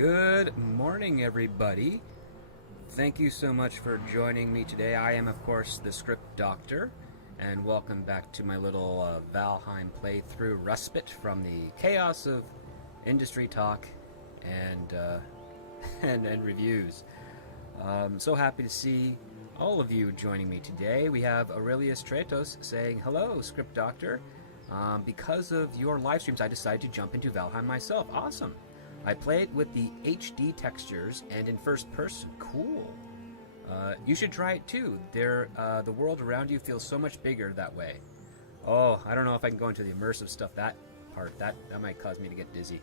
Good morning, everybody. Thank you so much for joining me today. I am, of course, the Script Doctor, and welcome back to my little Valheim playthrough respite from the chaos of industry talk and and reviews. So happy to see all of you joining me today. We have Aurelius Tratos saying, "Hello, Script Doctor. Because of your live streams, I decided to jump into Valheim myself. Awesome. I played with the HD textures and in first person. Cool. You should try it too. The world around you feels so much bigger that way. Oh, I don't know if I can go into the immersive stuff, that part. That might cause me to get dizzy.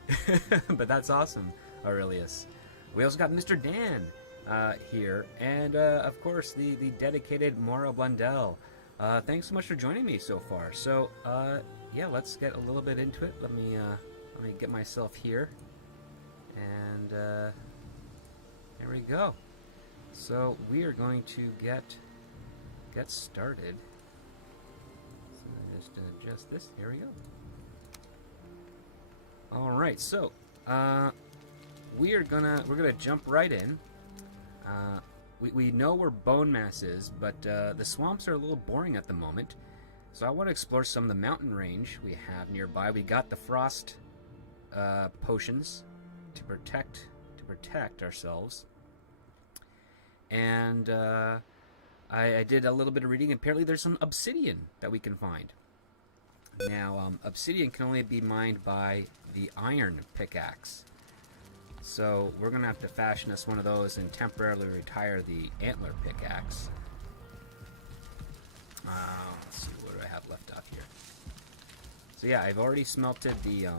But that's awesome, Aurelius. We also got Mr. Dan here, and of course the dedicated Maura Blundell. Thanks so much for joining me so far. So yeah, let's get a little bit into it. Let me get myself here. And there we go. So we are going to get started. So just adjust this. Here we go. All right. So we're gonna jump right in. We know where bone mass is, but the swamps are a little boring at the moment. So I want to explore some of the mountain range we have nearby. We got the frost potions to protect ourselves, and I did a little bit of reading. Apparently there's some obsidian that we can find. Now obsidian can only be mined by the iron pickaxe, so we're gonna have to fashion us one of those and temporarily retire the antler pickaxe. Let's see, what do I have left off here? So yeah, I've already smelted the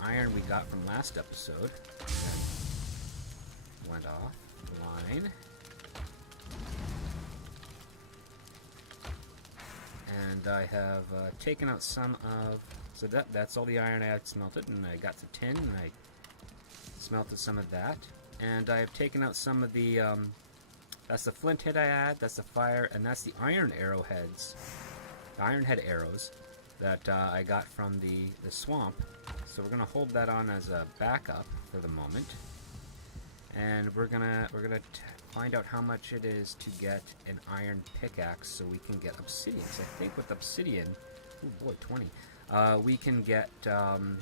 iron we got from last episode. Went off the line. And I have taken out some of... So that's all the iron I had smelted, and I got some tin, and I smelted some of that. And I have taken out some of the... that's the flint head I had, that's the fire, and that's the iron arrowheads. The iron head arrows that I got from the swamp. So we're gonna hold that on as a backup for the moment, and we're gonna find out how much it is to get an iron pickaxe so we can get obsidian. So I think with obsidian, oh boy, 20, we can get some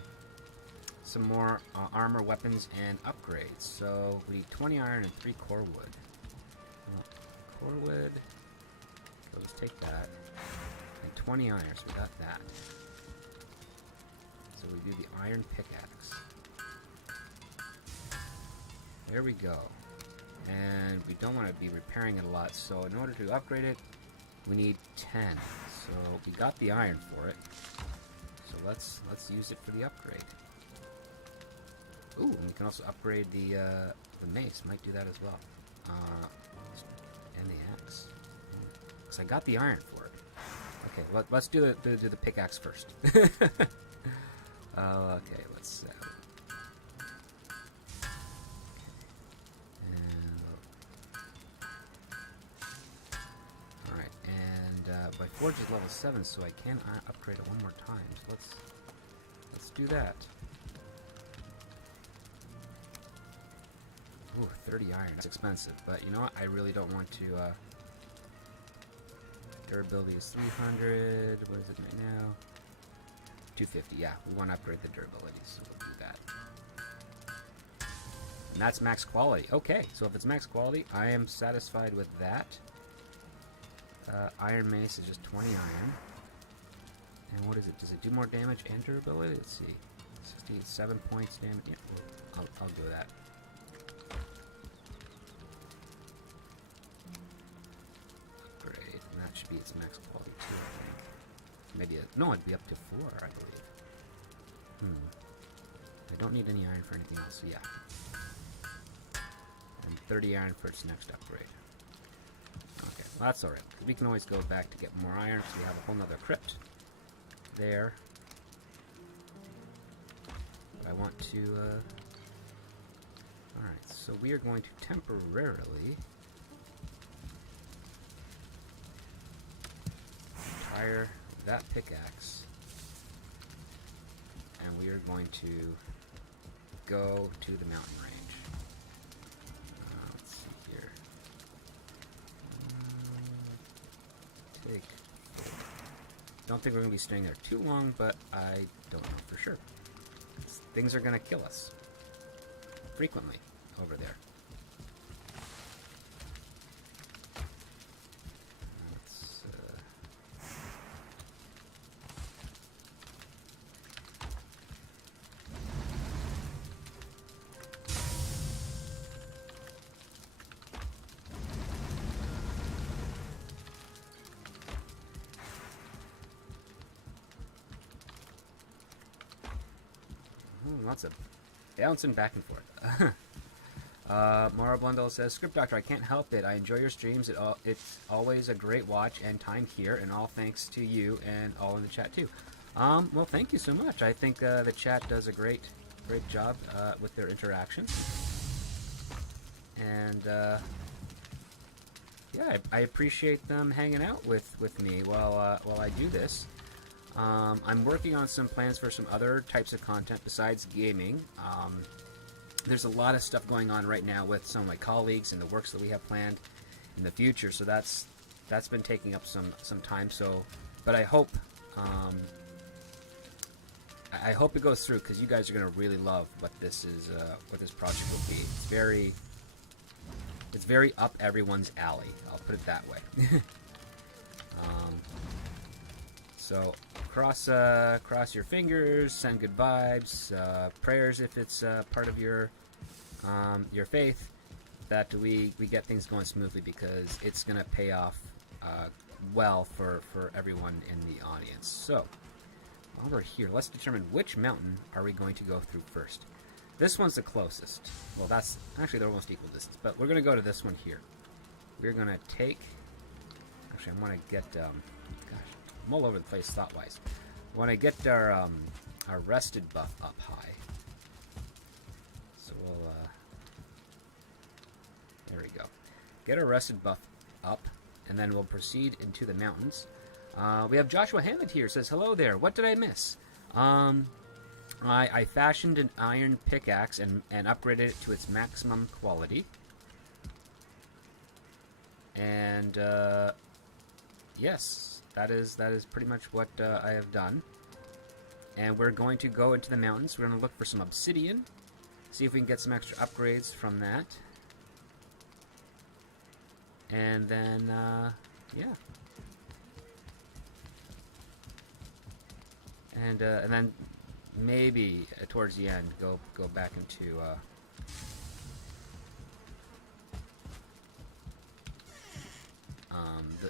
more armor, weapons, and upgrades. So we need 20 iron and 3 core wood. Core wood. So let's take that. And 20 iron, so we got that. So we do the iron pickaxe. There we go. And we don't want to be repairing it a lot, so in order to upgrade it, we need 10. So we got the iron for it. So let's use it for the upgrade. Ooh, and we can also upgrade the mace. Might do that as well. And the axe. Because I got the iron for it. Okay, let's do the pickaxe first. Okay, let's alright, and my forge is level 7, so I can upgrade it one more time. So let's do that. Ooh, 30 iron. That's expensive, but you know what? I really don't want to. Durability is 300. What is it right now? 250. Yeah, we want to upgrade the durability, so we'll do that. And that's max quality. Okay, so if it's max quality, I am satisfied with that. Iron mace is just 20 iron. And what is it? Does it do more damage and durability? Let's see. 67 points damage. Yeah, I'll do that. Upgrade, and that should be its max quality too, I think. Maybe no, it'd be up to 4, I believe. I don't need any iron for anything else, so yeah. And 30 iron for its next upgrade. Okay, well, that's alright. We can always go back to get more iron, so we have a whole nother crypt there. But I want to, alright, so we are going to temporarily retire that pickaxe, and we are going to go to the mountain range. take. Don't think we're going to be staying there too long, but I don't know for sure. Things are going to kill us. Frequently over there. Lots of bouncing back and forth. Mara Blundell says, Script Doctor, I can't help it. I enjoy your streams. It's always a great watch and time here, and all thanks to you and all in the chat too. Well, thank you so much. I think the chat does a great job with their interaction. And yeah, I appreciate them hanging out with me while I do this. I'm working on some plans for some other types of content besides gaming. There's a lot of stuff going on right now with some of my colleagues and the works that we have planned in the future, so that's been taking up some time. So, but I hope it goes through, because you guys are going to really love what this project will be. It's very up everyone's alley. I'll put it that way. So cross your fingers, send good vibes, prayers if it's part of your faith, that we get things going smoothly, because it's going to pay off well for everyone in the audience. So while we're here, let's determine which mountain are we going to go through first. This one's the closest. Well, that's actually they're almost equal distance, but we're going to go to this one here. We're going to take. Actually, I want to get. Gosh, I'm all over the place thought-wise. I want to get our rested buff up high. So we'll. There we go. Get our rested buff up, and then we'll proceed into the mountains. We have Joshua Hammond here. Says, hello there. What did I miss? I fashioned an iron pickaxe and upgraded it to its maximum quality. And yes, that is pretty much what I have done. And we're going to go into the mountains. We're going to look for some obsidian, see if we can get some extra upgrades from that. And then, yeah. And then maybe towards the end, go back into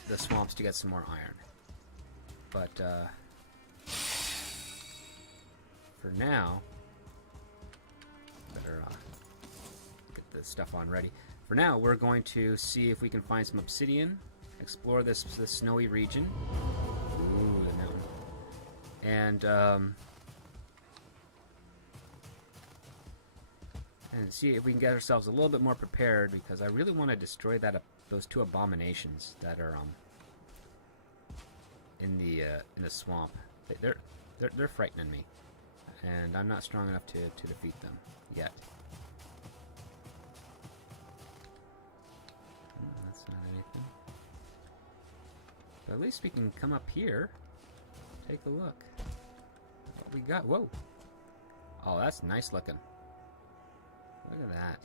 the swamps to get some more iron. But for now, better get the stuff on ready. For now, we're going to see if we can find some obsidian, explore this snowy region. Ooh, the mountain. And see if we can get ourselves a little bit more prepared, because I really want to destroy those two abominations that are in the swamp. They're frightening me, and I'm not strong enough to defeat them yet. That's not anything. But at least we can come up here. Take a look. What we got? Whoa! Oh, that's nice looking. Look at that.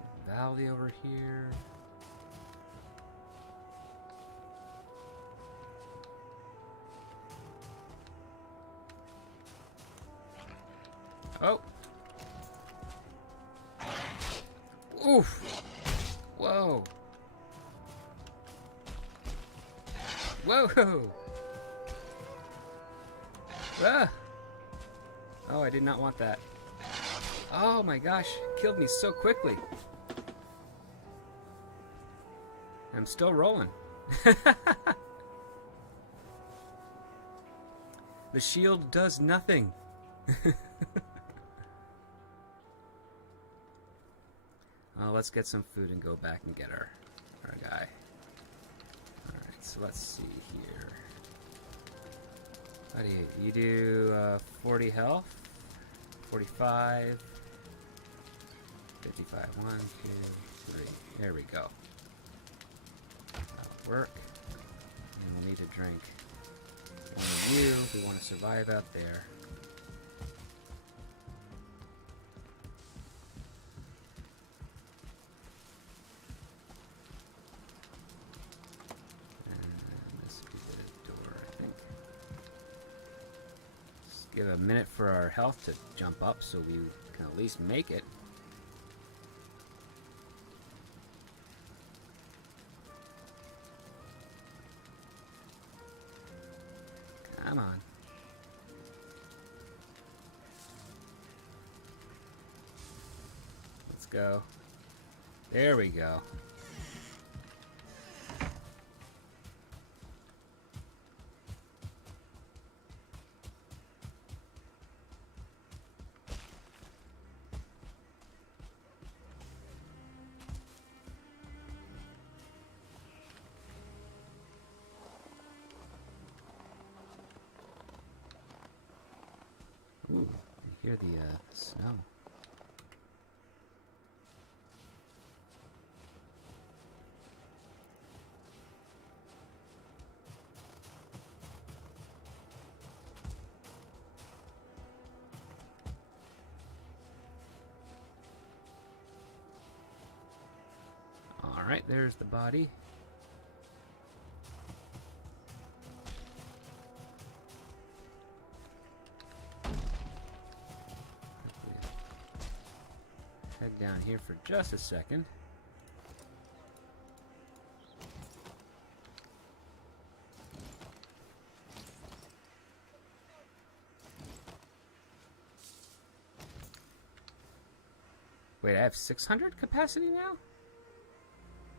Some valley over here. Oh! Oof! Whoa! Whoa! Ah! Oh, I did not want that. Oh my gosh, it killed me so quickly. I'm still rolling. The shield does nothing. Let's get some food and go back and get our guy. so let's see here. How do you do 40 health, 45, 55, 1, 2, 3. There we go. That'll work. And we'll need to drink one of you if we want to survive out there. Give a minute for our health to jump up so we can at least make it. Come on. Let's go. There we go. Ooh, I hear the snow. All right, there's the body. Head down here for just a second. Wait, I have 600 capacity now?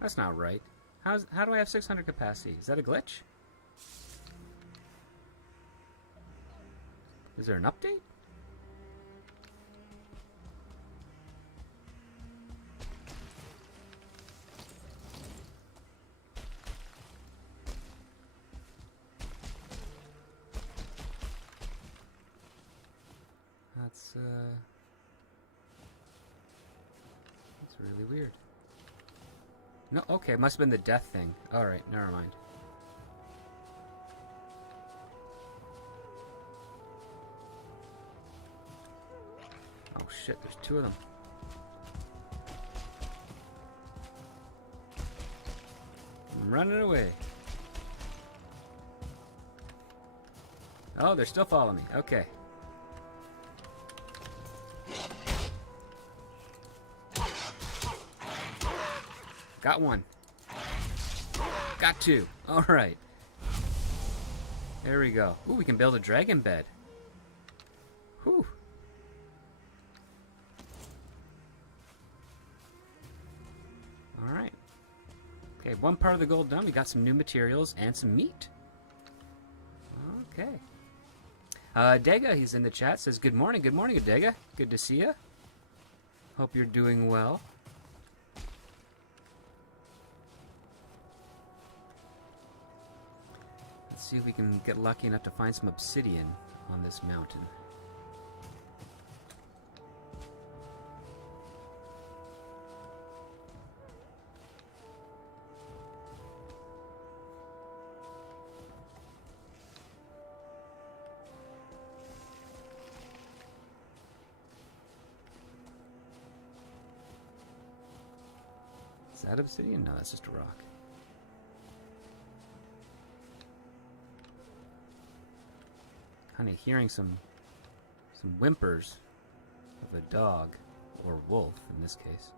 That's not right. How do I have 600 capacity? Is that a glitch? Is there an update? That's really weird. No, okay, it must have been the death thing. Alright, never mind. Oh shit, there's two of them. I'm running away. Oh, they're still following me. Okay. Got one. Got two. Alright. There we go. Ooh, we can build a dragon bed. Whew. Alright. Okay, one part of the goal done. We got some new materials and some meat. Okay. Dega, he's in the chat, says good morning. Good morning, Dega. Good to see you. Hope you're doing well. Let's see if we can get lucky enough to find some obsidian on this mountain. Is that obsidian? No, that's just a rock. Kind of hearing some whimpers of a dog, or wolf in this case.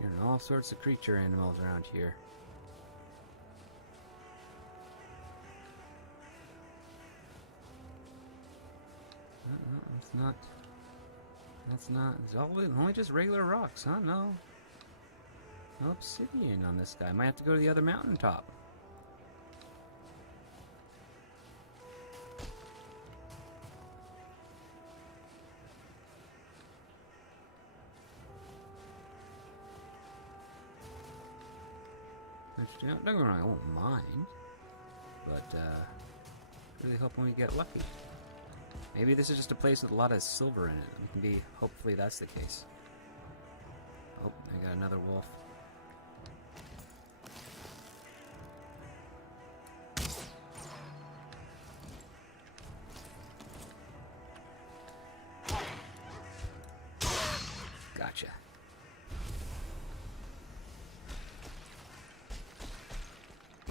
Hearing all sorts of creature animals around here. It's not. That's not. It's only just regular rocks, huh? No. No obsidian on this guy. Might have to go to the other mountaintop. Which, don't get me wrong, I won't mind. But, really hoping we get lucky. Maybe this is just a place with a lot of silver in it. It can be, hopefully that's the case. Oh, I got another wolf. Gotcha.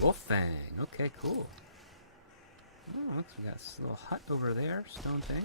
Wolffang. Okay, cool. Oh, look, we got this little hut over there, stone thing.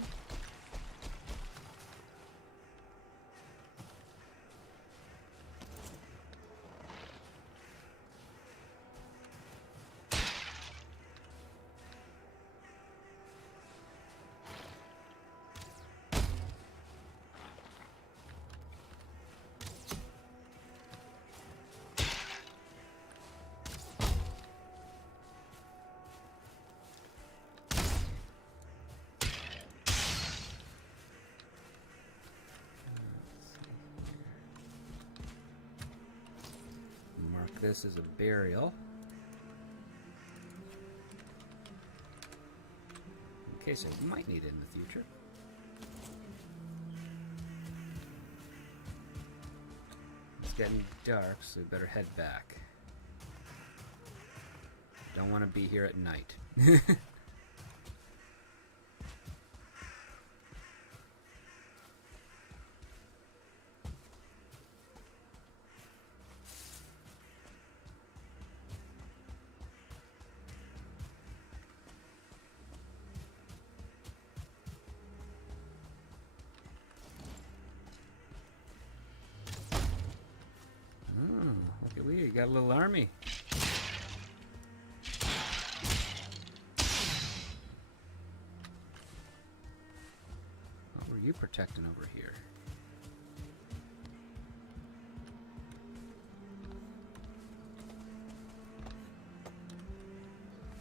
This is a burial. In case I might need it in the future. It's getting dark, so we better head back. Don't want to be here at night. You got a little army. What were you protecting over here?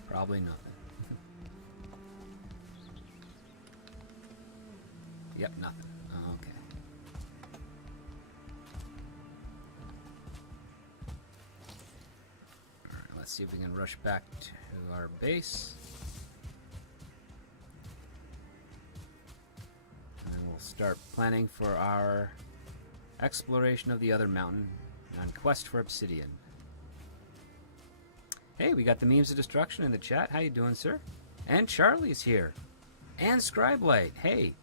Probably nothing. Yep, nothing. Okay. Let's see if we can rush back to our base. And then we'll start planning for our exploration of the other mountain on quest for obsidian. Hey, we got the memes of destruction in the chat. How you doing, sir? And Charlie's here. And Scribelight. Hey.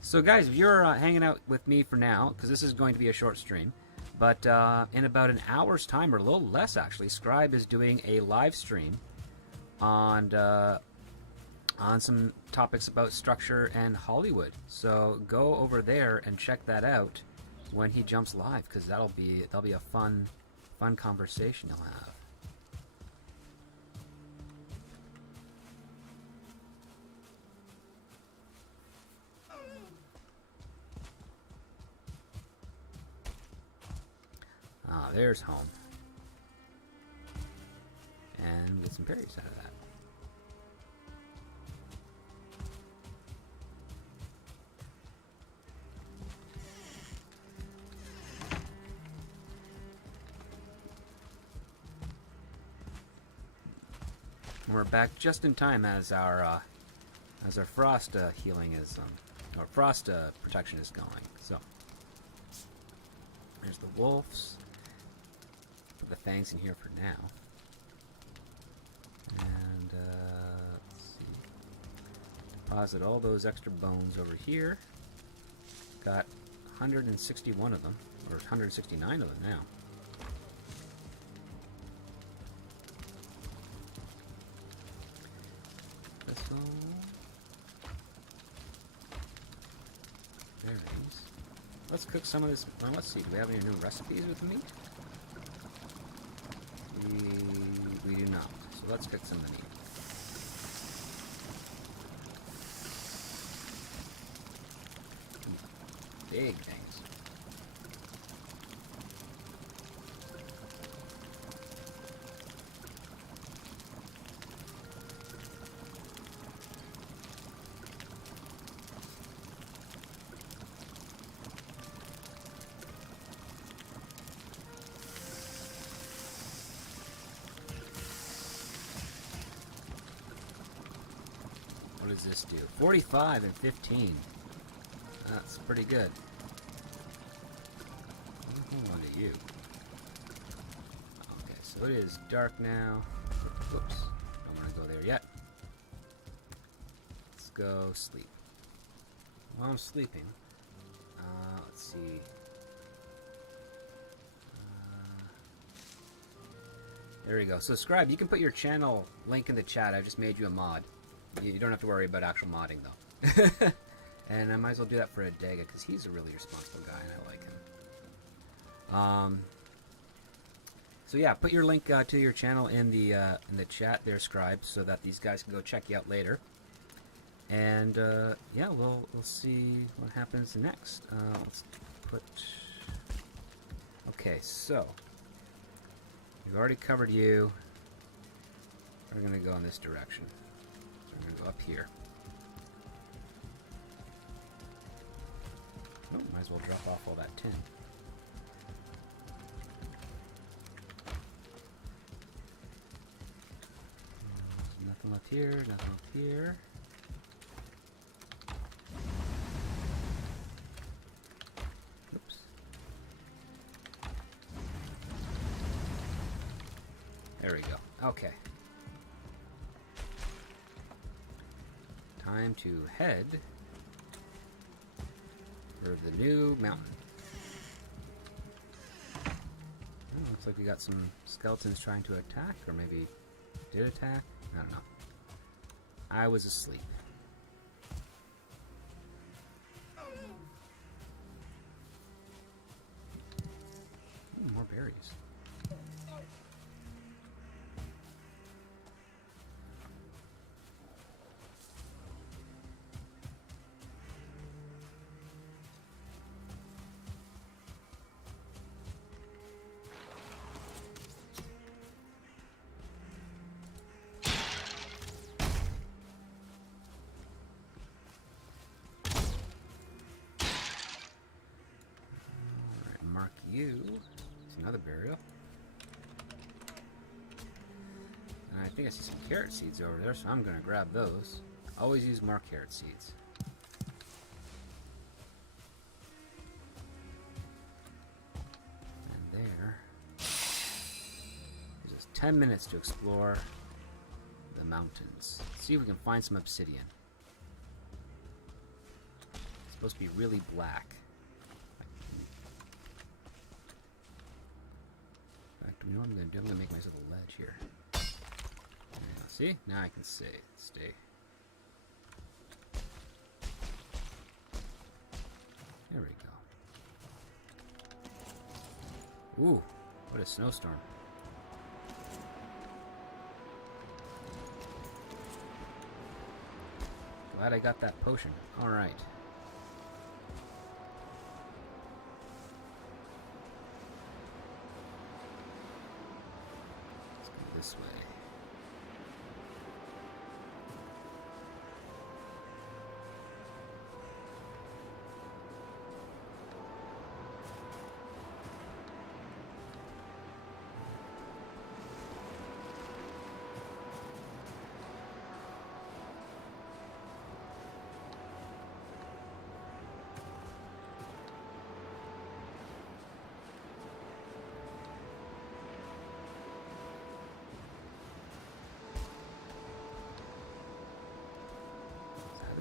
So guys, if you're hanging out with me for now, because this is going to be a short stream, but in about an hour's time, or a little less actually, Scribe is doing a live stream on some topics about structure and Hollywood. So go over there and check that out when he jumps live, because that'll be a fun conversation you'll have. Ah, there's home. And we get some berries out of that. And we're back just in time as our frost healing is, or frost protection is going. So there's the wolves. Put the fangs in here for now. And let's see. Deposit all those extra bones over here. Got 161 of them, or 169 of them now. This one. Berries. let's cook some of this. Well, let's see. Do we have any new recipes with the meat? We do not. So let's cook some of the meat. Big things. What does this do? 45 and 15. That's pretty good. Hold on to you. Okay, so it is dark now. Whoops. Don't want to go there yet. Let's go sleep. While I'm sleeping, let's see. There we go. So subscribe. You can put your channel link in the chat. I just made you a mod. You don't have to worry about actual modding though. And I might as well do that for Adega because he's a really responsible guy and I like him. So yeah, put your link to your channel in the chat there, Scribe, so that these guys can go check you out later. And yeah, we'll see what happens next. Let's put. Okay, so we've already covered you. We're gonna go in this direction. So we're gonna go up here. Oh, might as well drop off all that tin. Nothing left here, nothing left here. Oops. There we go. Okay. Time to head for the new mountain. Oh, looks like we got some skeletons trying to attack, or maybe did attack. I don't know. I was asleep. Ooh, more berries. Mark you. It's another burial. And I think I see some carrot seeds over there, so I'm going to grab those. Always use more carrot seeds. And there. There's just 10 minutes to explore the mountains. See if we can find some obsidian. It's supposed to be really black. You know what I'm going to do? I'm going to make myself a ledge here. Yeah, see? Now I can stay. There we go. Ooh, what a snowstorm. Glad I got that potion. Alright. This way.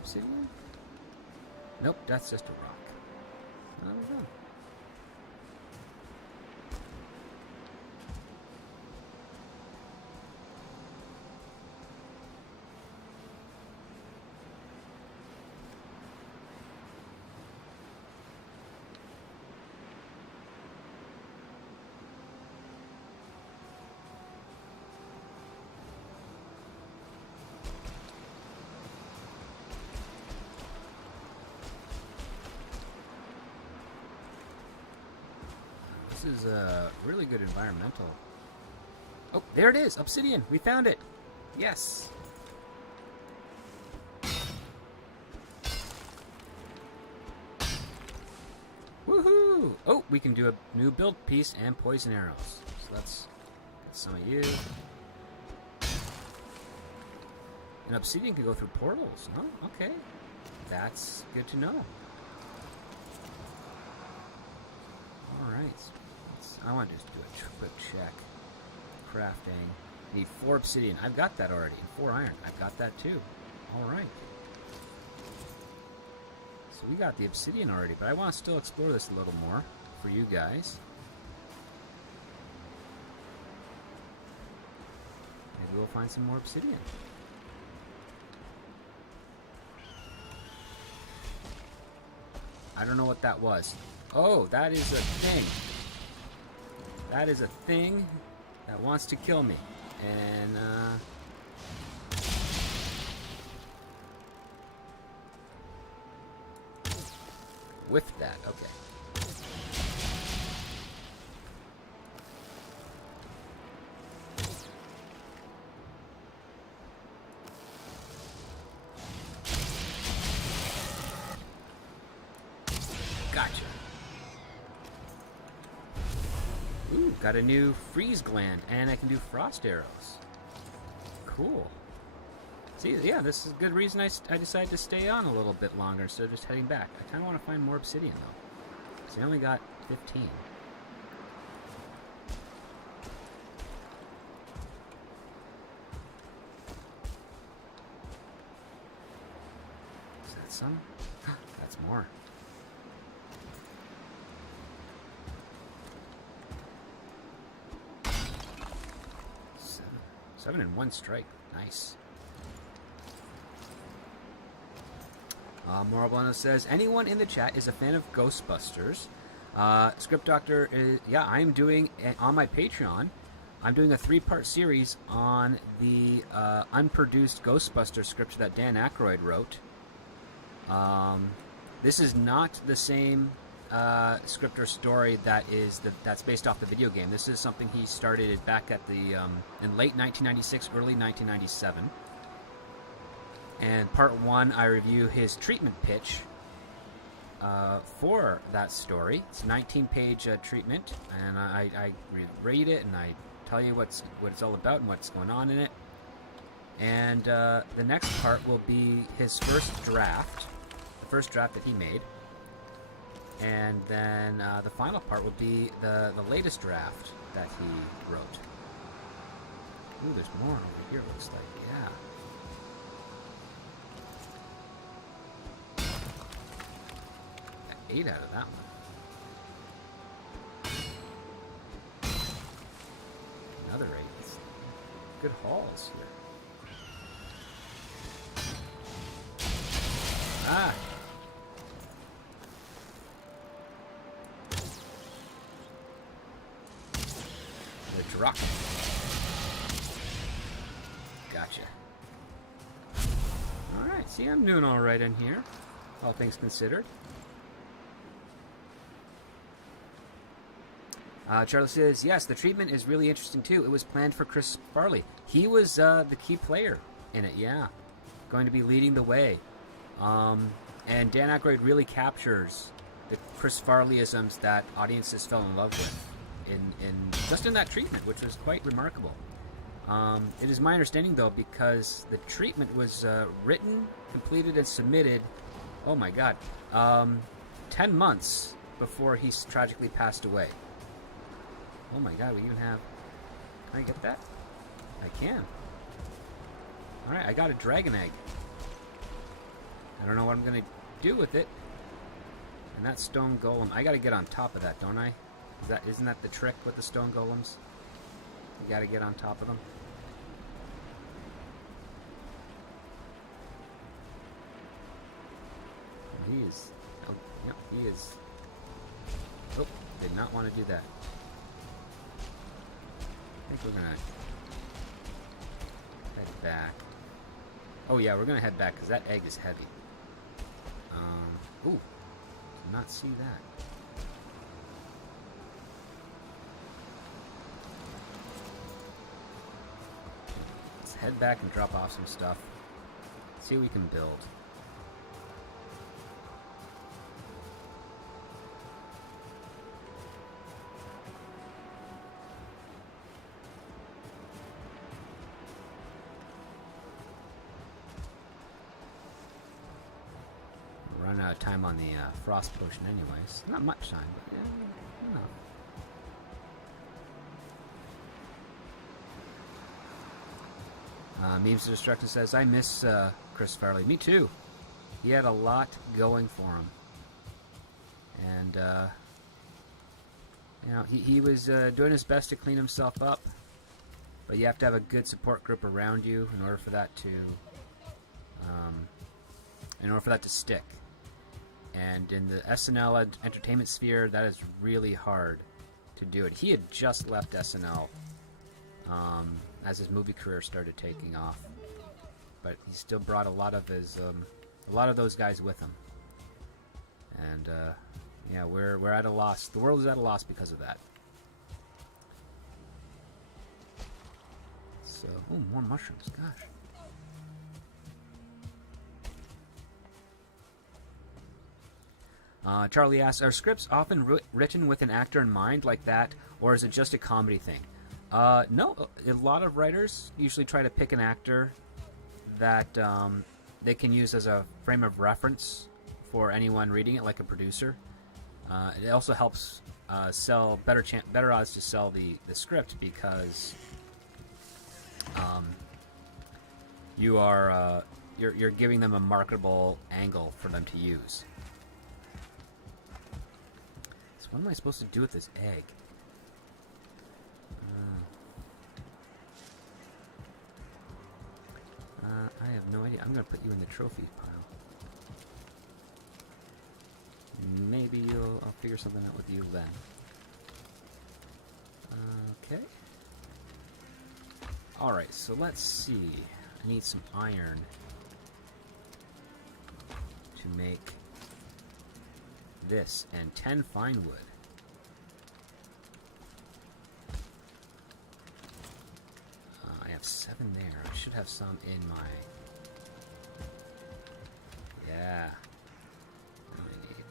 Obsidian? Nope, that's just a rock. There we go. This is a really good environmental. Oh, there it is! Obsidian! We found it! Yes! Woohoo! Oh, we can do a new build piece and poison arrows. So let's get some of you. And obsidian can go through portals. Oh, okay. That's good to know. Alright. I want to just do a quick check. Crafting. Need 4 obsidian. I've got that already. And 4 iron. I've got that too. Alright. So we got the obsidian already, but I want to still explore this a little more for you guys. Maybe we'll find some more obsidian. I don't know what that was. Oh, that is a thing. That is a thing that wants to kill me. And, with that, okay. Gotcha. Ooh, got a new freeze gland, and I can do frost arrows. Cool. See, yeah, this is a good reason I decided to stay on a little bit longer instead of just heading back. I kind of want to find more obsidian, though. So I only got 15. Is that some? That's more. Seven in one strike. Nice. Morabano says, anyone in the chat is a fan of Ghostbusters. Script Doctor, yeah, I'm doing, on my Patreon, I'm doing a 3-part series on the unproduced Ghostbusters script that Dan Aykroyd wrote. This is not the same script or story that's based off the video game. This is something he started back at the in late 1996, early 1997. And part 1, I review his treatment pitch for that story. It's a 19-page treatment, and I read it and I tell you what it's all about and what's going on in it. And the next part will be his first draft, the first draft that he made. And then the final part will be the latest draft that he wrote. Ooh, there's more over here, looks like. Yeah. Got 8 out of that one. Another 8. Good hauls here. Ah! Rock. Gotcha. Alright, see, I'm doing alright in here, all things considered. Charlie says, yes, the treatment is really interesting too. It was planned for Chris Farley. He was the key player in it, yeah. Going to be leading the way. And Dan Aykroyd really captures the Chris Farleyisms that audiences fell in love with. Just in that treatment, which was quite remarkable. It is my understanding, though, because the treatment was written, completed, and submitted, oh my god, 10 months before he tragically passed away. Oh my god, we even have... Can I get that? I can. Alright, I got a dragon egg. I don't know what I'm going to do with it. And that stone golem, I got to get on top of that, don't I? Isn't that the trick with the stone golems? You gotta get on top of them. He is... Oh, yep, he is... Oh, did not want to do that. I think we're gonna... head back. Oh yeah, we're gonna head back, because that egg is heavy. Ooh, did not see that. head back and drop off some stuff. See what we can build. Run out of time on the frost potion anyways. Not much time, but yeah, enough. Memes to Destruction says, I miss Chris Farley. Me too. He had a lot going for him. And, you know, he was doing his best to clean himself up. But you have to have a good support group around you in order for that to stick. And in the SNL entertainment sphere, that is really hard to do it. He had just left SNL as his movie career started taking off, but he still brought a lot of those guys with him. And yeah, we're at a loss. The world is at a loss because of that. So, oh, more mushrooms. Gosh. Charlie asks, are scripts often written with an actor in mind like that, or is it just a comedy thing? No, a lot of writers usually try to pick an actor that they can use as a frame of reference for anyone reading it, like a producer. It also helps sell better odds to sell the script because you're giving them a marketable angle for them to use. So what am I supposed to do with this egg? I have no idea. I'm going to put you in the trophy pile. Maybe I'll figure something out with you then. Okay. Alright, so let's see. I need some iron to make this, and 10 fine wood. I have 7 there. I should have some in my... Yeah. I only need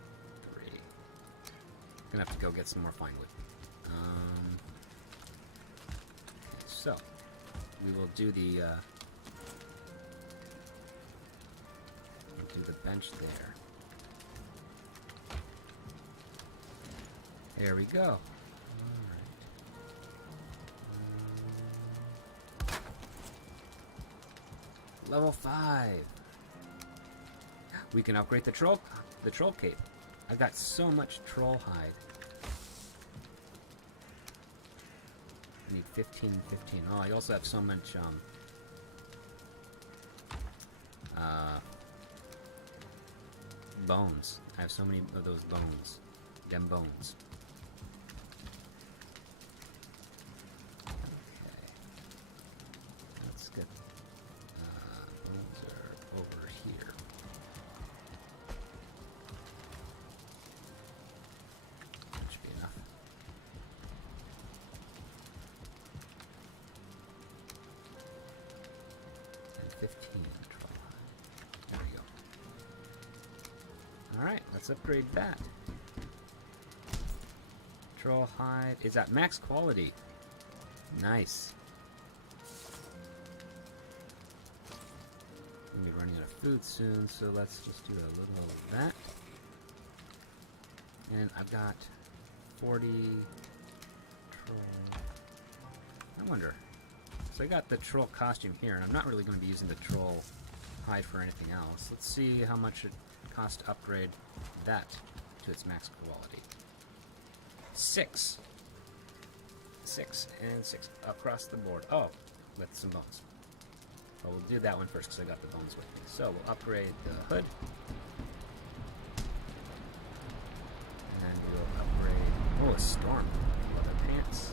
3. Gonna have to go get some more fine wood. So, we will do the bench there. There we go. Alright. Level 5. We can upgrade the troll cape. I've got so much troll hide. I need 15. Oh, I also have so much bones. I have so many of those bones. Dem bones. Okay. Let's get bones are over here. That should be enough. And 15. There we go. Alright, let's upgrade that. Troll hide is at max quality. Nice. I'm gonna be running out of food soon, so let's just do a little of that. And I've got 40 troll. I wonder. So I got the troll costume here, and I'm not really going to be using the troll hide for anything else. Let's see how much it costs to upgrade that to its max quality. 6 and 6 across the board. Oh, with some bones. Well, we'll do that one first because I got the bones with me. So we'll upgrade the hood. And we'll upgrade... Oh, a storm. Leather pants.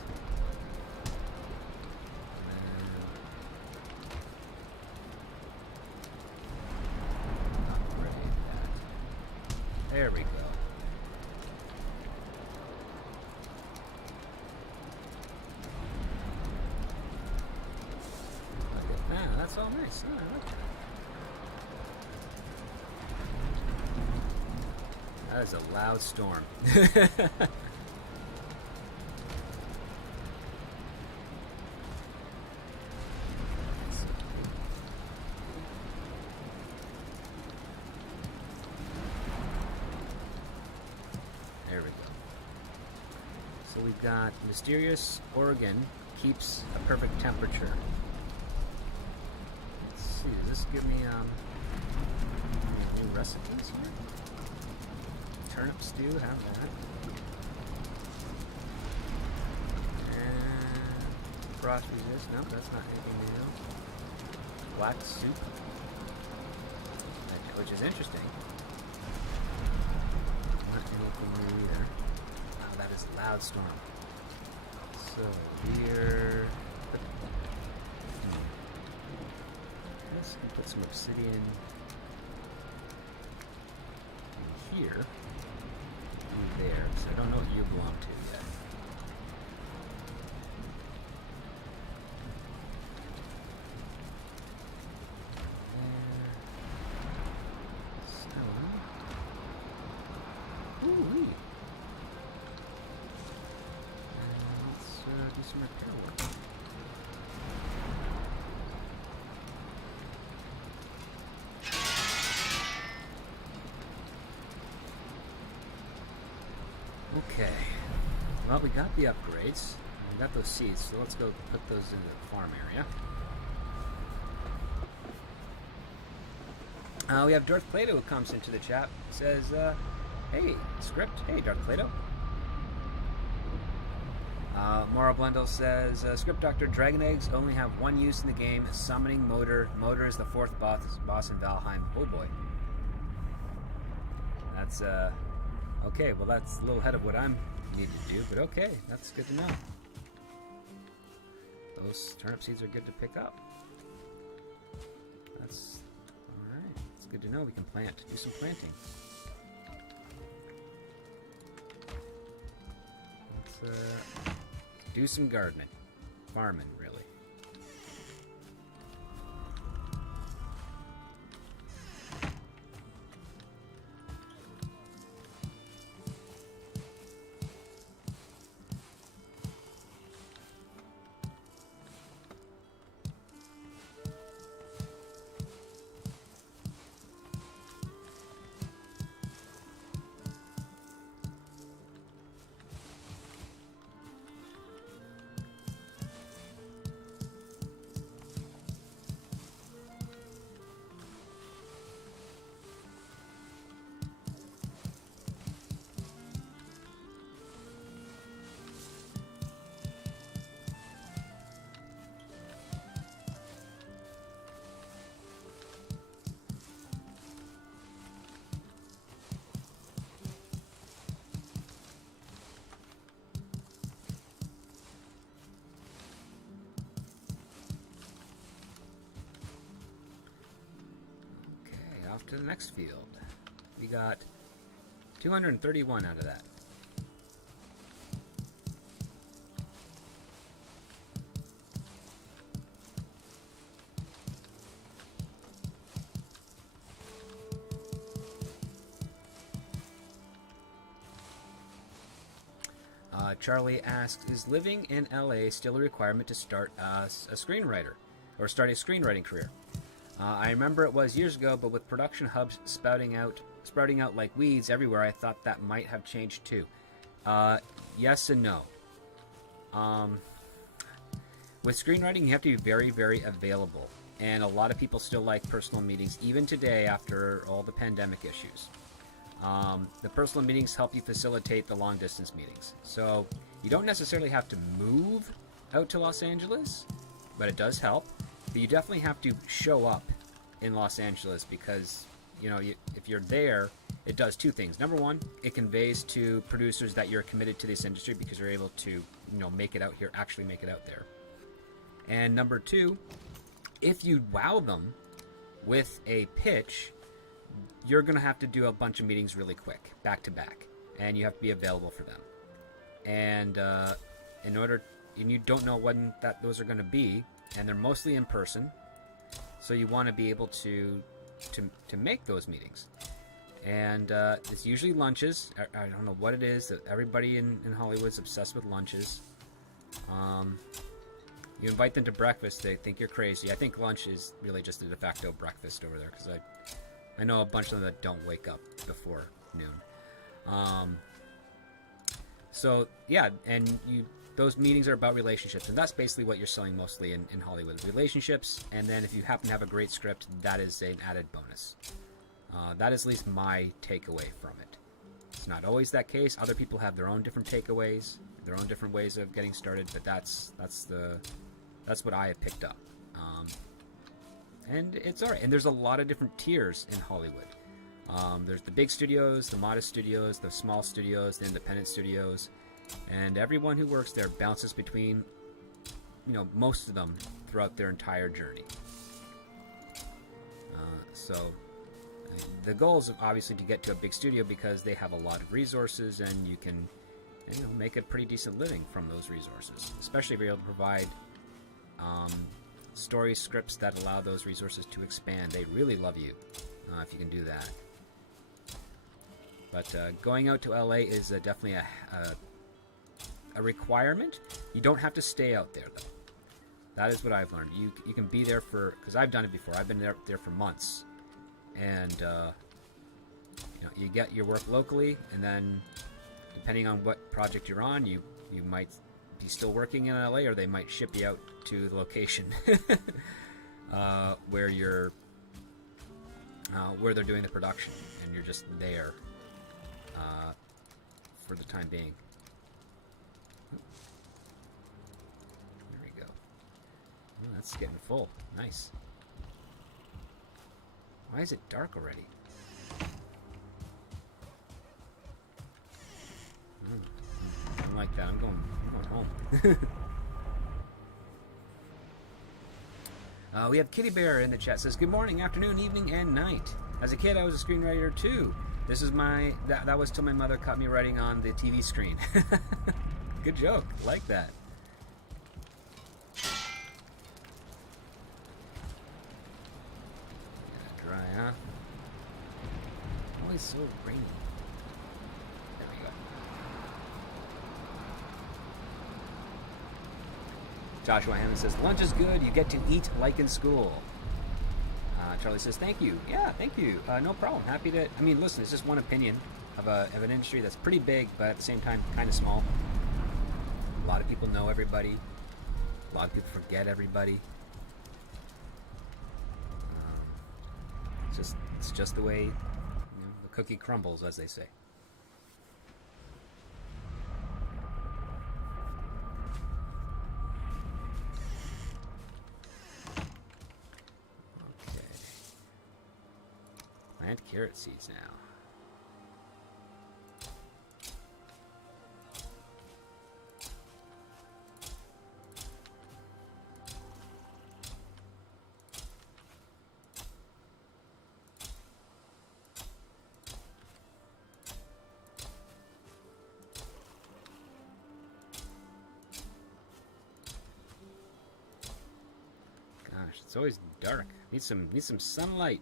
And upgrade that. There we go. Look at that. nice. Oh, I like that. That is a loud storm. There we go. So we've got Mysterious Oregon keeps a perfect temperature. Let's see, does this give me any new recipes here? Turnip stew, have that. And frost resist, no, that's not anything new. Black soup, which is interesting. Not anything new either. Oh, that is a loud storm. So, beer. Let's put some obsidian in here. And there. So I don't know what you belong to yet. Ooh-wee. Let's do some repair work. Okay. Well, we got the upgrades. We got those seeds, so let's go put those in the farm area. We have Darth Plato who comes into the chat. Says, hey, script. Hey, Darth Plato. Mora Blendle says, Script Doctor, Dragon Eggs only have one use in the game, summoning Motor. Motor is the fourth boss in Valheim. Oh boy. That's, okay, well that's a little ahead of what I'm needed to do, but okay, that's good to know. Those turnip seeds are good to pick up. That's, alright, it's good to know we can plant, do some planting. Let's, do some gardening. Farming, really. Off to the next field. We got 231 out of that. Charlie asks, is living in LA still a requirement to start a screenwriter or start a screenwriting career? I remember it was years ago, but with production hubs sprouting out like weeds everywhere, I thought that might have changed too. Yes and no. With screenwriting, you have to be very, very available, and a lot of people still like personal meetings, even today after all the pandemic issues. The personal meetings help you facilitate the long-distance meetings. So you don't necessarily have to move out to Los Angeles, but it does help. But you definitely have to show up in Los Angeles because, you know, if you're there, it does two things. Number one, it conveys to producers that you're committed to this industry because you're able to, you know, make it out here, actually make it out there. And number two, if you wow them with a pitch, you're going to have to do a bunch of meetings really quick, back to back, and you have to be available for them. And and you don't know when those are going to be, and they're mostly in person. So you want to be able to make those meetings. And it's usually lunches. I don't know what it is that everybody in Hollywood's obsessed with lunches. You invite them to breakfast, they think you're crazy. I think lunch is really just a de facto breakfast over there, because I know a bunch of them that don't wake up before noon. So yeah, and those meetings are about relationships, and that's basically what you're selling mostly in Hollywood, relationships. And then if you happen to have a great script, that is an added bonus. That is at least my takeaway from it. It's not always that case. Other people have their own different takeaways, their own different ways of getting started, but that's what I have picked up. And it's alright. And there's a lot of different tiers in Hollywood. There's the big studios, the modest studios, the small studios, the independent studios, and everyone who works there bounces between, most of them throughout their entire journey. So the goal is obviously to get to a big studio because they have a lot of resources, and you can make a pretty decent living from those resources, especially if you're able to provide story scripts that allow those resources to expand. They really love you if you can do that. But going out to LA is definitely a requirement. You don't have to stay out there, though. That is what I've learned. You can be there because I've done it before. I've been there for months, and you get your work locally, and then depending on what project you're on, you might be still working in LA, or they might ship you out to the location where they're doing the production, and you're just there for the time being. There we go. Oh, that's getting full. Nice. Why is it dark already? I don't like that. I'm going home. We have Kitty Bear in the chat. Says, good morning, afternoon, evening, and night. As a kid, I was a screenwriter too. This is that was till my mother caught me writing on the TV screen. Good joke. Like that. Dry, huh? Always so rainy. There we go. Joshua Hammond says, lunch is good. You get to eat like in school. Charlie says, thank you. Yeah, thank you. No problem. Happy to... I mean, listen, it's just one opinion of an industry that's pretty big, but at the same time, kind of small. A lot of people know everybody. A lot of people forget everybody. It's just the way the cookie crumbles, as they say. Plant carrot seeds now. Gosh, it's always dark. Need some sunlight.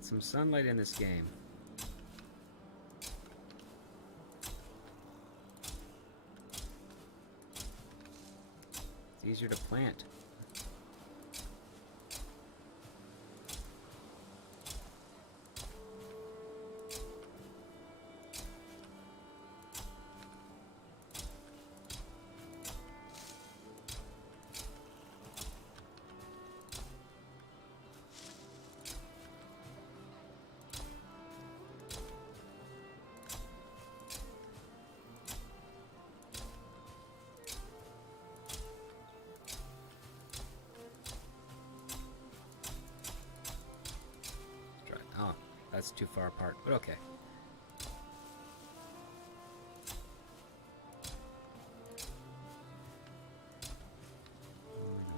Some sunlight in this game. It's easier to plant. That's too far apart, but okay.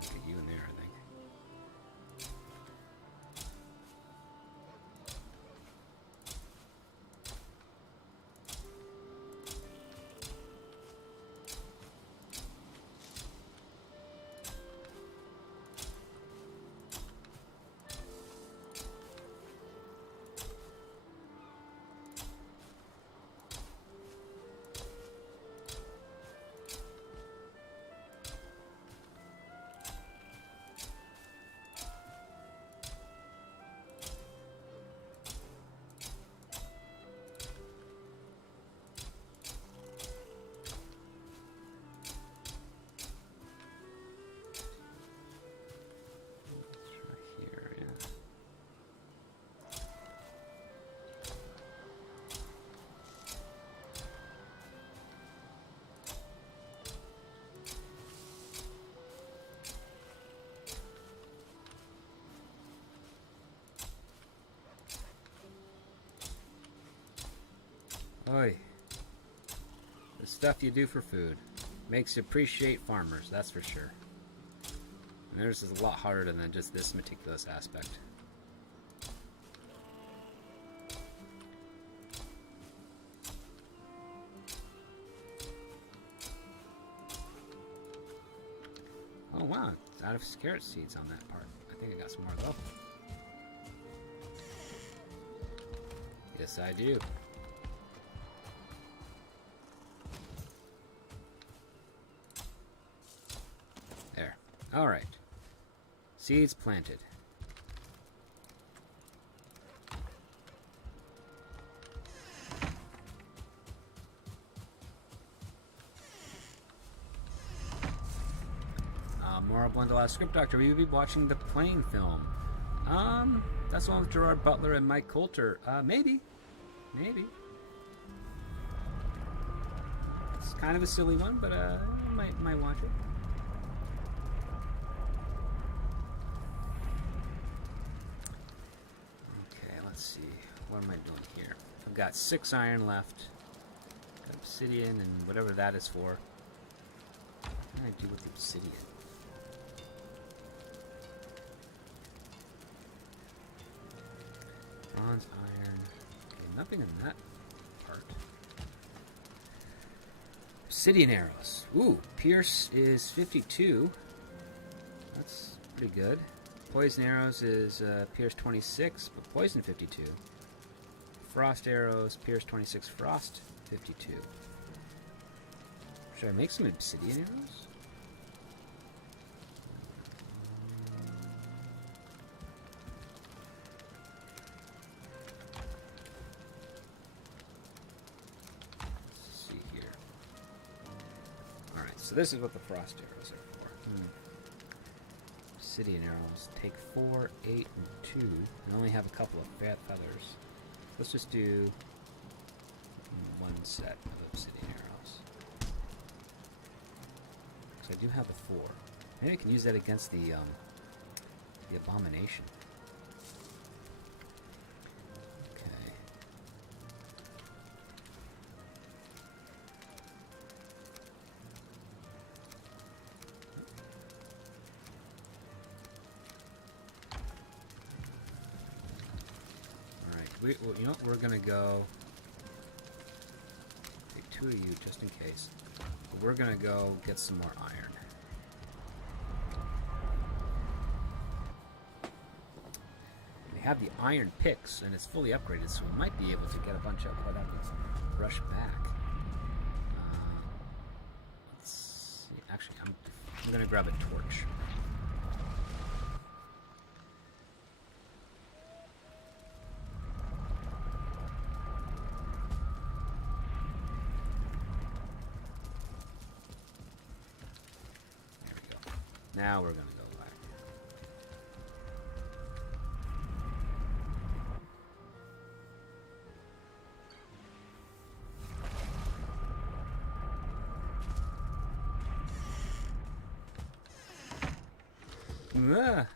Get you in there, I think. stuff you do for food. Makes you appreciate farmers, that's for sure. And theirs is a lot harder than just this meticulous aspect. Oh wow, it's out of carrot seeds on that part. I think I got some more though. Yes, I do. There. Alright. Seeds planted. More Blundell Script Doctor. We will be watching the Plane film. That's the one with Gerard Butler and Mike Coulter. Maybe. Maybe. It's kind of a silly one, but might watch it. Okay, let's see. What am I doing here? I've got 6 iron left. Got obsidian and whatever that is for. What can I do with the obsidian? Bronze, iron. Okay, nothing in that part. Obsidian arrows. Ooh, Pierce is 52. That's pretty good. Poison arrows is Pierce 26, but Poison 52. Frost arrows, Pierce 26, Frost 52. Should I make some obsidian arrows? So this is what the frost arrows are for. Obsidian arrows take 4, 8, and 2, and only have a couple of feathers. Let's just do 1 set of obsidian arrows. So I do have the 4. Maybe I can use that against the abomination. Well, you know what? We're gonna go take 2 of you just in case. But we're gonna go get some more iron. We have the iron picks, and it's fully upgraded, so we might be able to get a bunch of what happens. Rush back. Let's see. Actually, I'm gonna grab a torch. Now we're going to go back.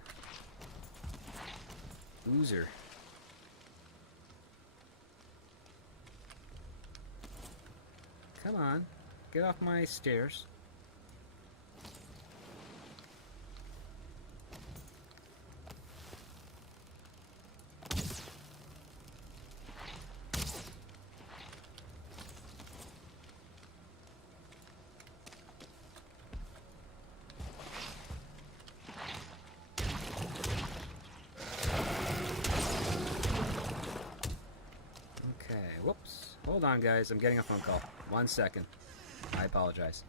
Loser. Come on. Get off my stairs. Whoops. Hold on, guys. I'm getting a phone call. 1 second. I apologize.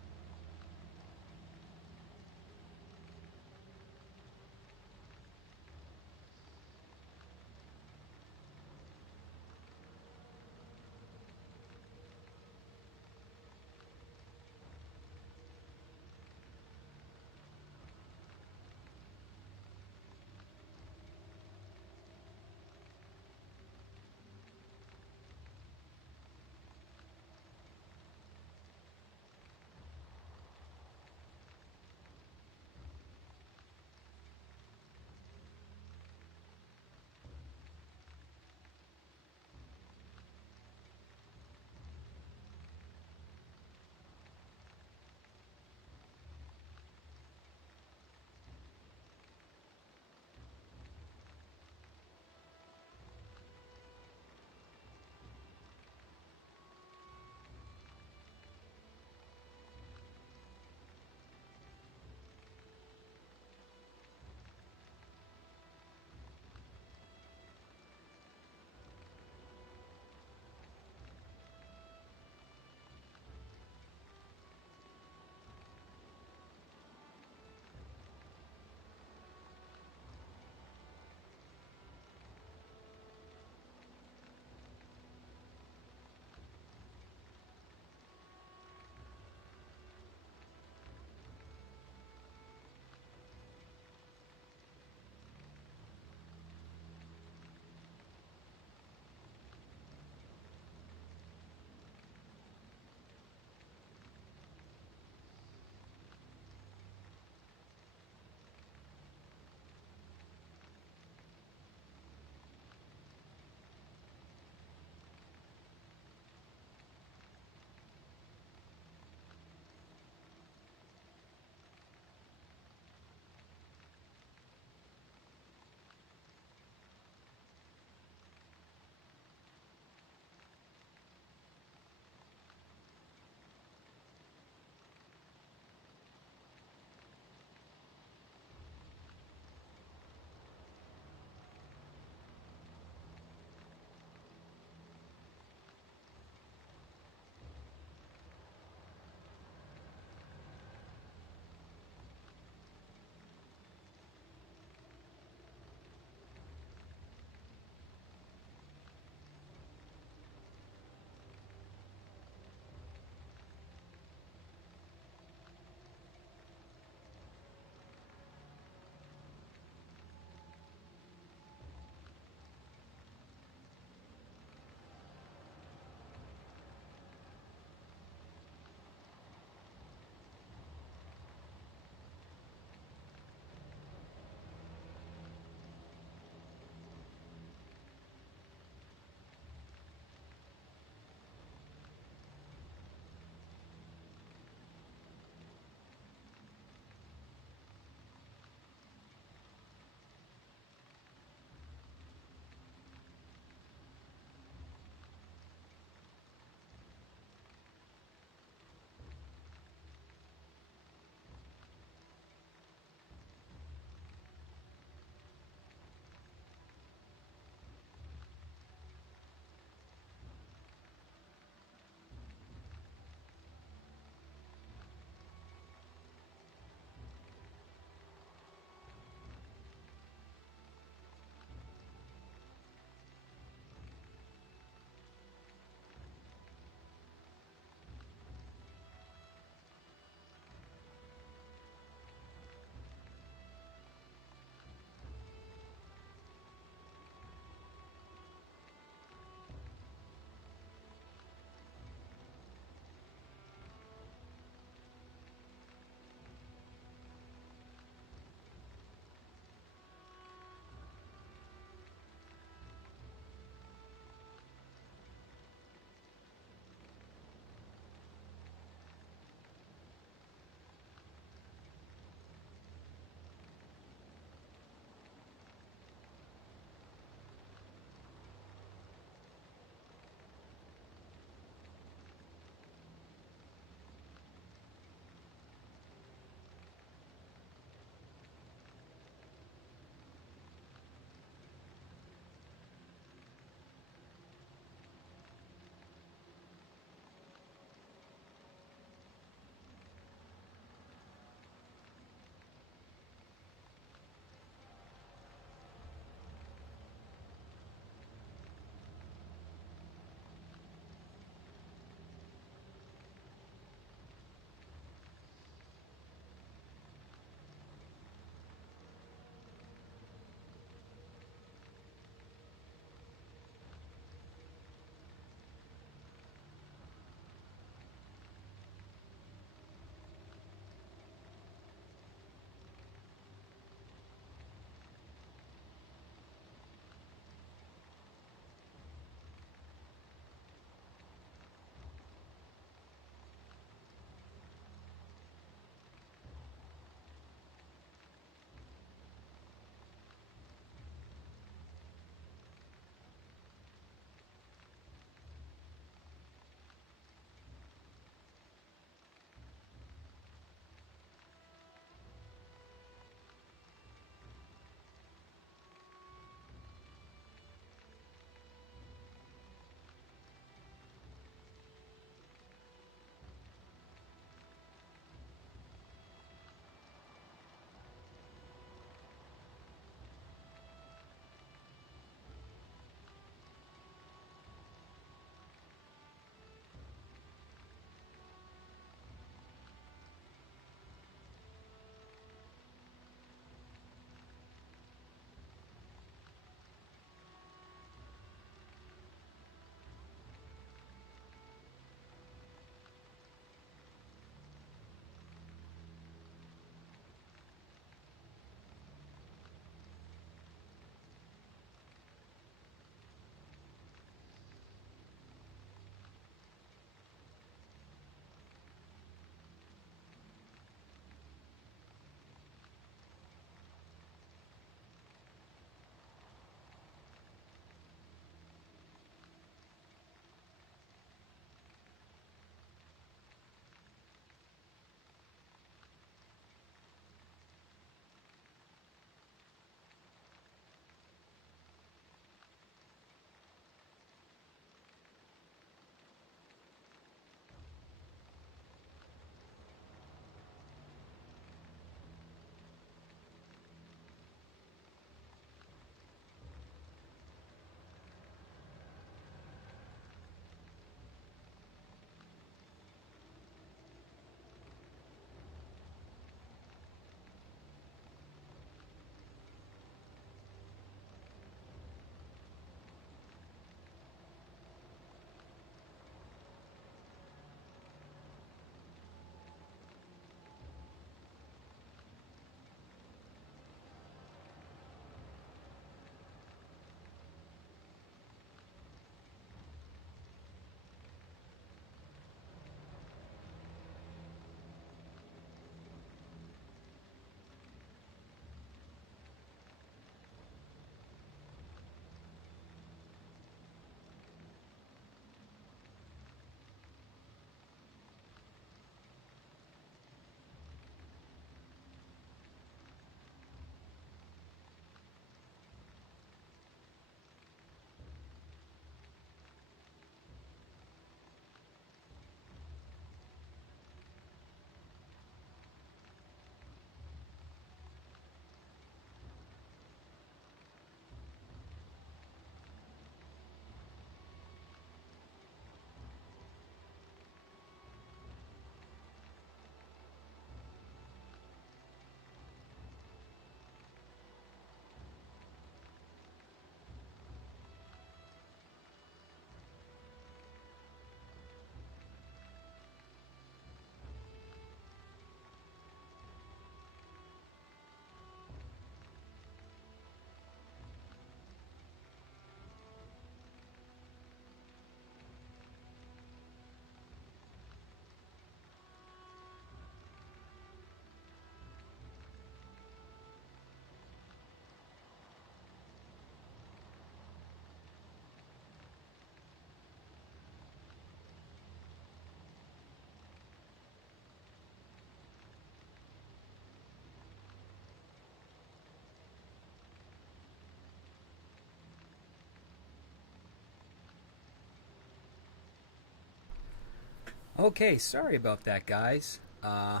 Okay, sorry about that, guys. I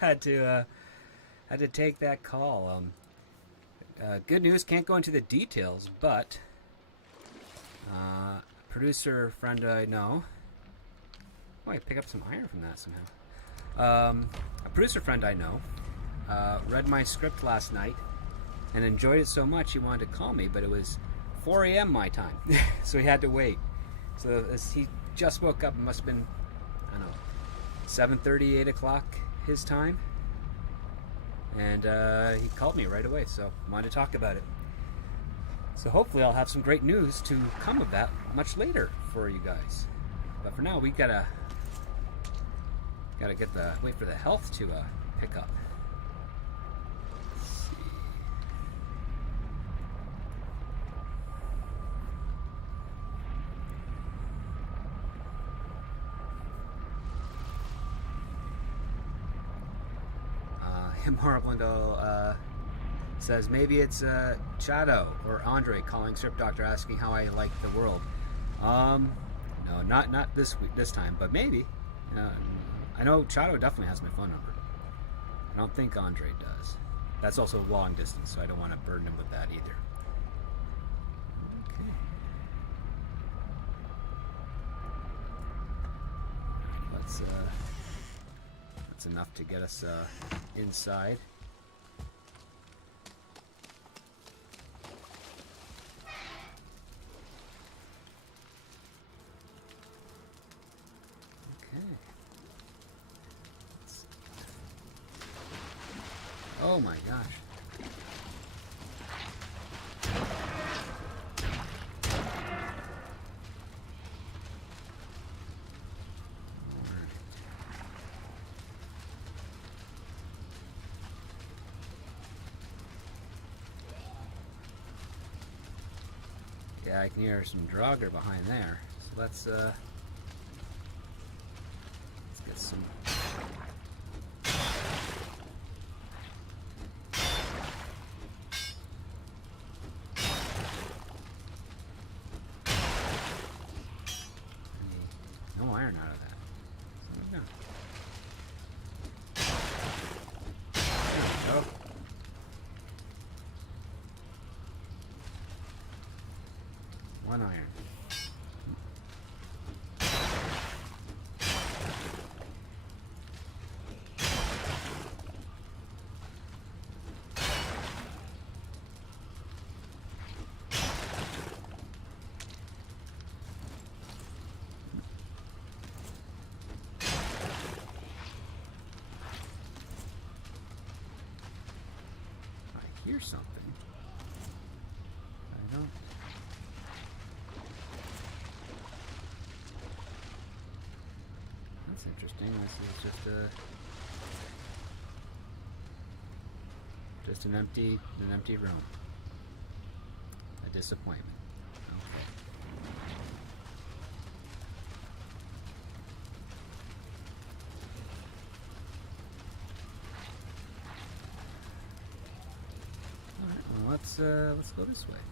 had to take that call. Good news, can't go into the details, but producer friend I know. Oh, I pick up some iron from that somehow. A producer friend I know read my script last night and enjoyed it so much he wanted to call me, but it was 4 a.m. my time, so he had to wait. So as he just woke up, it must have been, I don't know, 7:30, 8 o'clock his time, and he called me right away, so I wanted to talk about it. So hopefully I'll have some great news to come of that much later for you guys. But for now, we gotta wait for the health to pick up. Morblindo says maybe it's Shadow or Andre calling Script Doctor asking how I like the world. No, not this time, but maybe. I know Shadow definitely has my phone number. I don't think Andre does. That's also long distance, so I don't want to burden him with that either. Okay. That's enough to get us inside. Okay. Oh my gosh. Yeah, I can hear some Draugr behind there. So let's get some. No iron out of that. So, there we go. One iron. I hear something. I don't. That's interesting. This is just an empty room. A disappointment. Okay. All right. Well, let's go this way.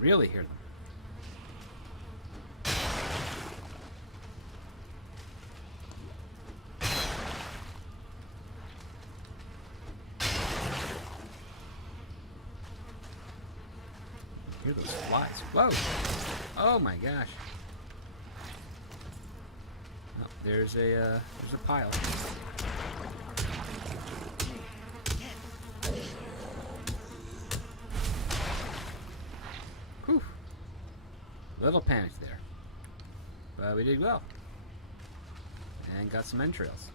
Really hear them. Hear those flies. Whoa! Oh my gosh. Oh, there's a pile. Whew. Little panic there. But we did well. And got some entrails.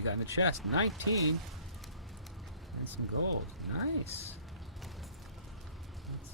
you got in the chest? 19. And some gold. Nice. Let's,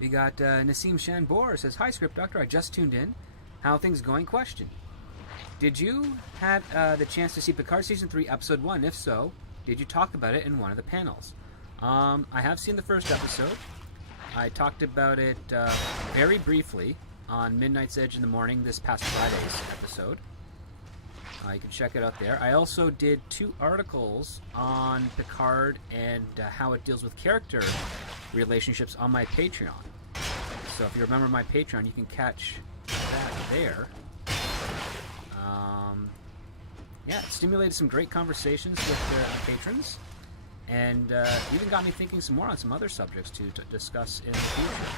we got Nassim Shanbor says, "Hi, Script Doctor. I just tuned in. How things going? Question. Did you have the chance to see Picard Season 3, Episode 1? If so, did you talk about it in one of the panels?" I have seen the first episode. I talked about it very briefly on Midnight's Edge in the Morning this past Friday's episode. You can check it out there. I also did 2 articles on Picard and how it deals with character relationships on my Patreon. So if you remember my Patreon, you can catch that there. Yeah, it stimulated some great conversations with patrons, and even got me thinking some more on some other subjects to discuss in the future.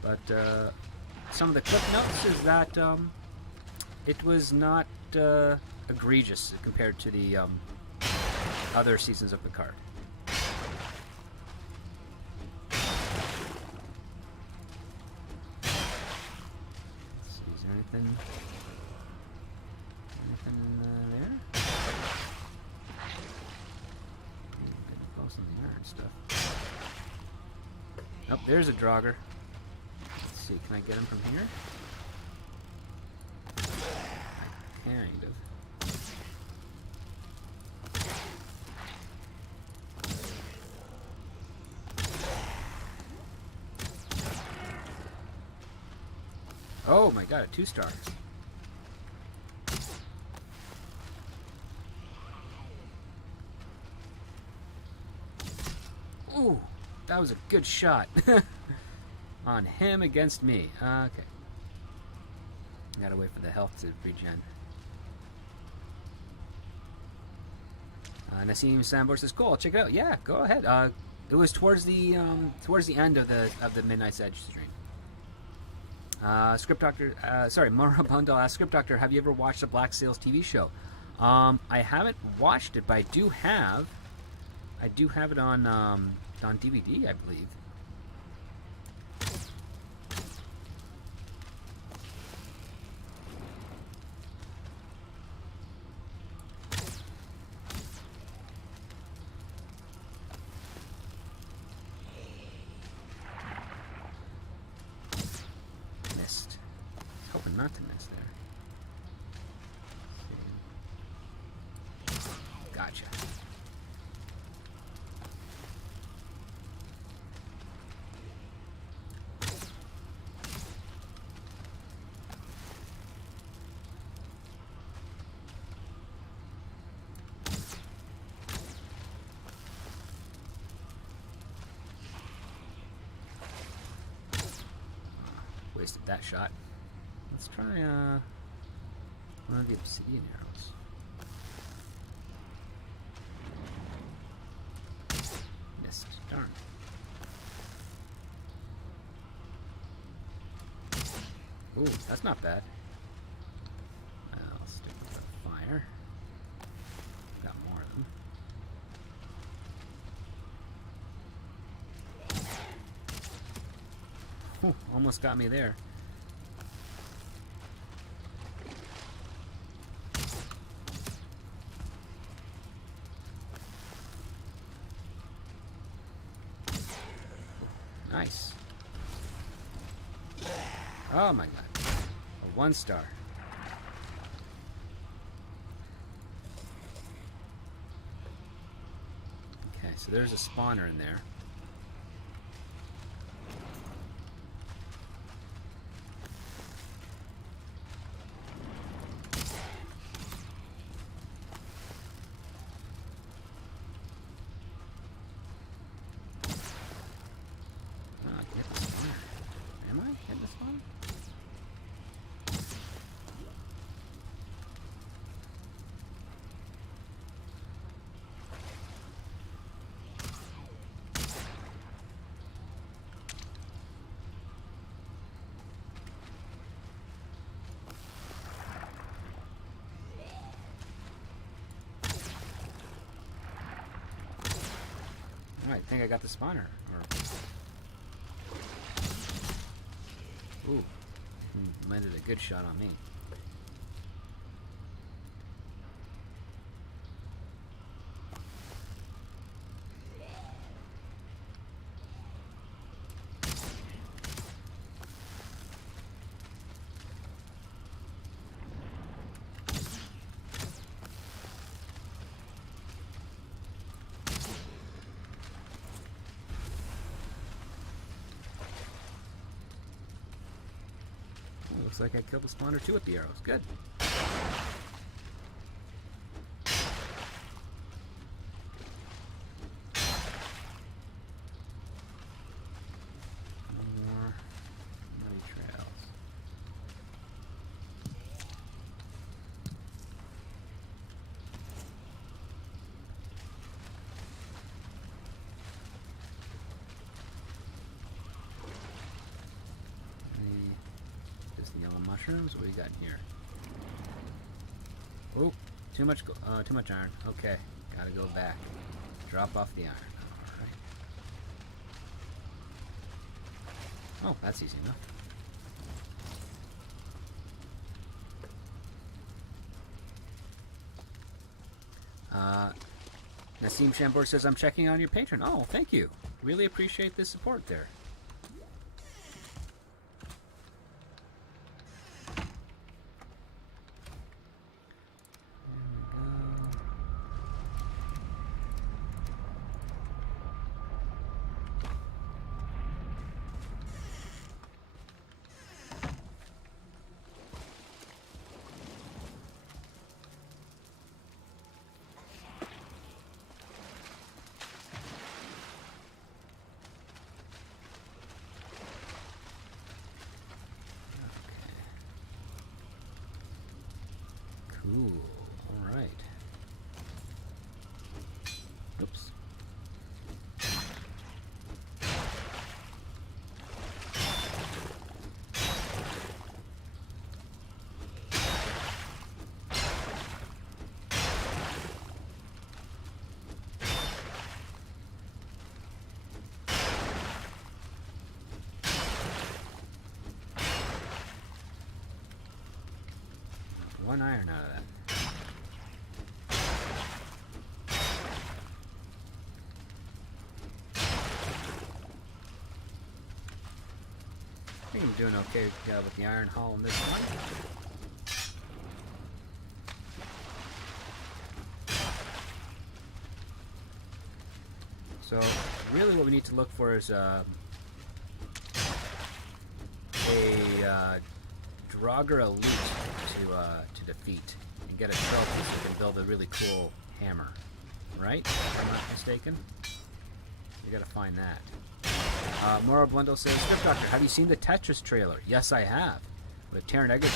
But some of the clip notes is that it was not egregious compared to the other seasons of Picard. Let's see, is there anything there? Getting close on the iron stuff. Oh, there's a Draugr. Let's see, can I get him from here? Kind of. Oh my god, a 2-star. Ooh, that was a good shot. On him against me. Okay. Gotta wait for the health to regen. Nassim Sambor says, "Cool, check it out." Yeah, go ahead. It was towards the end of the Midnight's Edge stream. Script Doctor, sorry, Morabundal asked, "Script Doctor, have you ever watched the Black Sails TV show?" I haven't watched it, but I do have it on DVD, I believe. Missed. Hoping not to miss there. Gotcha. Wasted that shot. Let's try one of the obsidian arrows. Missed. Darn. Ooh, that's not bad. I'll stick with the fire. Got more of them. Ooh, almost got me there. Nice. Oh my god. A 1-star. Okay, so there's a spawner in there. I think I got the spawner. Ooh. Landed a good shot on me. Looks like I killed the spawner too with the arrows. Good. More muddy trails. Yellow mushrooms. What do we got here? Oh, too much iron. Okay, gotta go back. Drop off the iron. All right. Oh, that's easy enough. Nassim Shambor says, I'm checking on your patron. Oh, thank you. Really appreciate the support there. Cool. All right. Oops. One iron out of that. I think I'm doing okay with the iron hull in this one. So really what we need to look for is a Draugr elite to defeat and get a trophy so we can build a really cool hammer. Right? If I'm not mistaken. We gotta find that. Moro Blundell says, Script Doctor, have you seen the Tetris trailer? Yes, I have. With Taron Egerton.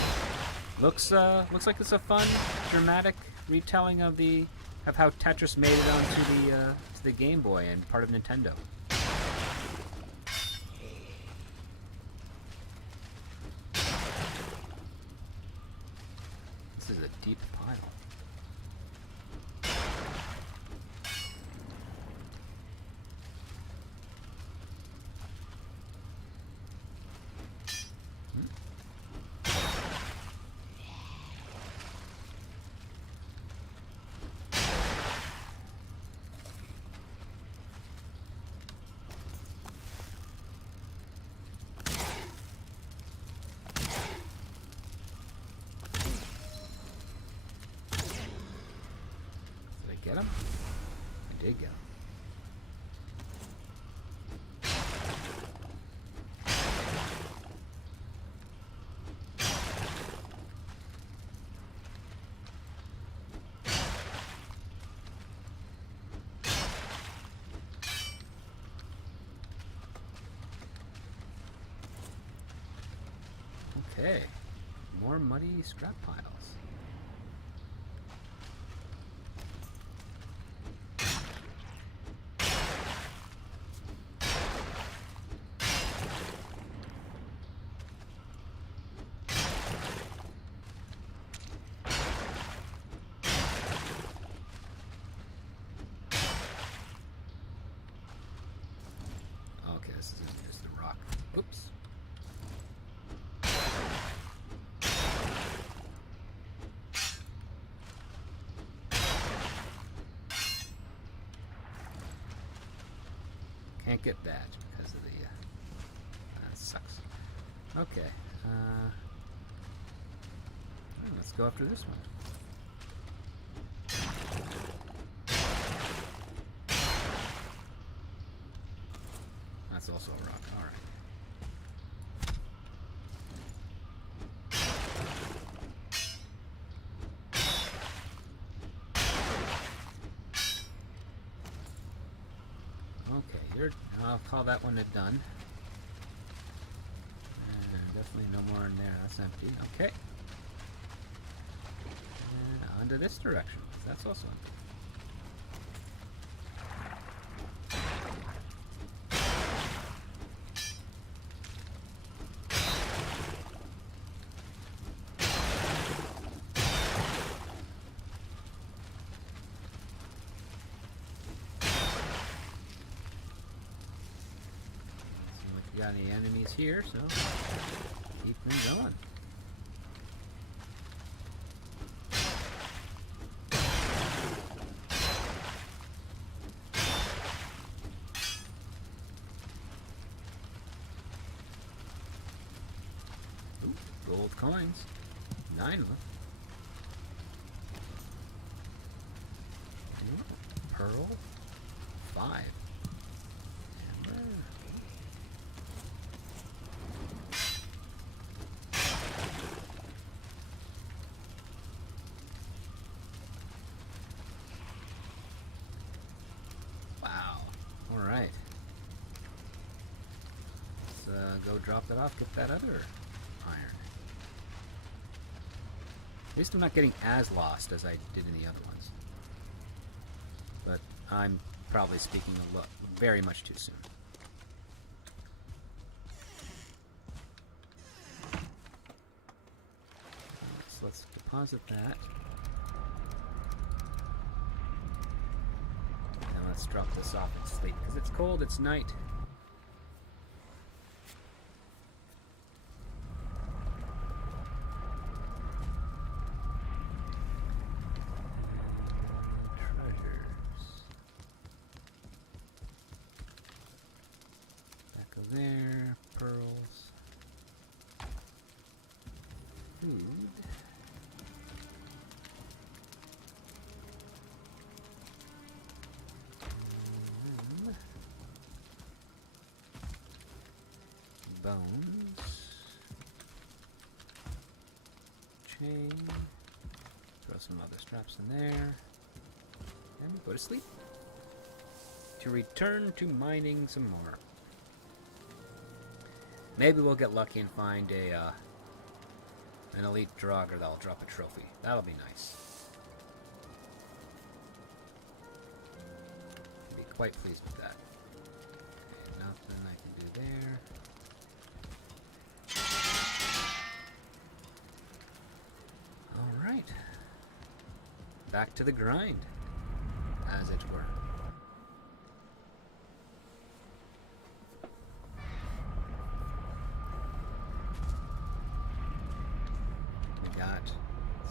Looks like it's a fun, dramatic retelling of how Tetris made it onto to the Game Boy and part of Nintendo. This is a deep pile. Get him? I did get him. Okay, more muddy scrap piles. Oops. Can't get that because of the... that sucks. Okay. Let's go after this one. That's also a rock. Alright. Okay, I'll call that one a done. And definitely no more in there. That's empty. Okay. And on to this direction. That's also empty. Got any enemies here, so keep them going. Ooh, gold coins. 9 of them. Ooh, pearl. 5. Alright. Let's go drop that off, get that other iron. At least I'm not getting as lost as I did in the other ones. But I'm probably speaking very much too soon. So let's deposit that. Let's drop this off and sleep, because it's cold, it's night. Treasures. Back of there, pearls. Food. Bones. Chain. Throw some other straps in there. And go to sleep. To return to mining some more. Maybe we'll get lucky and find an elite drogger that'll drop a trophy. That'll be nice. I'll be quite pleased with that. Okay, nothing I can do there. Alright. Back to the grind, as it were. Let's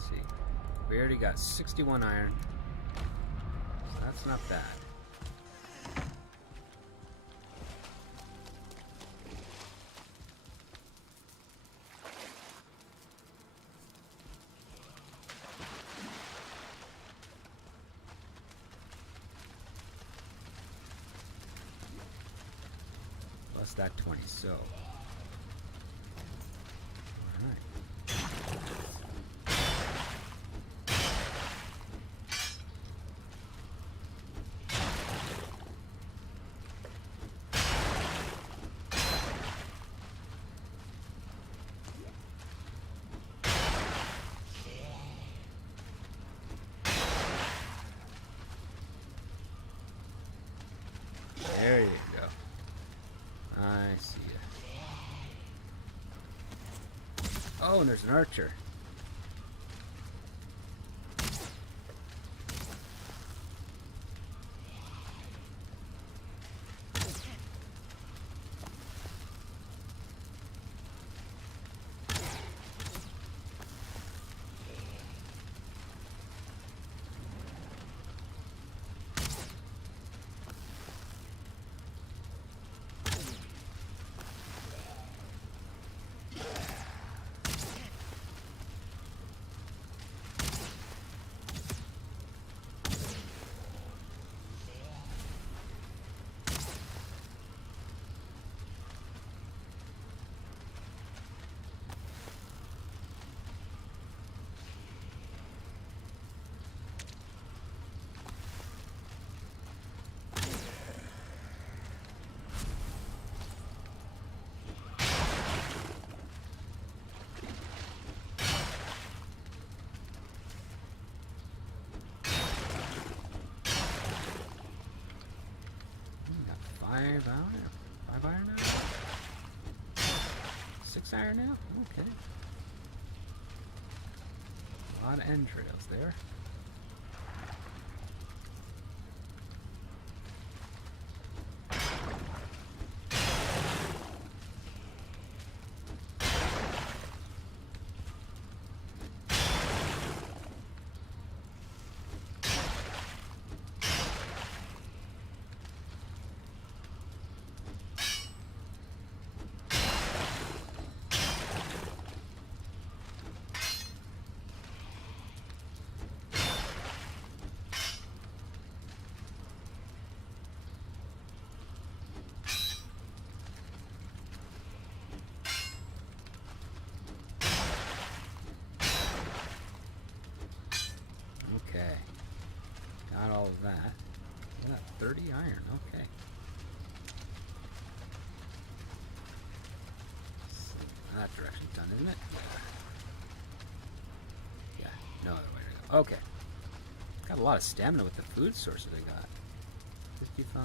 see. We already got 61 iron. So that's not bad. Plus that 20, so... Alright. There you go. I see ya. Oh, and there's an archer. 5 iron now? 6 iron now? Okay. A lot of entrails there. Okay. Got all of that. Got 30 iron, okay. So that direction's done, isn't it? Yeah, no other way to go. Okay. Got a lot of stamina with the food sources I got. 55,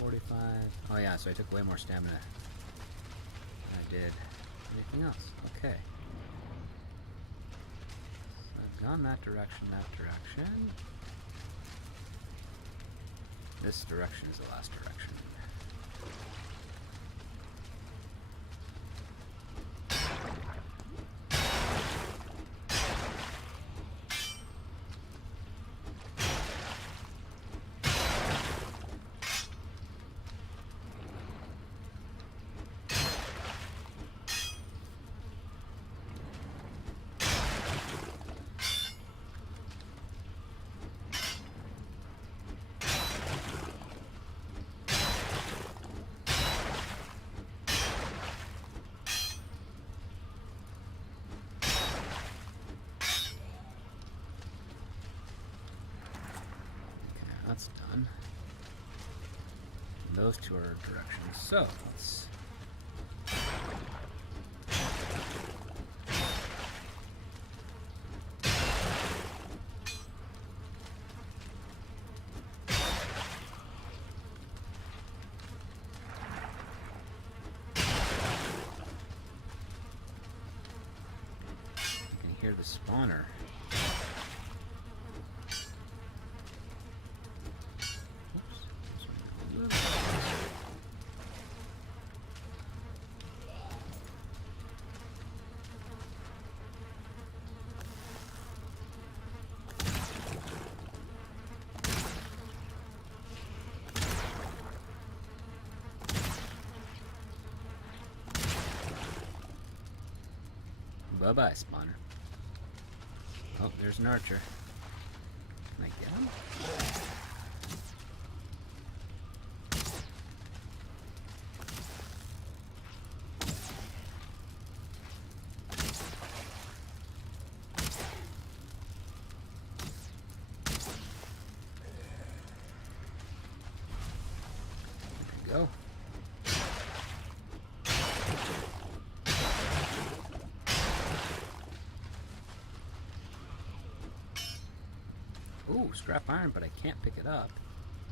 45. Oh yeah, so I took way more stamina than I did anything else. Okay. Gone that direction, that direction. This direction is the last direction. That's done. And those two are directions. So let's you can hear the spawner. Bye-bye, spawner. Oh, there's an archer. Can I get him? There we go. Ooh, scrap iron, but I can't pick it up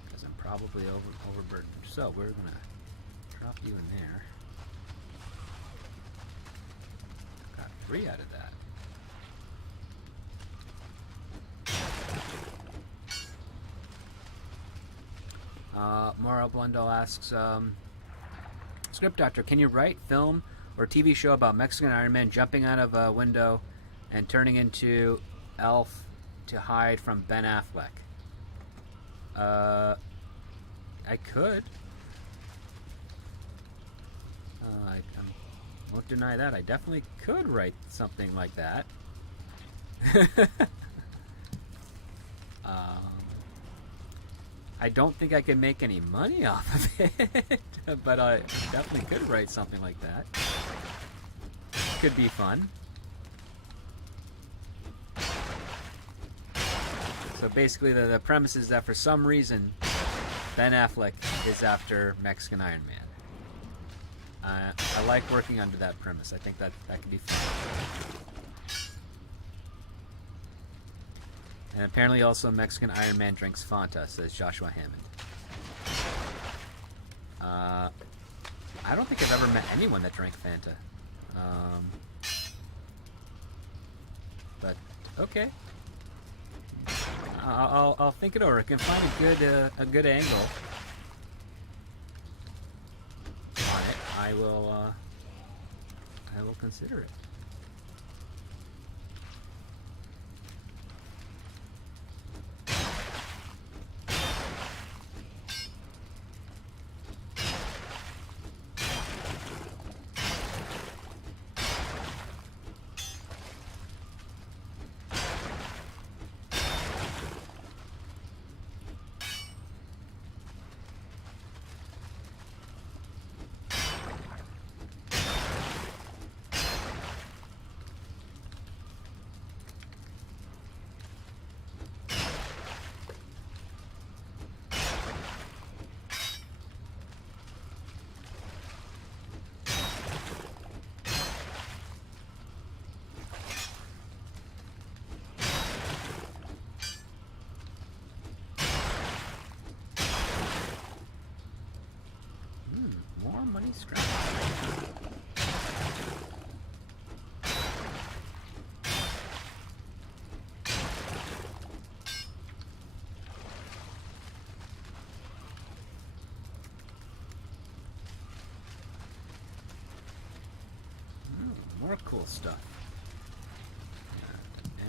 because I'm probably overburdened. So we're gonna drop you in there. Got 3 out of that. Mauro Blundell asks, Script Doctor, can you write, film, or TV show about Mexican Iron Man jumping out of a window and turning into elf to hide from Ben Affleck? I could. I won't deny that. I definitely could write something like that. I don't think I can make any money off of it, but I definitely could write something like that. Could be fun. So basically the premise is that for some reason Ben Affleck is after Mexican Iron Man. I like working under that premise. I think that could be fun. And apparently also Mexican Iron Man drinks Fanta, says Joshua Hammond. I don't think I've ever met anyone that drank Fanta. But okay, I'll think it over. I can find a good angle on it. I will consider it. More money scratch. More cool stuff.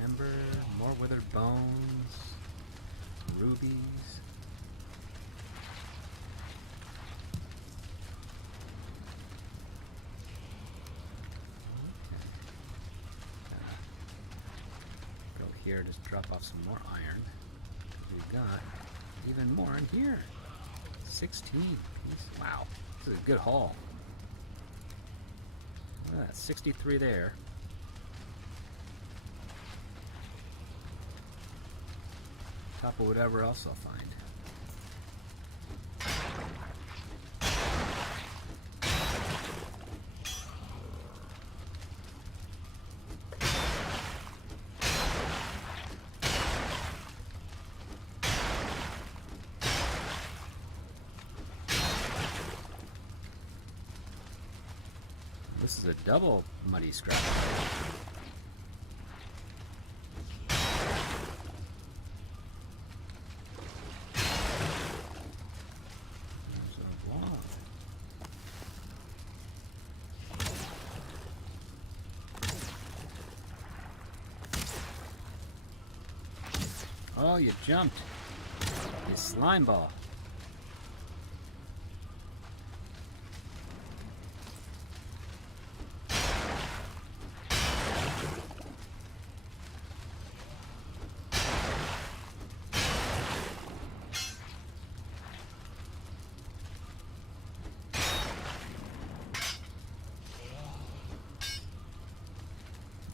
Amber, more withered bones, rubies. Go here, just drop off some more iron. We've got even more in here. 16 piece. Wow, this is a good haul. Look at that, 63 there. Top of whatever else I'll find. This is a double muddy scrap. Oh, you jumped. You slime ball.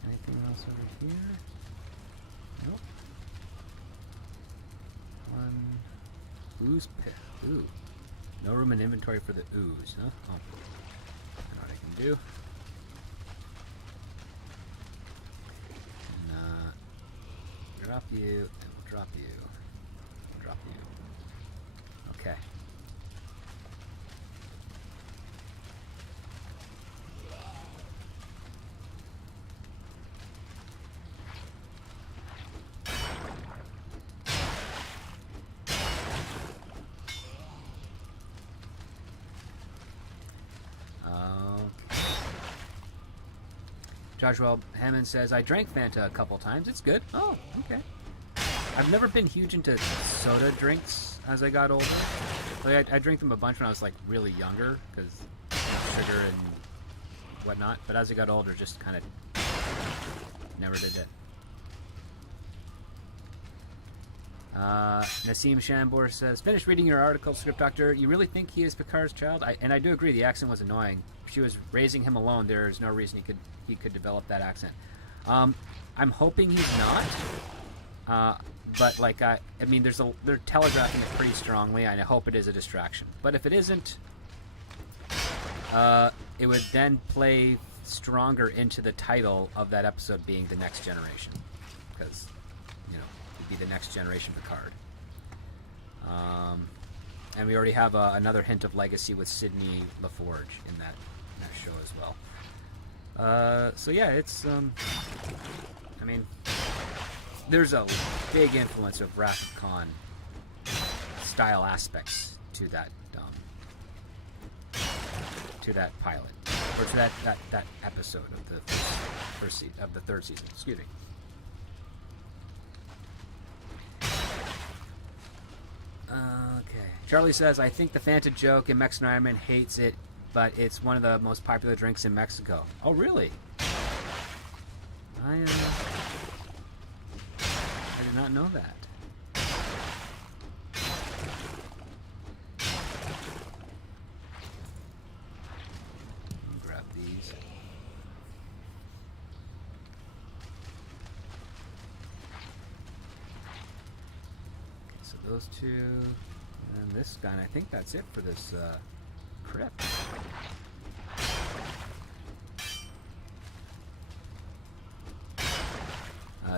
Anything else over here? Nope. One ooze pit. Ooh. No room in inventory for the ooze, huh? Oh. I know what I can do. And, drop you, and we'll drop you. We'll drop you. Okay. Joshua Hammond says, I drank Fanta a couple times. It's good. Oh, okay. I've never been huge into soda drinks as I got older. Like, I drank them a bunch when I was like really younger because sugar and whatnot. But as I got older, just kind of never did it. Nassim Shambor says, finished reading your article, Script Doctor. You really think he is Picard's child? And I do agree, the accent was annoying. If she was raising him alone, there's no reason he could develop that accent. I'm hoping he's not. But like I mean, they're telegraphing it pretty strongly, and I hope it is a distraction. But if it isn't, it would then play stronger into the title of that episode being The Next Generation, because, you know, it'd be The Next Generation Picard. And we already have another hint of legacy with Sidney LaForge in that show as well. So yeah, it's I mean, there's a big influence of Wrath of Khan style aspects to that pilot, or to that episode of the third season. Excuse me. Okay. Charlie says, I think the Fanta joke in Mexican Iron Man hates it, but it's one of the most popular drinks in Mexico. Oh, really? I did not know that. Grab these. So those two, and this guy, and I think that's it for this crypt.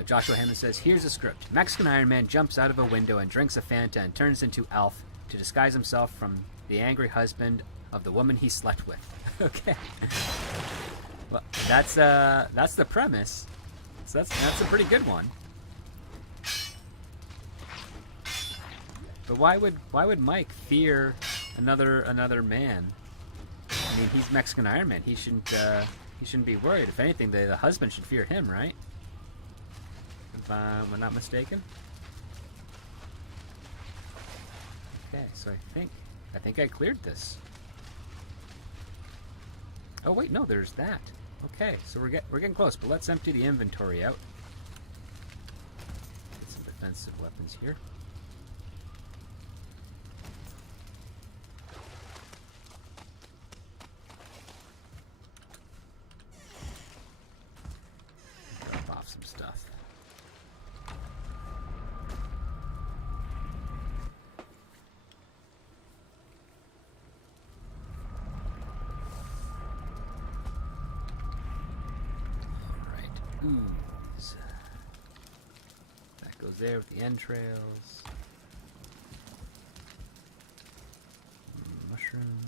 Joshua Hammond says, here's a script. Mexican Iron Man jumps out of a window and drinks a Fanta and turns into Alf to disguise himself from the angry husband of the woman he slept with. Okay. Well, that's the premise. So that's a pretty good one. But why would Mike fear another man? I mean, he's Mexican Iron Man. He shouldn't be worried. If anything, the husband should fear him, right? If I'm not mistaken. Okay, so I think I cleared this. Oh wait, no, there's that. Okay, so we're getting close, but let's empty the inventory out. Get some defensive weapons here. Drop off some stuff. Ooze. That goes there with the entrails. Mushrooms.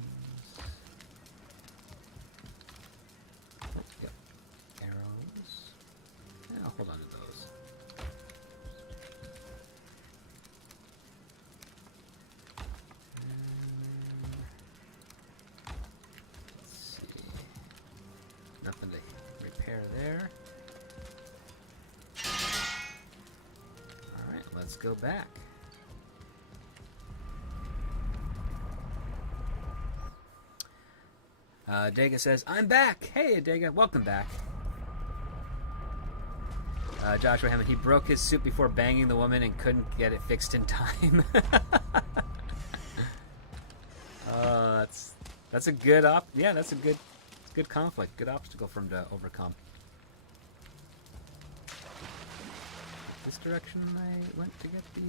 Oh, yep. Arrows. Yeah, I'll hold on to those. Let's see. Nothing to repair there. Let's go back. Adega says, I'm back! Hey, Adega, welcome back. Joshua Hammond, he broke his suit before banging the woman and couldn't get it fixed in time. That's a good that's a good conflict, good obstacle for him to overcome. This direction I went to get the...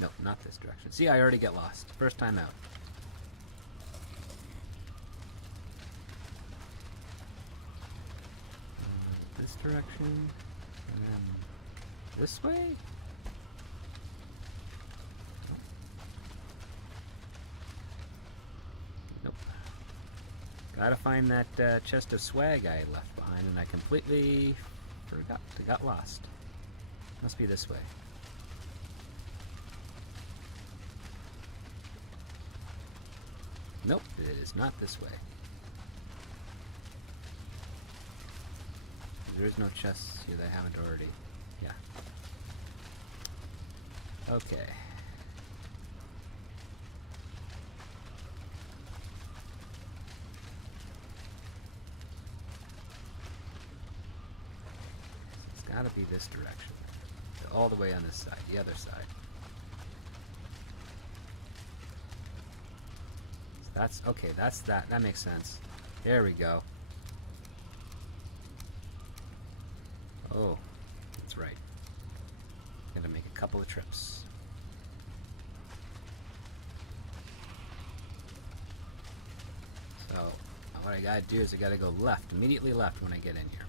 Nope, not this direction. See, I already get lost. First time out. This direction, and then this way? Nope. Gotta find that chest of swag I left behind, and I completely got lost. Must be this way. Nope, it is not this way. There is no chests here that I haven't already. Yeah. Okay. Gotta be this direction. All the way on this side, the other side. So that's okay, that's that. That makes sense. There we go. Oh, that's right. Gonna make a couple of trips. So, what I gotta do is I gotta go left, immediately left when I get in here.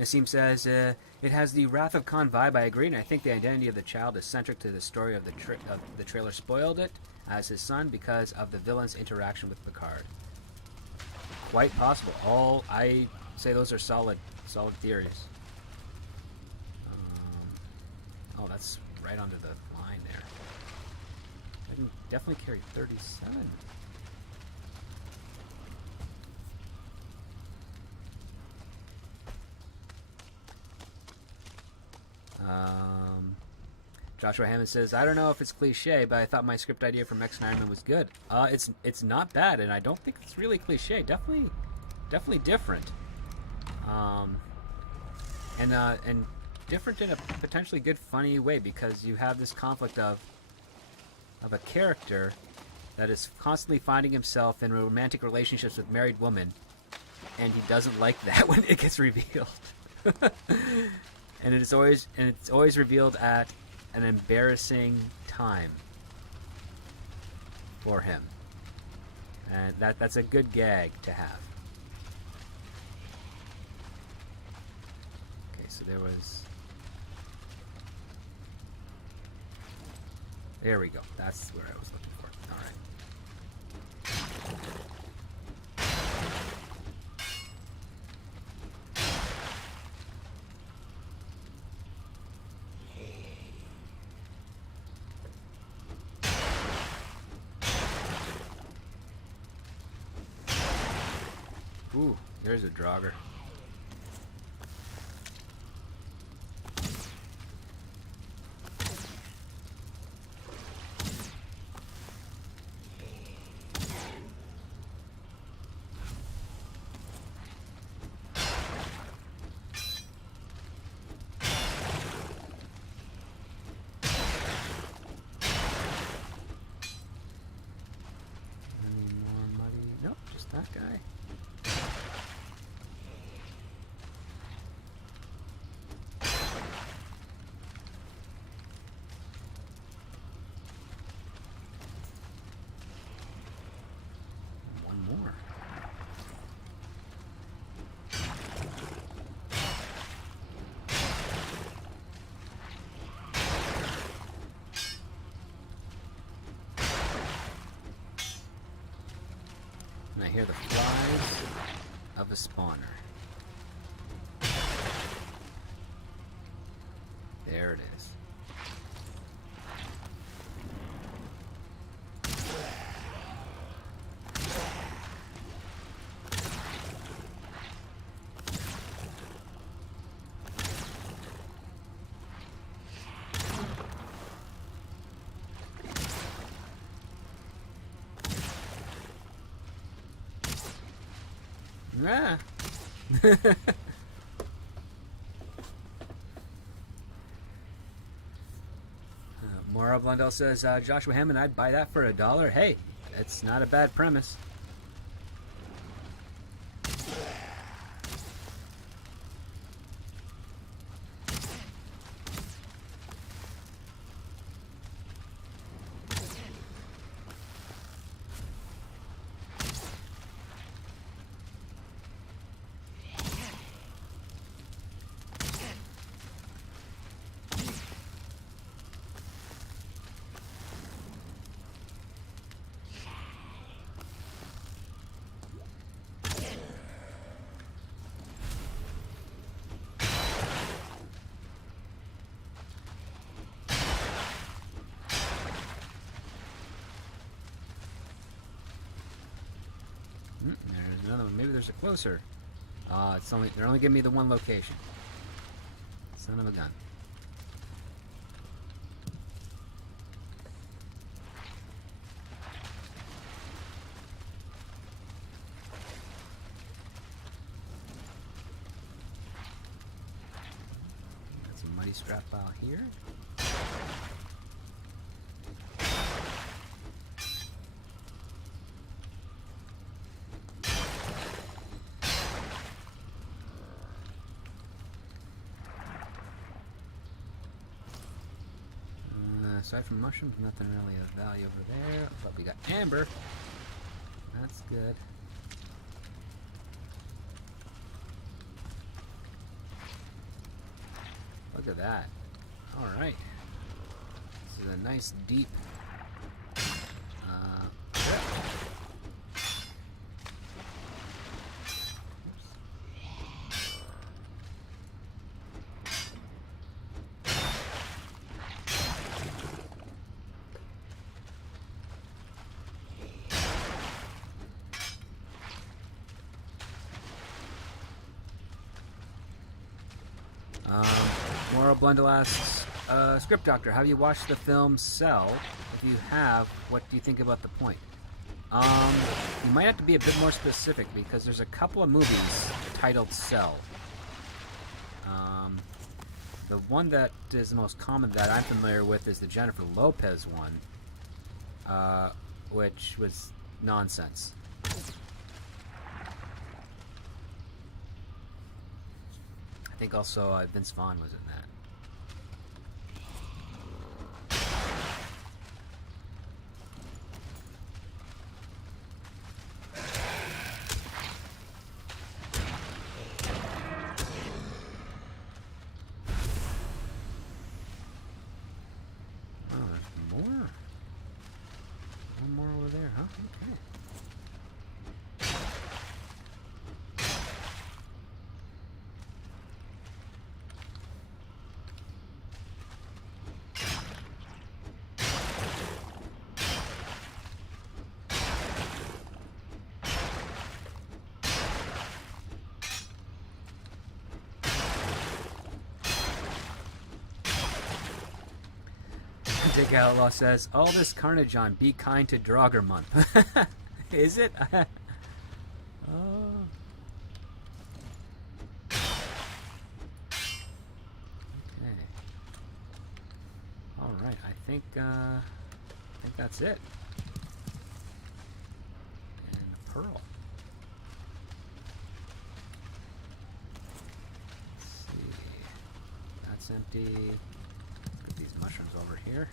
Nassim says, it has the Wrath of Khan vibe. I agree, and I think the identity of the child is centric to the story of the trailer spoiled it as his son because of the villain's interaction with Picard. Quite possible. I say those are solid theories. Oh, that's right onto the line there. I can definitely carry 37. Joshua Hammond says, I don't know if it's cliche, but I thought my script idea for Mex and Iron Man was good. It's not bad, and I don't think it's really cliche. Definitely different. And different in a potentially good, funny way, because you have this conflict of a character that is constantly finding himself in romantic relationships with married women, and he doesn't like that when it gets revealed. And it's always revealed at an embarrassing time for him, and that's a good gag to have. Okay, so there we go. That's where I was looking for. All right. Ooh, there's a Draugr. Any more muddy? Nope, just that guy. And I hear the flies of a spawner. There it is. Ah. Maura Blundell says, Joshua Hammond, I'd buy that for $1. Hey, it's not a bad premise. There's another one. Maybe there's a closer. They're only giving me the one location. Son of a gun. Got some muddy strap out here. Aside from mushrooms, nothing really of value over there. But we got amber. That's good. Look at that. Alright. This is a nice deep trip. Moral Blundell asks, Script Doctor, have you watched the film Cell? If you have, what do you think about the point? You might have to be a bit more specific because there's a couple of movies titled Cell. The one that is the most common that I'm familiar with is the Jennifer Lopez one, which was nonsense. I think also Vince Vaughn was in that. Oh, there's more. One more over there, huh? Okay. Dick Outlaw says, all this carnage on Be Kind to Draugr month. Is it? Oh. Okay. Alright, I think that's it. And a pearl. Let's see. That's empty. Put these mushrooms over here.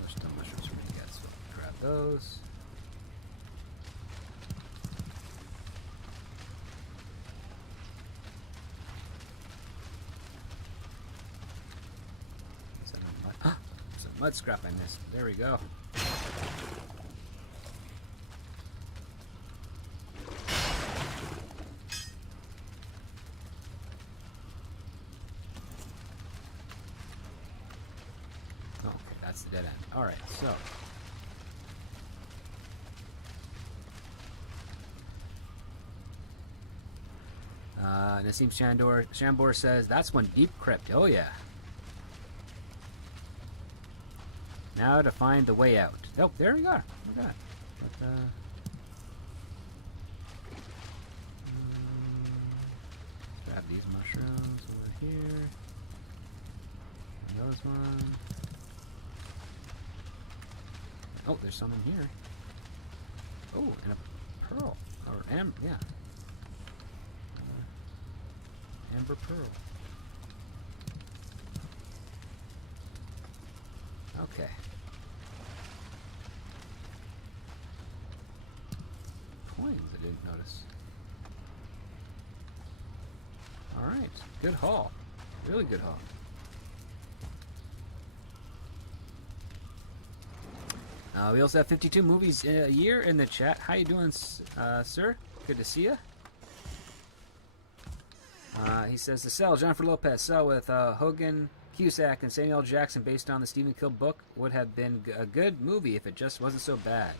There's still mushrooms for me to get, so grab those. Is that a mud? Ah, there's a mud scrap I missed. There we go. That's the dead end. Alright, so. Nassim Shambor says, that's one deep crypt. Oh, yeah. Now to find the way out. Oh, there we go. Look at that. But, grab these mushrooms over here. And those ones. Oh, there's some in here. Oh, and a pearl. Or amber, yeah. Amber pearl. Okay. Coins I didn't notice. Alright, good haul. Really good haul. We also have 52 movies in a year in the chat. How you doing, sir? Good to see you. He says, The Cell, Jennifer Lopez, Cell with Hogan, Cusack, and Samuel L. Jackson based on the Stephen King book would have been a good movie if it just wasn't so bad.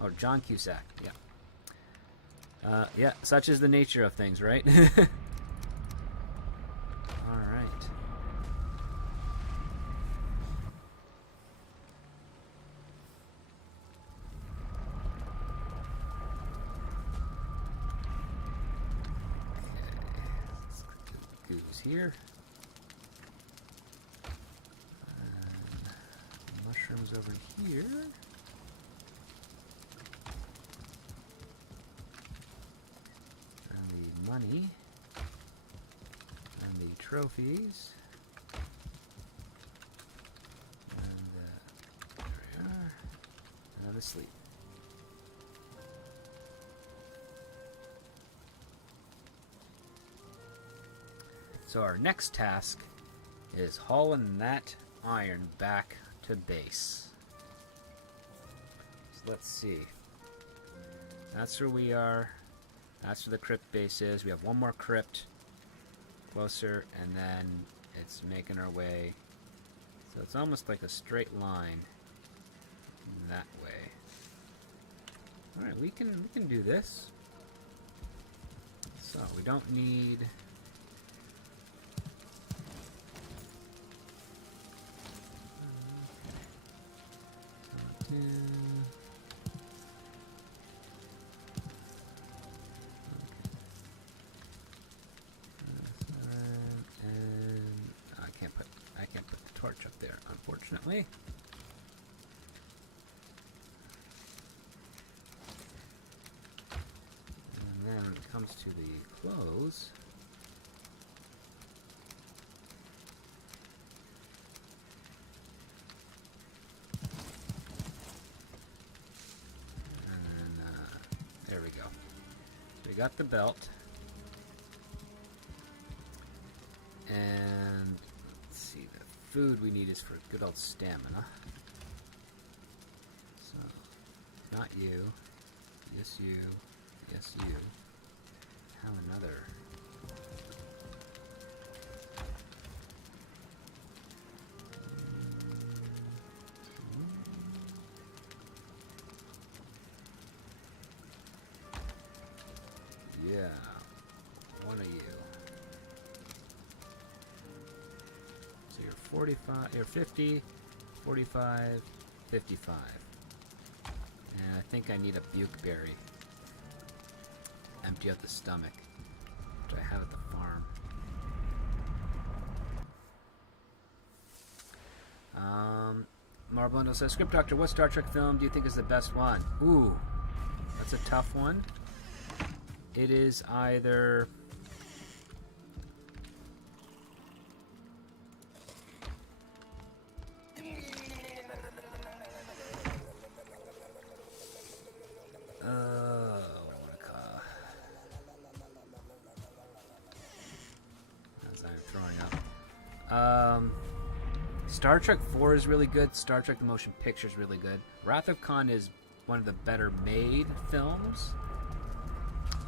Or John Cusack, yeah. Yeah, such is the nature of things, right? Alright. Here. Mushrooms over here. And the money. And the trophies. to sleep. So our next task is hauling that iron back to base. So let's see. That's where we are. That's where the crypt base is. We have one more crypt closer, and then it's making our way. So it's almost like a straight line that way. All right, we can do this. So we don't need. I can't put the torch up there, unfortunately. And then when it comes to the clothes, there we go. So we got the belt. And let's see, the food we need is for good old stamina. So, not you. Yes, you. Yes, you. Have another. Yeah, one of you. So you're 45, you're 50, 45, 55. And I think I need a bukeberry. Empty out the stomach, which I have at the farm. Marblendo says, Script Doctor, what Star Trek film do you think is the best one? Ooh, that's a tough one. It is either... what do I want to call... As I'm throwing up. Star Trek 4 is really good. Star Trek The Motion Picture is really good. Wrath of Khan is one of the better made films.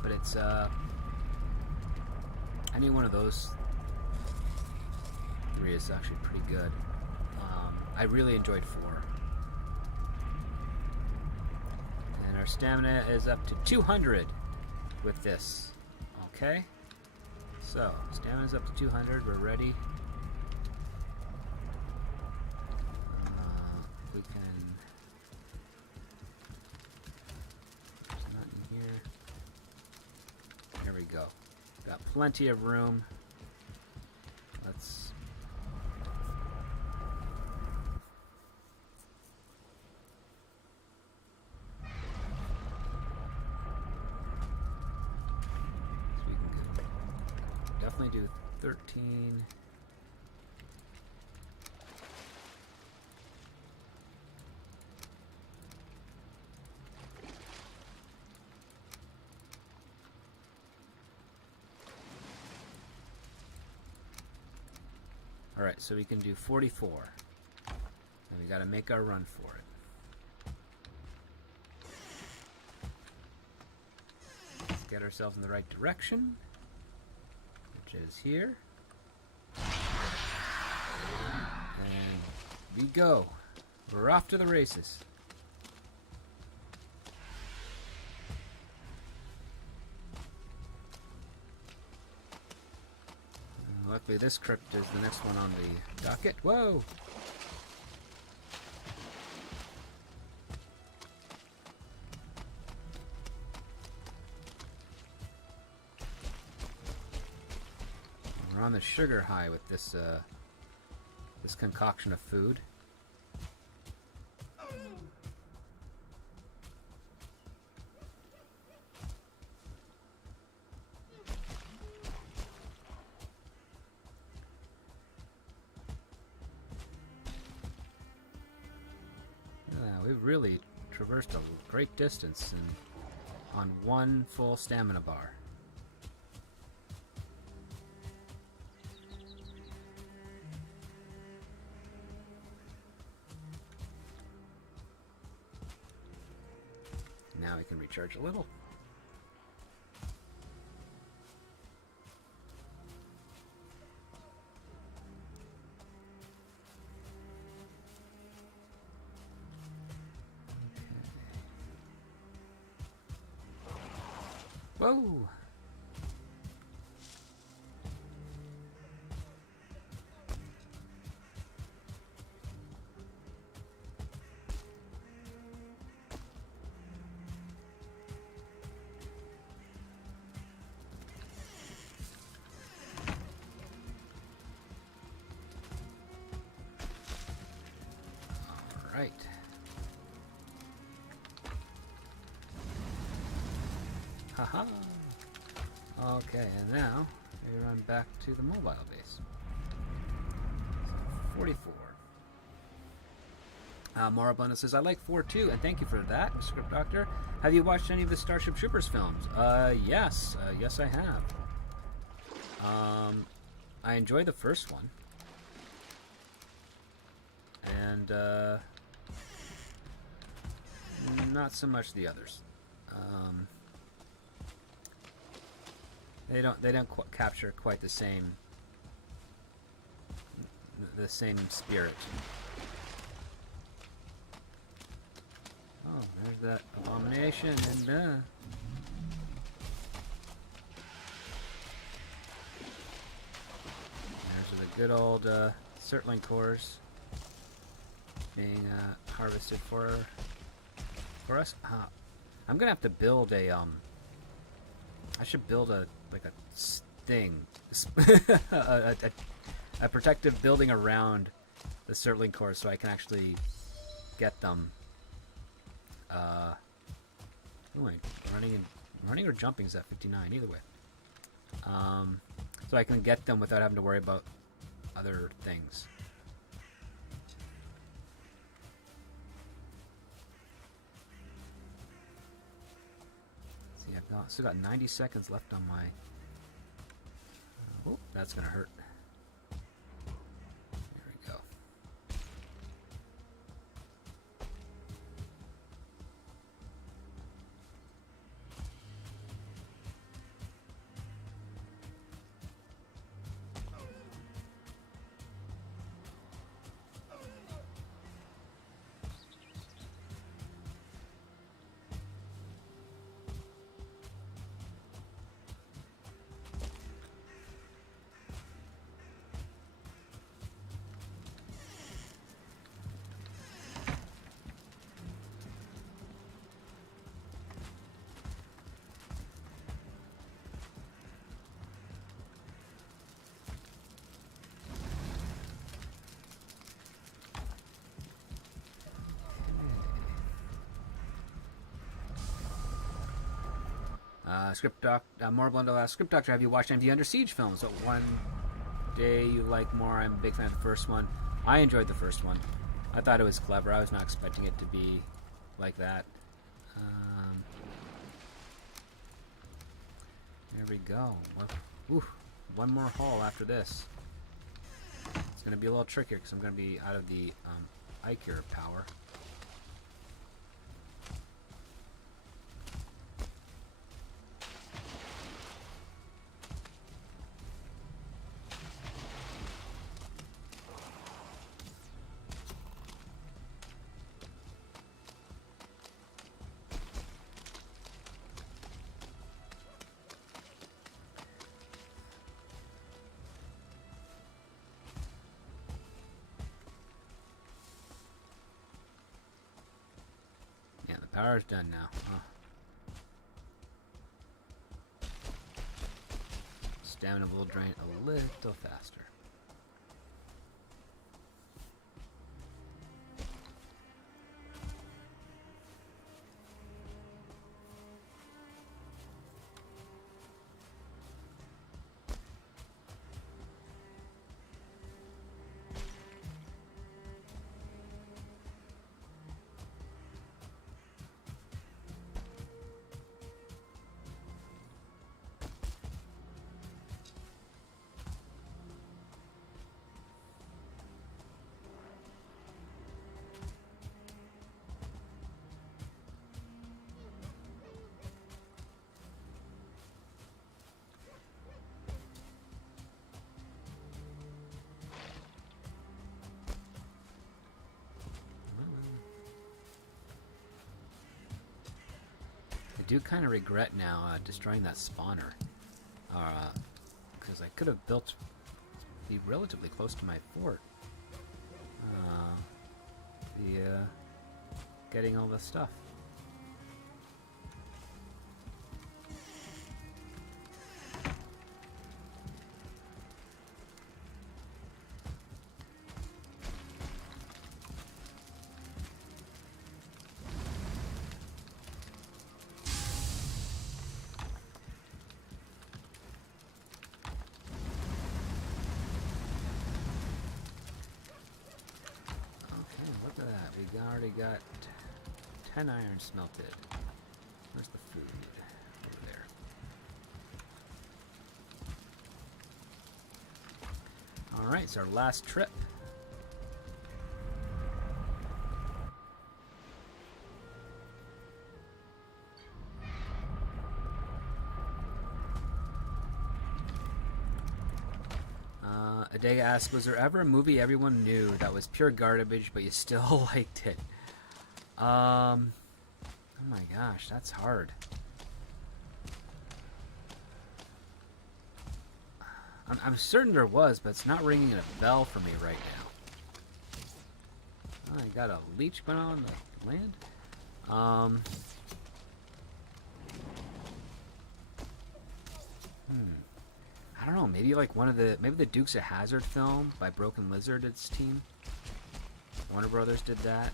But it's, any one of those three is actually pretty good. I really enjoyed 4. And our stamina is up to 200 with this. Okay? So, stamina's up to 200. We're ready. We can... There's nothing here. There we go. Got plenty of room. Let's... So we can definitely do 13. Alright, so we can do 44. And we gotta make our run for it. Let's get ourselves in the right direction, which is here. And we go. We're off to the races. Luckily, this crypt is the next one on the docket. Whoa! We're on the sugar high with this this concoction of food. We've really traversed a great distance on one full stamina bar. Now we can recharge a little. Whoa! All right. Haha. Okay, and now we run back to the mobile base. 44. Moribunda says, I like 4 too, and thank you for that, Script Doctor. Have you watched any of the Starship Troopers films? Yes. Yes, I have. I enjoyed the first one. And, not so much the others. They don't capture quite the same spirit. Oh, there's that abomination, and there's the good old Surtling cores being harvested for us. I'm gonna have to build a I should build a thing, a protective building around the Surtling cores so I can actually get them. Running or jumping is at 59 either way. So I can get them without having to worry about other things. See, I've still got 90 seconds left on my. Oh, that's gonna hurt. There we go. Morblundle asks, Script Doctor, have you watched any of the Under Siege films? What one day you like more? I'm a big fan of the first one. I enjoyed the first one. I thought it was clever. I was not expecting it to be like that. There we go. One more haul after this. It's going to be a little trickier because I'm going to be out of the Ikea power. Power's done now. Huh. Stamina will drain a little faster. do kind of regret now destroying that spawner. Because I could have built... be relatively close to my fort. Getting all this stuff. We already got 10 iron smelted. Where's the food? Over there. Alright, it's our last trip. Adega asks, was there ever a movie everyone knew that was pure garbage, but you still liked it? Oh my gosh, that's hard. I'm certain there was, but it's not ringing a bell for me right now. Oh, I got a leech going on the land? I don't know, maybe like maybe the Dukes of Hazzard film by Broken Lizard's team. Warner Brothers did that.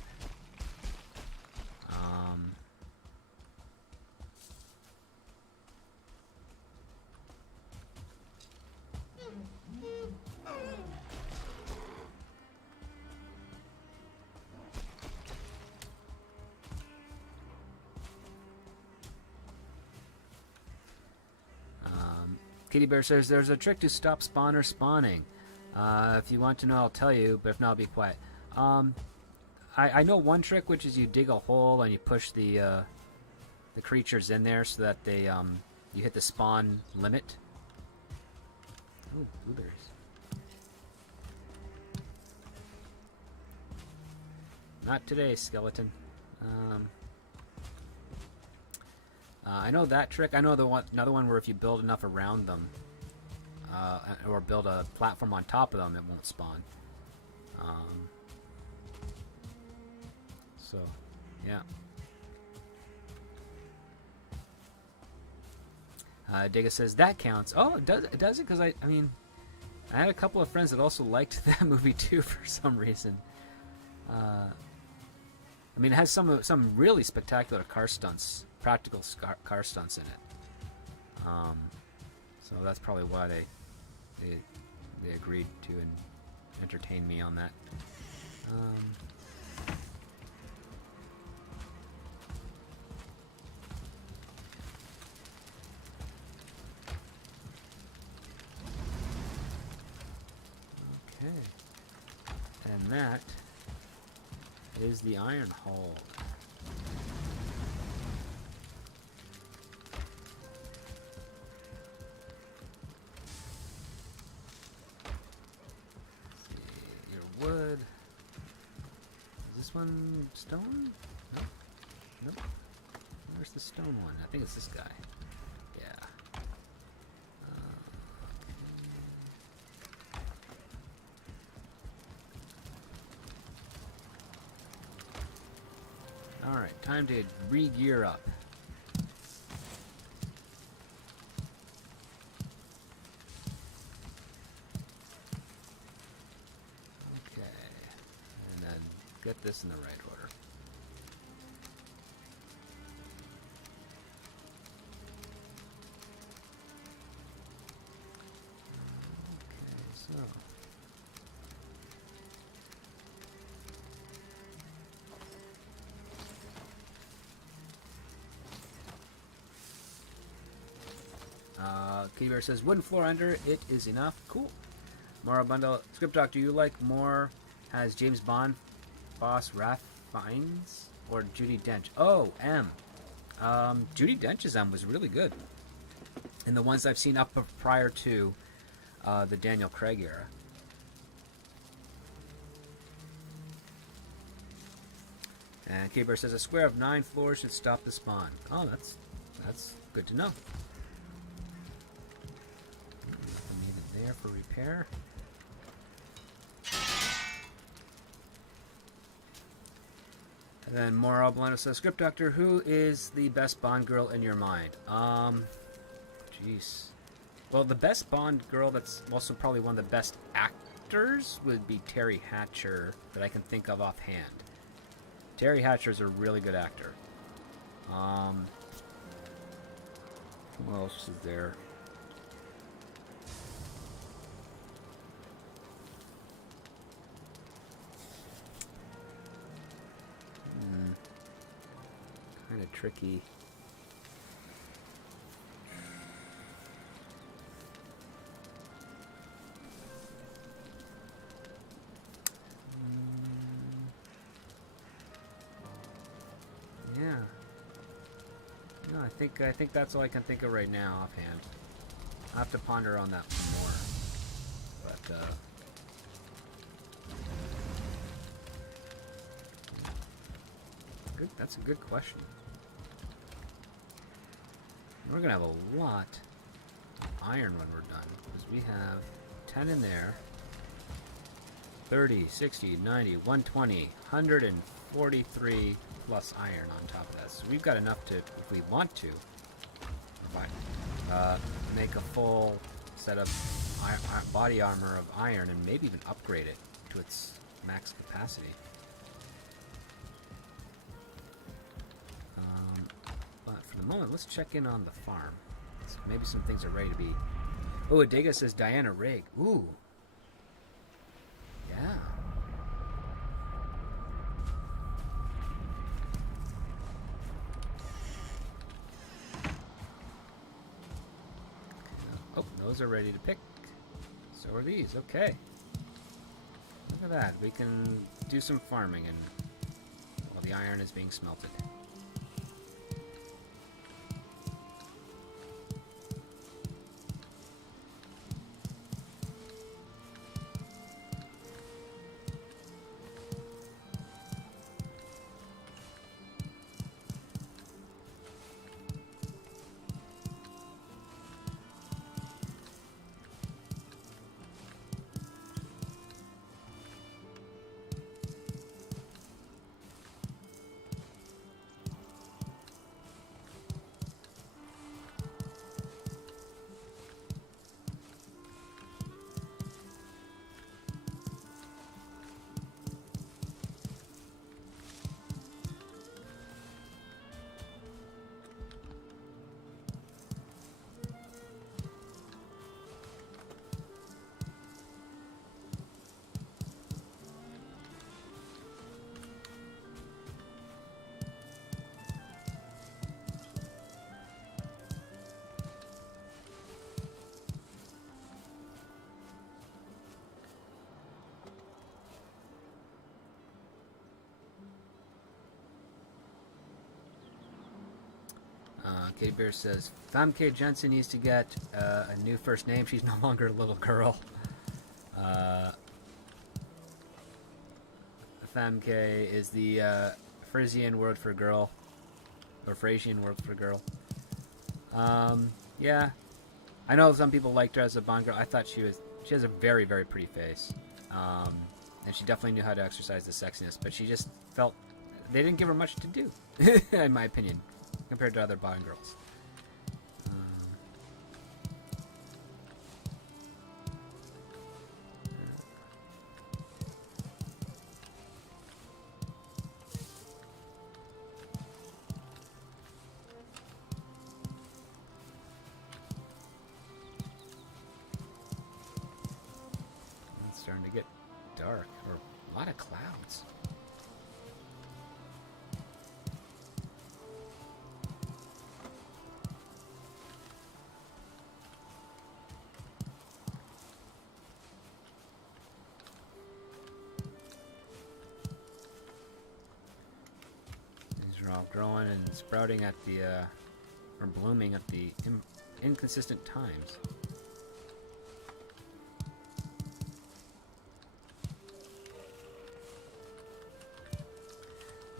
Kitty Bear says, there's a trick to stop spawner spawning. If you want to know, I'll tell you, but if not, I'll be quiet. I know one trick, which is you dig a hole and you push the creatures in there so that they you hit the spawn limit. Oh, blueberries. Not today, skeleton. I know that trick. I know another one where if you build enough around them, or build a platform on top of them, it won't spawn. So, yeah. Digga says that counts. Oh, it does it? Because I mean, I had a couple of friends that also liked that movie too for some reason. I mean, it has some really spectacular car stunts. Practical car stunts in it, so that's probably why they agreed to entertain me on that. Okay, and that is the iron hole. Wood. Is this one stone? No. Nope. Where's the stone one? I think it's this guy. Yeah. Alright, time to re-gear up. Get this in the right order. Okay, so Kitty Bear says wooden floor under it is enough. Cool. Mara Bundle Script Doctor, you like more has James Bond boss Ralph Fiennes or Judi Dench? Oh, M. Judi Dench's M was really good. And the ones I've seen up prior to the Daniel Craig era. And K-Bear says a square of 9 floors should stop the spawn. Oh, that's That's good to know. Needed there for repair. And then Moro Blendo says, Script Doctor, who is the best Bond girl in your mind? Jeez. Well, the best Bond girl that's also probably one of the best actors would be Terry Hatcher, that I can think of offhand. Terry Hatcher is a really good actor. Who else is there? Kind of tricky. Yeah. No, I think that's all I can think of right now offhand. I'll have to ponder on that more. But that's a good question. We're gonna have a lot of iron when we're done, because we have 10 in there. 30, 60, 90, 120, 143 plus iron on top of that. So we've got enough to, if we want to, make a full set of body armor of iron and maybe even upgrade it to its max capacity. But for the moment, let's check in on the farm. So maybe some things are ready to be... Oh, Adega says Diana Rigg. Ooh. Yeah. Oh, those are ready to pick. So are these. Okay. Look at that. We can do some farming and while the iron is being smelted. Katie Bear says, Famke Jensen needs to get a new first name. She's no longer a little girl. Famke is the Frisian word for girl. Or Frisian word for girl. Yeah. I know some people liked her as a Bond girl. I thought she has a very, very pretty face. And she definitely knew how to exercise the sexiness. But she just felt... They didn't give her much to do, in my opinion, compared to other Bond girls. It's starting to get dark, or a lot of clouds. All growing and sprouting at the, or blooming at the inconsistent times.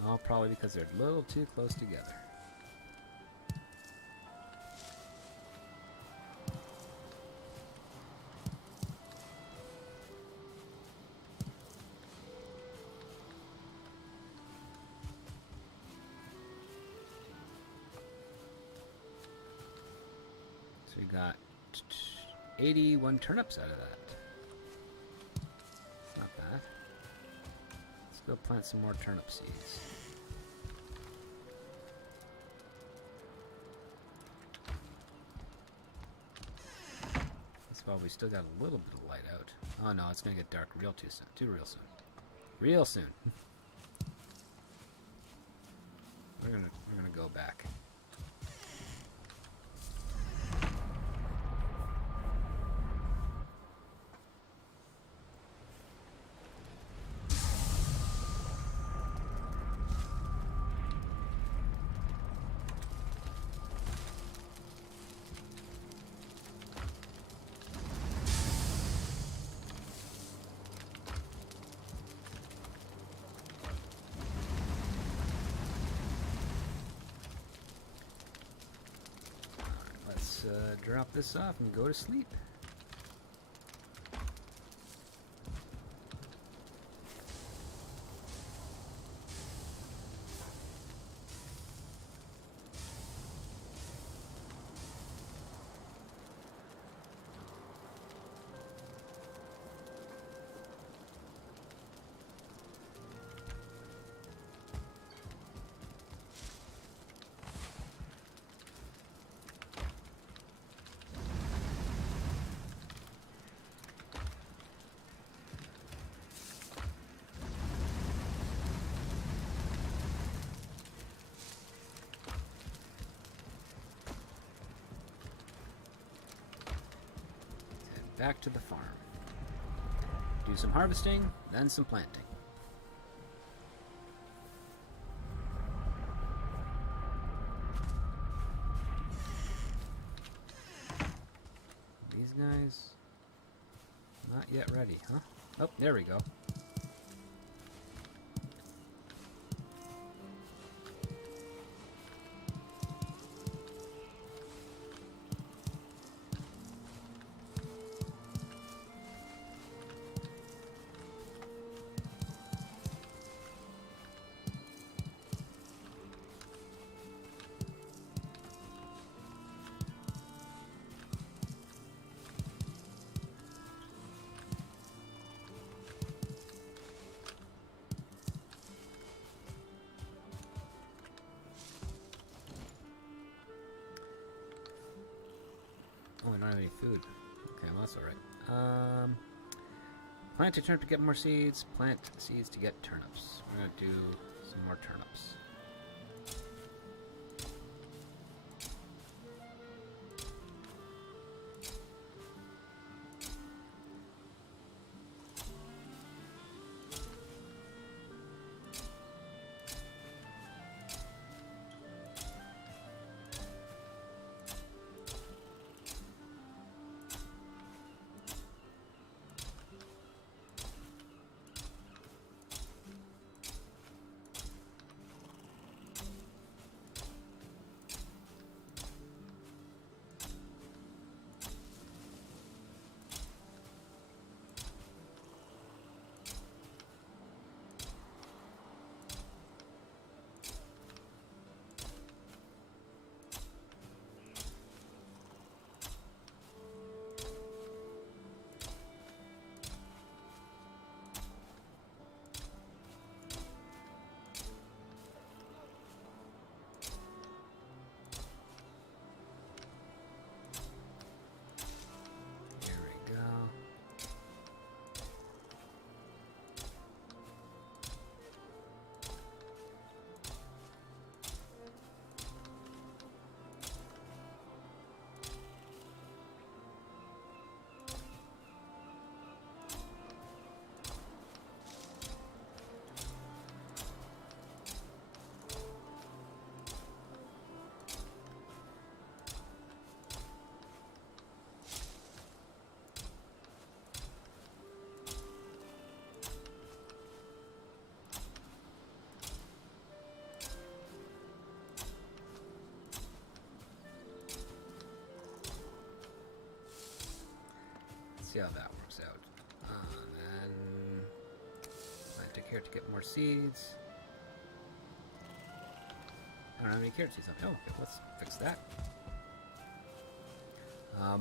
All probably because they're a little too close together. So we got 81 turnips out of that. Not bad. Let's go plant some more turnip seeds. Well, we still got a little bit of light out. Oh no, it's gonna get dark real soon. Real soon. Real soon. we're gonna go back. Drop this off and go to sleep. Back to the farm. Do some harvesting, then some planting. These guys, not yet ready, huh? Oh, there we go. Oh, we don't have any food. Okay, well that's alright. Plant a turnip to get more seeds. Plant seeds to get turnips. We're gonna do some more turnips. See how that works out. And then plant a carrot to get more seeds. I don't have any carrot seeds. Oh, okay, let's fix that.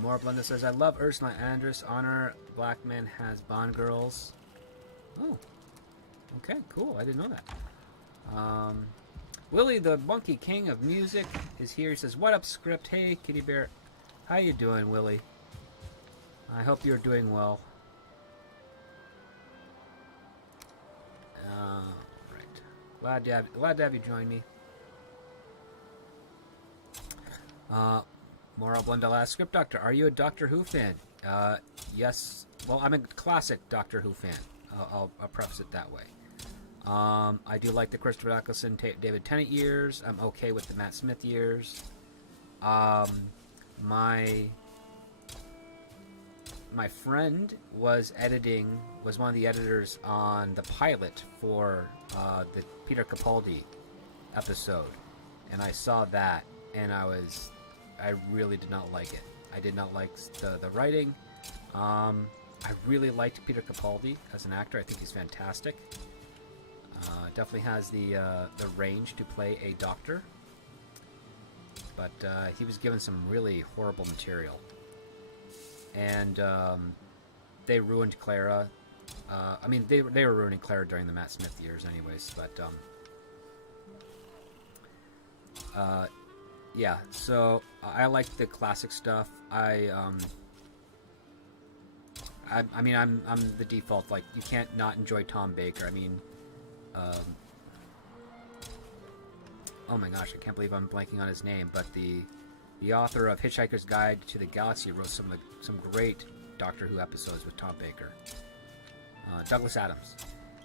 More Blenda says, I love Ursula Andress. Honor Black Man has Bond girls. Oh. Okay, cool. I didn't know that. Willie, the Monkey King of Music, is here. He says, what up, Script? Hey, Kitty Bear. How you doing, Willie? I hope you're doing well. Right. Glad to have you join me. Moral Blundell, Script Doctor, are you a Doctor Who fan? Yes. Well, I'm a classic Doctor Who fan. I'll preface it that way. I do like the Christopher Eccleston, David Tennant years. I'm okay with the Matt Smith years. My friend was one of the editors on the pilot for the Peter Capaldi episode, and I saw that, and I really did not like it. I did not like the writing. I really liked Peter Capaldi as an actor. I think he's fantastic. Definitely has the range to play a doctor, but he was given some really horrible material, and they ruined Clara. I mean, they were ruining Clara during the Matt Smith years, anyways. But yeah. So I like the classic stuff. I mean, I'm the default. Like, you can't not enjoy Tom Baker. I mean. Oh my gosh, I can't believe I'm blanking on his name, but the author of Hitchhiker's Guide to the Galaxy wrote some great Doctor Who episodes with Tom Baker, Douglas Adams,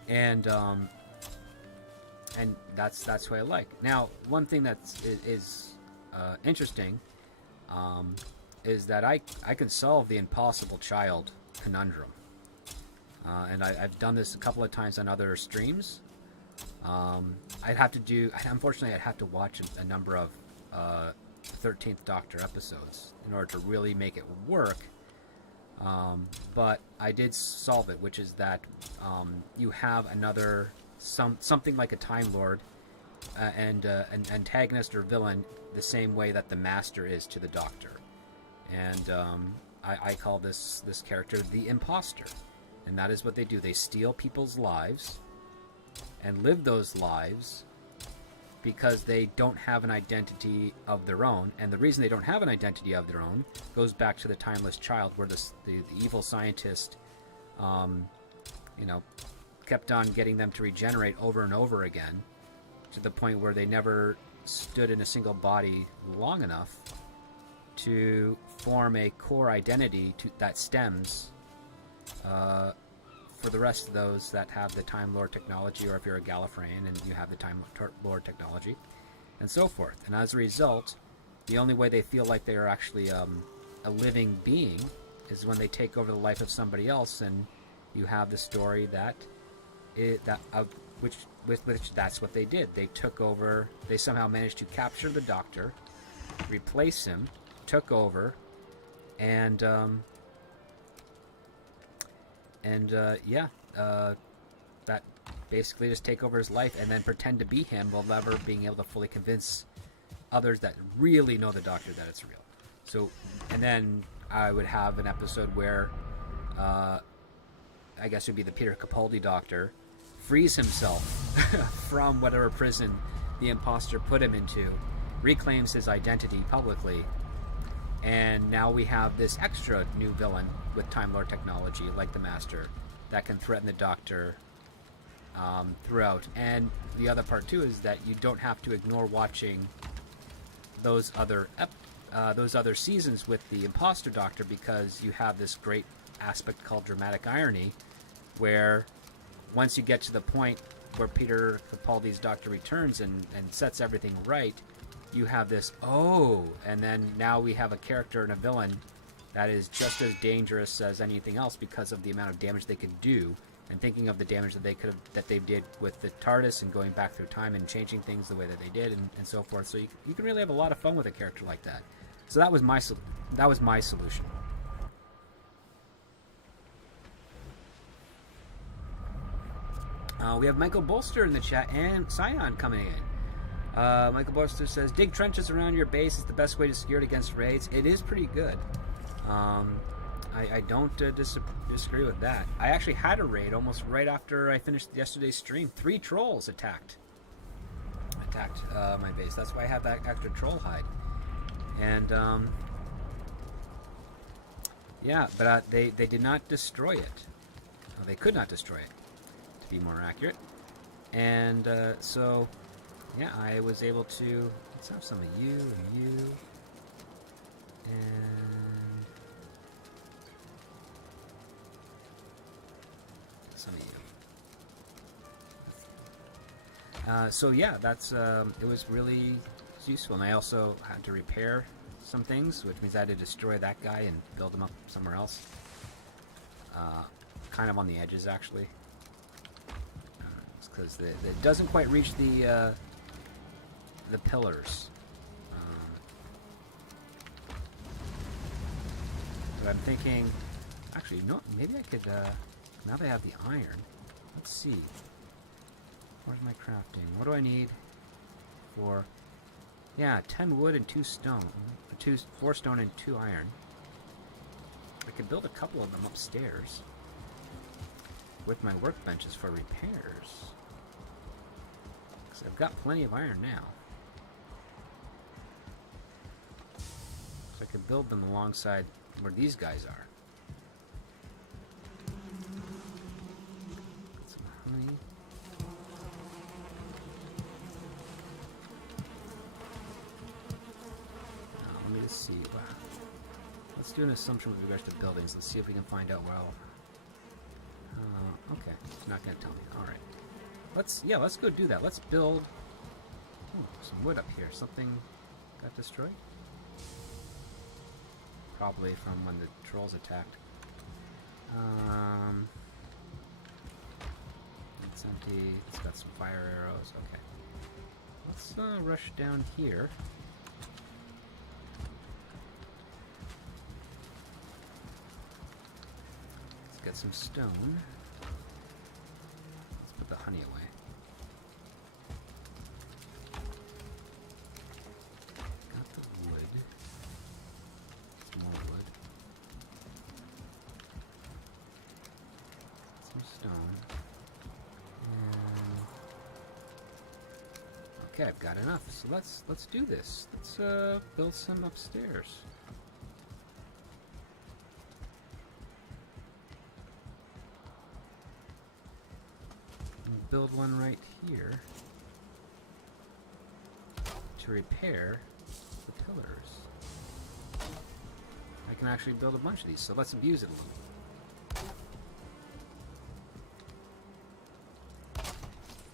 and that's what I like. Now, one thing that is interesting is that I can solve the impossible child conundrum, and I've done this a couple of times on other streams. Unfortunately, I'd have to watch a number of 13th Doctor episodes in order to really make it work. But I did solve it, which is that you have something like a Time Lord and an antagonist or villain the same way that the Master is to the Doctor. And I call this character the Imposter. And that is what they do. They steal people's lives and live those lives because they don't have an identity of their own. And the reason they don't have an identity of their own goes back to the Timeless Child, where the evil scientist, kept on getting them to regenerate over and over again, to the point where they never stood in a single body long enough to form a core identity that stems for the rest of those that have the Time Lord technology, or if you're a Gallifreyan and you have the Time Lord technology, and so forth. And as a result, the only way they feel like they are actually a living being is when they take over the life of somebody else, and you have the story which that's what they did. They took over. They somehow managed to capture the Doctor, replace him, took over, and that basically just take over his life and then pretend to be him while never being able to fully convince others that really know the Doctor that it's real. So, and then I would have an episode where I guess it would be the Peter Capaldi Doctor frees himself from whatever prison the Imposter put him into, reclaims his identity publicly, and now we have this extra new villain with Time Lord technology, like the Master, that can threaten the Doctor throughout. And the other part too is that you don't have to ignore watching those other seasons with the Imposter Doctor, because you have this great aspect called dramatic irony, where once you get to the point where Peter Capaldi's Doctor returns and sets everything right, you have this, and then now we have a character and a villain that is just as dangerous as anything else because of the amount of damage they could do, and thinking of the damage that they did with the TARDIS and going back through time and changing things the way that they did, and so forth. So you can really have a lot of fun with a character like that. So that was my solution. We have Michael Bolster in the chat and Scion coming in. Michael Bolster says, dig trenches around your base is the best way to secure it against raids. It is pretty good. I don't disagree with that. I actually had a raid almost right after I finished yesterday's stream. 3 trolls attacked my base. That's why I have that extra troll hide. And yeah, but they did not destroy it. Well, they could not destroy it, to be more accurate. And so yeah, I was able to. Let's have some of you and you and. Some of you. So yeah, that's it was really useful, and I also had to repair some things, which means I had to destroy that guy and build him up somewhere else. Kind of on the edges, actually, because it doesn't quite reach the pillars. So I'm thinking, actually, no, maybe I could. Now that I have the iron, let's see. Where's my crafting? What do I need for? Yeah, 10 wood and 2 stone. 4 stone and 2 iron. I could build a couple of them upstairs with my workbenches for repairs. Because I've got plenty of iron now. So I could build them alongside where these guys are. Let's see. Wow. Let's do an assumption with regards to buildings. Let's see if we can find out well. Okay, it's not going to tell me. All right. Let's go do that. Let's build. Ooh, some wood up here. Something got destroyed. Probably from when the trolls attacked. It's empty. It's got some fire arrows. Okay. Let's rush down here. Get some stone. Let's put the honey away. Got the wood. Some more wood. Some stone. And okay, I've got enough. So let's do this. Let's build some upstairs. Build one right here to repair the pillars. I can actually build a bunch of these, so let's abuse it a little.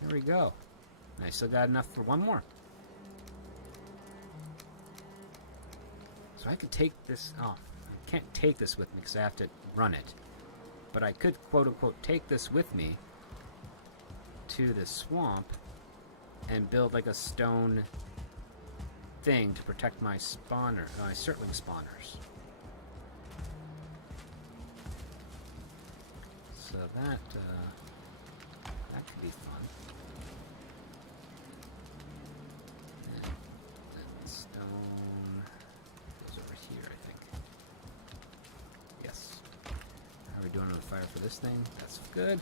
There we go. I still got enough for one more. So I could take this. Oh, I can't take this with me because I have to run it. But I could, quote unquote, take this with me to the swamp and build like a stone thing to protect my spawner, my circling spawners. So that could be fun. And that stone goes over here, I think. Yes. How are we doing on the fire for this thing? That's good.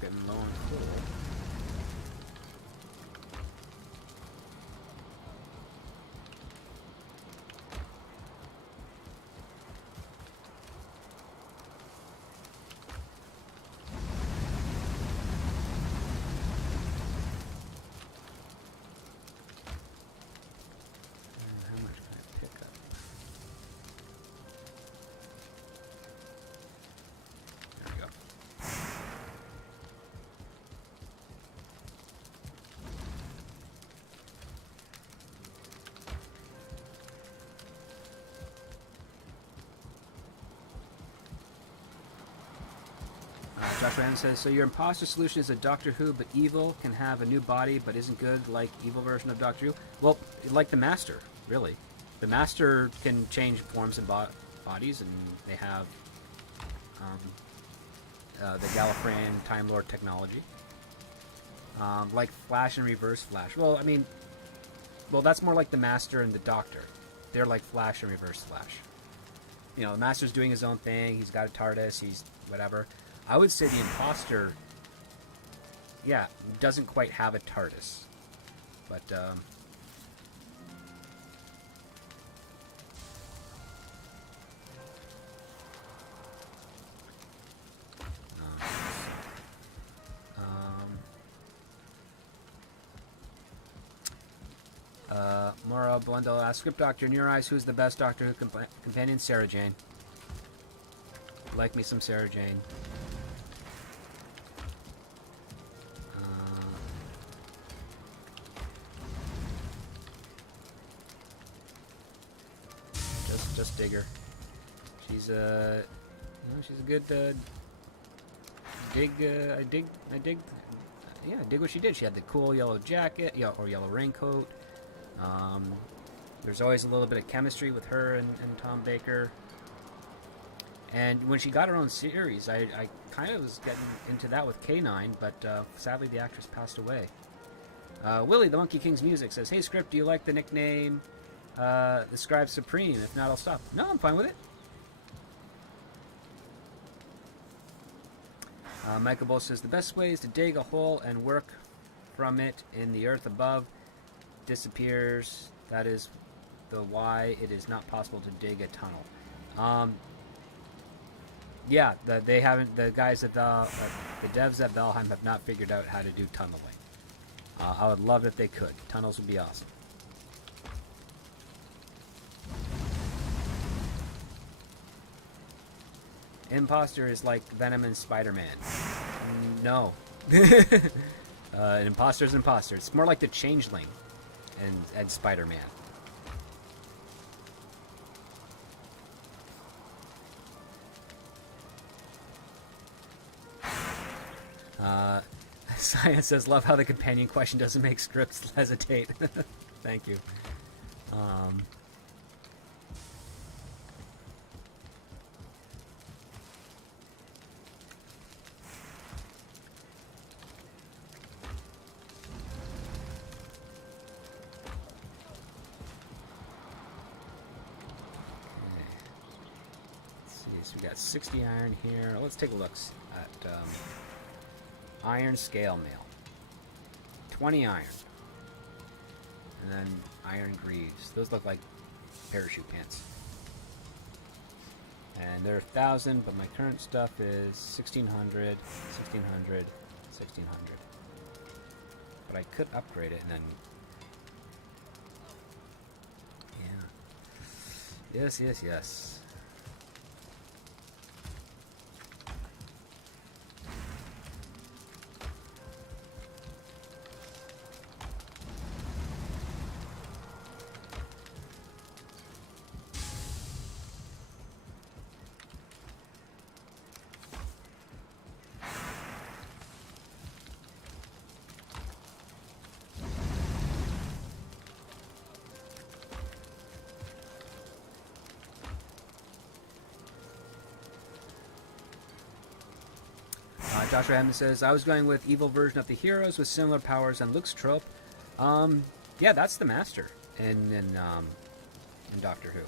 Getting low on coal. How much can I pick up? There we go. Joshua M says, so your imposter solution is a Doctor Who, but evil can have a new body, but isn't good like evil version of Doctor Who? Well, like the Master, really. The Master can change forms and bodies, and they have the Gallifreyan Time Lord technology. Like Flash and Reverse Flash. Well, I mean, that's more like the Master and the Doctor. They're like Flash and Reverse Flash. You know, the Master's doing his own thing. He's got a TARDIS. He's whatever. I would say the Imposter, doesn't quite have a TARDIS. But, Maura Blundell asks, Script Doctor, in your eyes, who's the best Doctor Who companion? Sarah Jane. Like me some Sarah Jane. Just dig her. She's she's a good I dig what she did. She had the cool yellow jacket, or yellow raincoat. There's always a little bit of chemistry with her and Tom Baker. And when she got her own series, I kind of was getting into that with K9, but sadly the actress passed away. Willie, the Monkey King's Music, says, hey, Script, do you like the nickname the Scribe Supreme? If not, I'll stop. No, I'm fine with it. Michael Bull says, the best way is to dig a hole and work from it in the earth above. Disappears. That is the why it is not possible to dig a tunnel. They haven't. The guys at the devs at Valheim have not figured out how to do tunneling. I would love it if they could. Tunnels would be awesome. Imposter is like Venom and Spider-Man. No. An imposter's an imposter. It's more like the Changeling and Spider-Man. Science says, love how the companion question doesn't make scripts hesitate. Thank you. So we got 60 iron here. Let's take a look at iron scale mail. 20 iron. And then iron greaves. Those look like parachute pants. And they're 1,000, but my current stuff is 1,600, 1,600, 1,600. But I could upgrade it and then... Yeah. Yes. Joshua Hammond says, I was going with evil version of the heroes with similar powers and looks trope. Yeah, that's the Master in Doctor Who.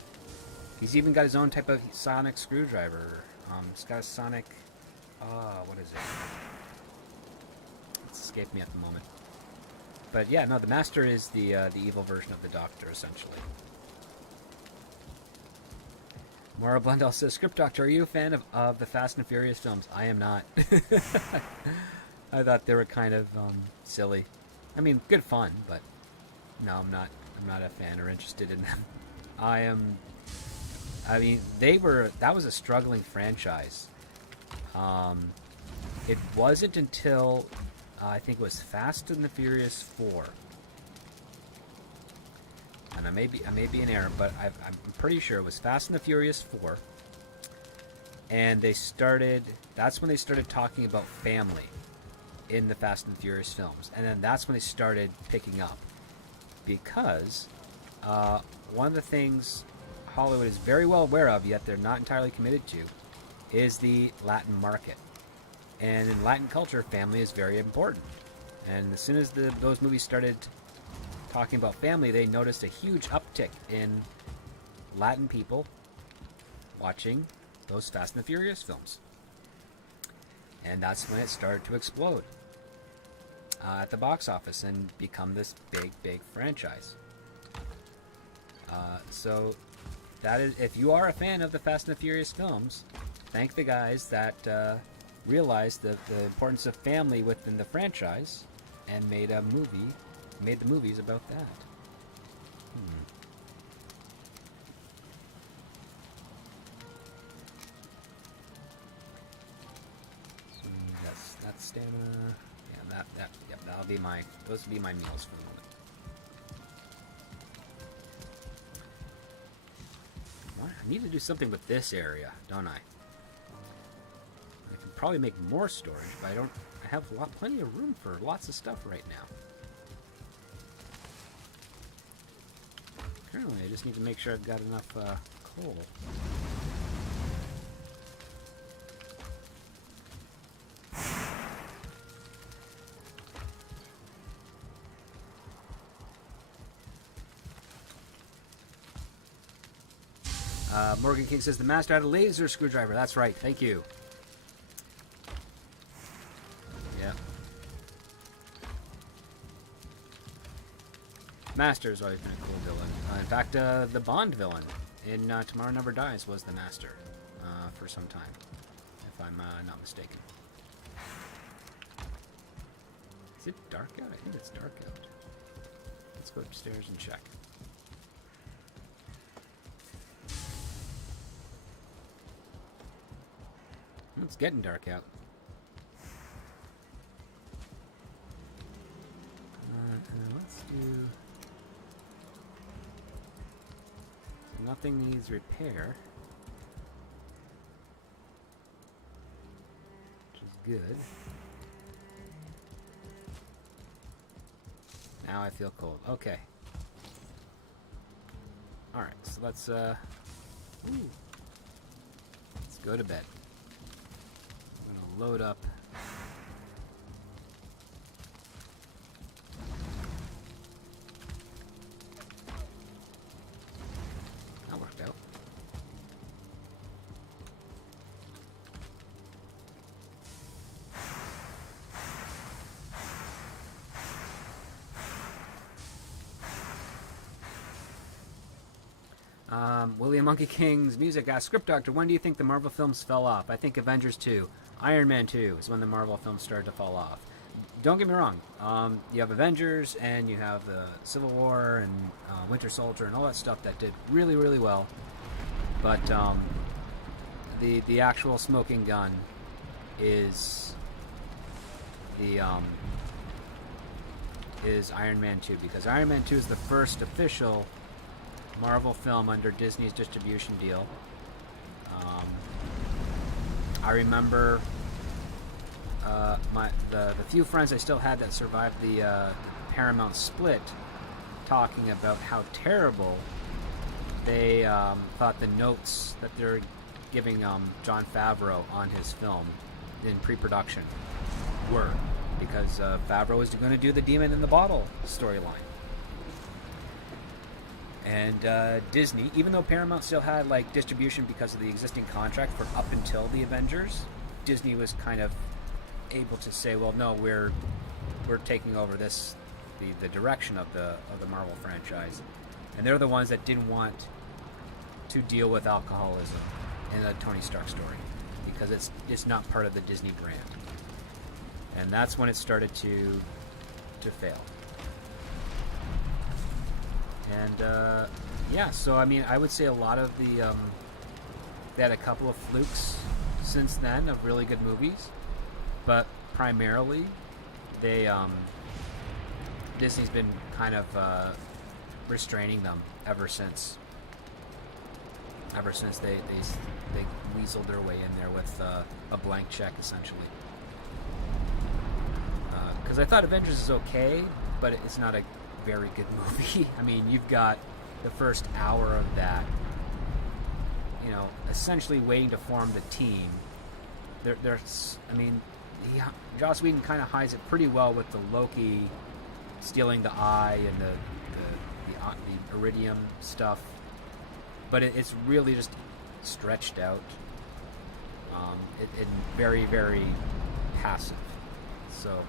He's even got his own type of sonic screwdriver. He's got a sonic... what is it? It's escaped me at the moment. But yeah, no, the Master is the evil version of the Doctor, essentially. Maura Blundell says, Script Doctor, are you a fan of the Fast and Furious films? I am not. I thought they were kind of silly. I mean, good fun, but no, I'm not a fan or interested in them. That was a struggling franchise. It wasn't until I think it was Fast and the Furious 4. And I may be in error, but I'm pretty sure it was Fast and the Furious 4. And that's when they started talking about family in the Fast and the Furious films. And then that's when they started picking up. Because one of the things Hollywood is very well aware of, yet they're not entirely committed to, is the Latin market. And in Latin culture, family is very important. And as soon as those movies started talking about family, they noticed a huge uptick in Latin people watching those Fast and the Furious films. And that's when it started to explode at the box office and become this big, big franchise. So that is, if you are a fan of the Fast and the Furious films, thank the guys that realized the importance of family within the franchise and made the movies about that. So that's stamina. Yeah, that'll be those will be my meals for the moment. I need to do something with this area, don't I? I can probably make more storage, but I have plenty of room for lots of stuff right now. Apparently, I just need to make sure I've got enough coal. Morgan King says the master had a laser screwdriver. That's right. Thank you. Yeah. Master's always been a cool villain. In fact, the Bond villain in Tomorrow Never Dies was the Master for some time, if I'm not mistaken. Is it dark out? I think it's dark out. Let's go upstairs and check. It's getting dark out. Let's do... So nothing needs repair. Which is good. Now I feel cold. Okay. Alright, so let's go to bed. Load up. That worked out. William Monkey King's music asks, Script Doctor, when do you think the Marvel films fell off? I think Avengers 2. Iron Man 2 is when the Marvel films started to fall off. Don't get me wrong. You have Avengers and you have the Civil War and Winter Soldier and all that stuff that did really, really well. But the actual smoking gun is Iron Man 2, because Iron Man 2 is the first official Marvel film under Disney's distribution deal. I remember the few friends I still had that survived the Paramount split talking about how terrible they thought the notes that they're giving Jon Favreau on his film in pre-production were, because Favreau was going to do the Demon in the Bottle storyline. And Disney, even though Paramount still had like distribution because of the existing contract for up until the Avengers, Disney was kind of able to say, well, no, we're taking over the direction of the Marvel franchise, and they're the ones that didn't want to deal with alcoholism in a Tony Stark story, because it's not part of the Disney brand, and that's when it started to fail. And yeah, so I mean, I would say a lot of they had a couple of flukes since then of really good movies, but primarily Disney's been kind of restraining them ever since they weaseled their way in there with a blank check, essentially. Because I thought Avengers is okay, but it's not a very good movie. I mean, you've got the first hour of that essentially waiting to form the team. I mean, Joss Whedon kind of hides it pretty well with the Loki stealing the eye and the iridium stuff, but it's really just stretched out. It very, very passive. So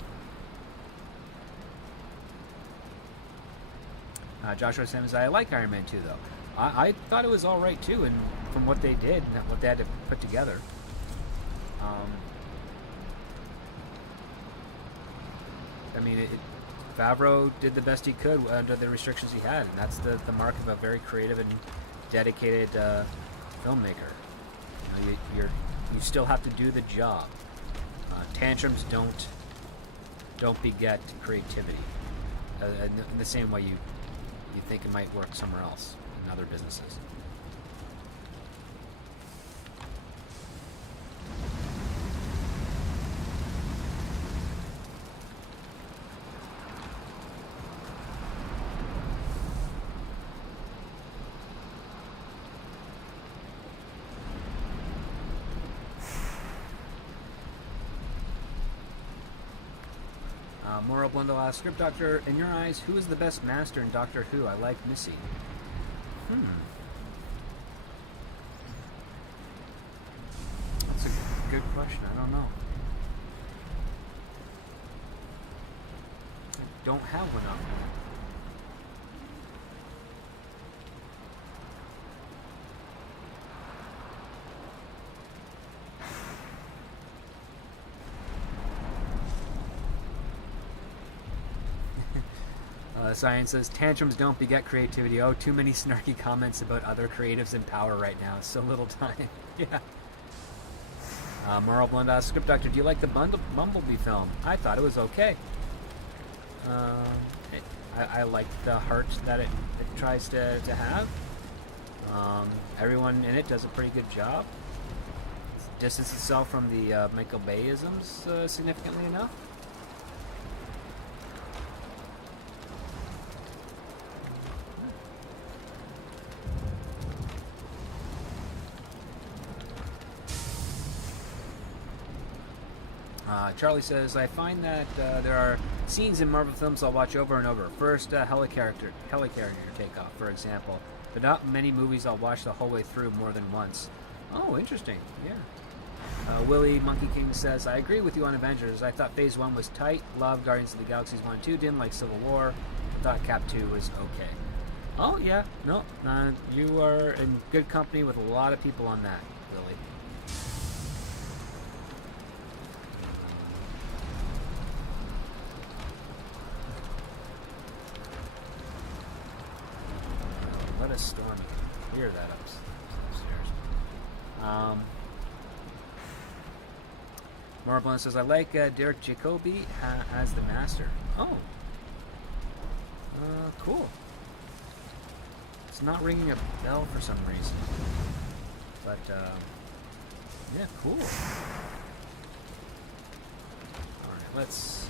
Joshua Simmons, I like Iron Man 2 though. I thought it was all right too, and from what they did and what they had to put together. I mean, Favreau did the best he could under the restrictions he had, and that's the mark of a very creative and dedicated filmmaker. You still have to do the job. Tantrums don't beget creativity in the same way you think it might work somewhere else in other businesses. Moral Blundell asks, Script Doctor, in your eyes, who is the best master in Doctor Who? I like Missy. That's a good question. I don't know. I don't have one up. Science says, tantrums don't beget creativity. Oh, too many snarky comments about other creatives in power right now. So little time. Yeah. Moral Blunda, Script Doctor, do you like the Bumblebee film? I thought it was okay. I like the heart that it tries to have. Everyone in it does a pretty good job. It's distanced itself from the Michael Bay-isms significantly enough. Charlie says, I find that there are scenes in Marvel films I'll watch over and over. First, helicarrier takeoff, for example. But not many movies I'll watch the whole way through more than once. Oh, interesting. Yeah. Willie Monkey King says, I agree with you on Avengers. I thought Phase 1 was tight. Loved Guardians of the Galaxy 1 and 2. Didn't like Civil War. I thought Cap 2 was okay. Oh, yeah. No, you are in good company with a lot of people on that, Willie. Let us storm clear that upstairs. Marblin says, I like Derek Jacobi as the master. Oh. Cool. It's not ringing a bell for some reason. But, yeah, cool. Alright, let's see.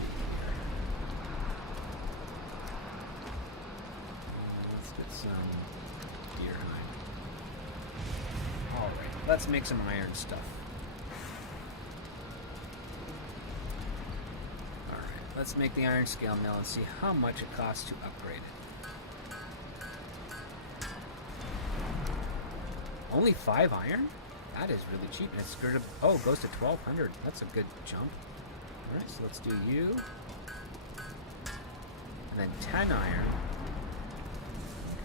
Let's get some gear iron. Alright, let's make some iron stuff. Alright, let's make the iron scale mill and see how much it costs to upgrade it. Only 5 iron? That is really cheap. And it's good. Oh, it goes to 1,200. That's a good jump. Alright, so let's do you. And then 10 iron.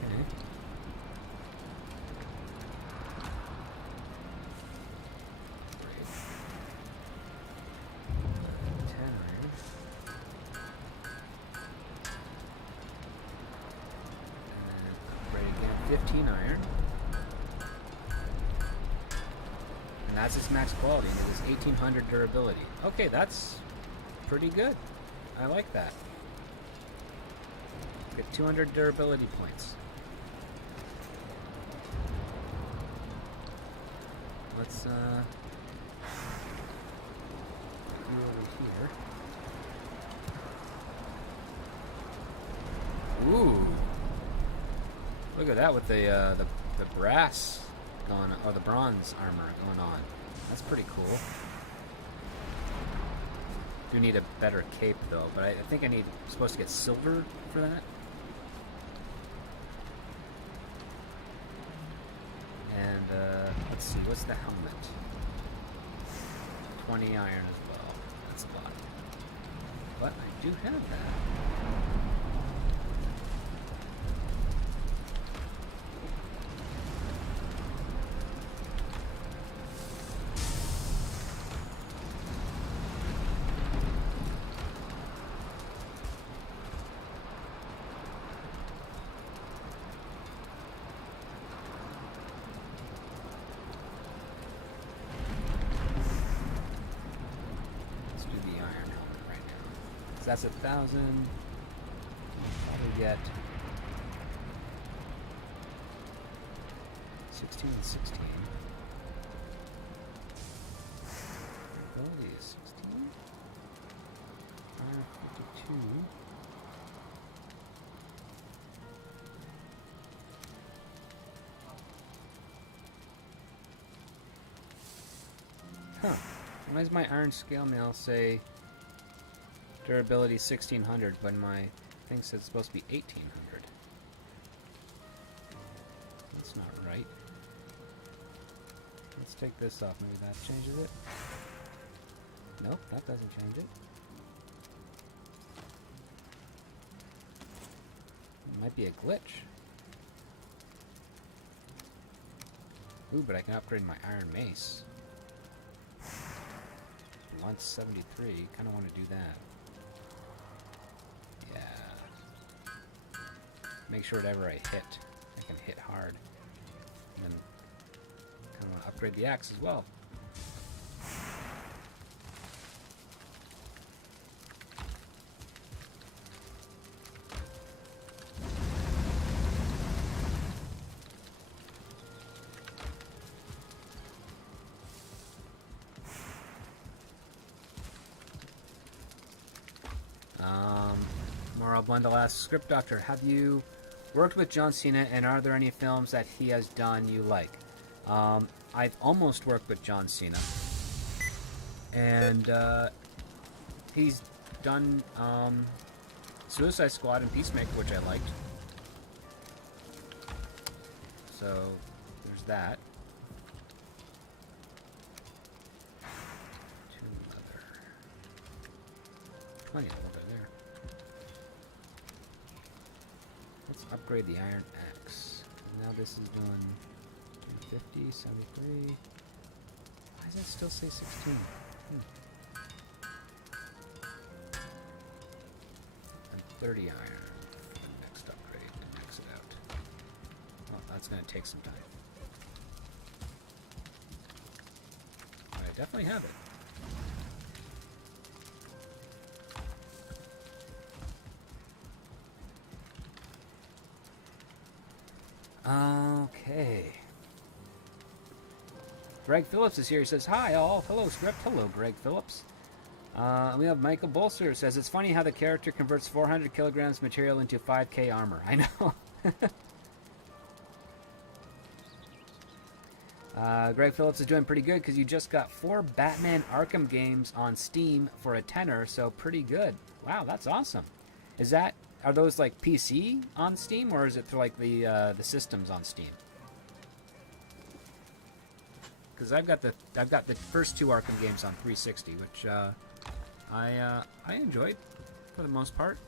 Okay. Great. 10 iron. And upgrade again. 15 iron. That's its max quality, and it was 1,800 durability. Okay, that's pretty good. I like that. Get 200 durability points. Let's go over here. Ooh, look at that with the brass going on, or the bronze armor going on. That's pretty cool. Do need a better cape though, but I think I'm supposed to get silver for that. And let's see, what's the helmet? 20 iron as well. That's a lot. But I do have that. That's 1,000. Probably get 16 and 16. Ability is 16. 52. Huh. Why does my iron scale mail say durability 1600, but my thing said it's supposed to be 1800. That's not right. Let's take this off. Maybe that changes it. Nope, that doesn't change it. It might be a glitch. Ooh, but I can upgrade my iron mace. 173. Kind of want to do that. Make sure whatever I hit, I can hit hard. And then kind of want to upgrade the axe as well. Moral Bundle asks, Script Doctor, have you worked with John Cena, and are there any films that he has done you like? I've almost worked with John Cena, and he's done Suicide Squad and Peacemaker, which I liked. So there's that. Two leather. 20 leather there. Let's upgrade the iron axe. Now this is doing 50, 73. Why does it still say 16? And 30 iron for the next upgrade to max it out. Well, that's going to take some time. But I definitely have it. Okay. Greg Phillips is here. He says, hi all. Hello, Script. Hello, Greg Phillips. We have Michael Bolster says, it's funny how the character converts 400 kilograms material into 5k armor. I know. Greg Phillips is doing pretty good because you just got 4 Batman Arkham games on Steam for a tenner, so pretty good. Wow, that's awesome. Are those like PC on Steam, or is it through like the systems on Steam? Because I've got the first 2 Arkham games on 360, which I enjoyed for the most part.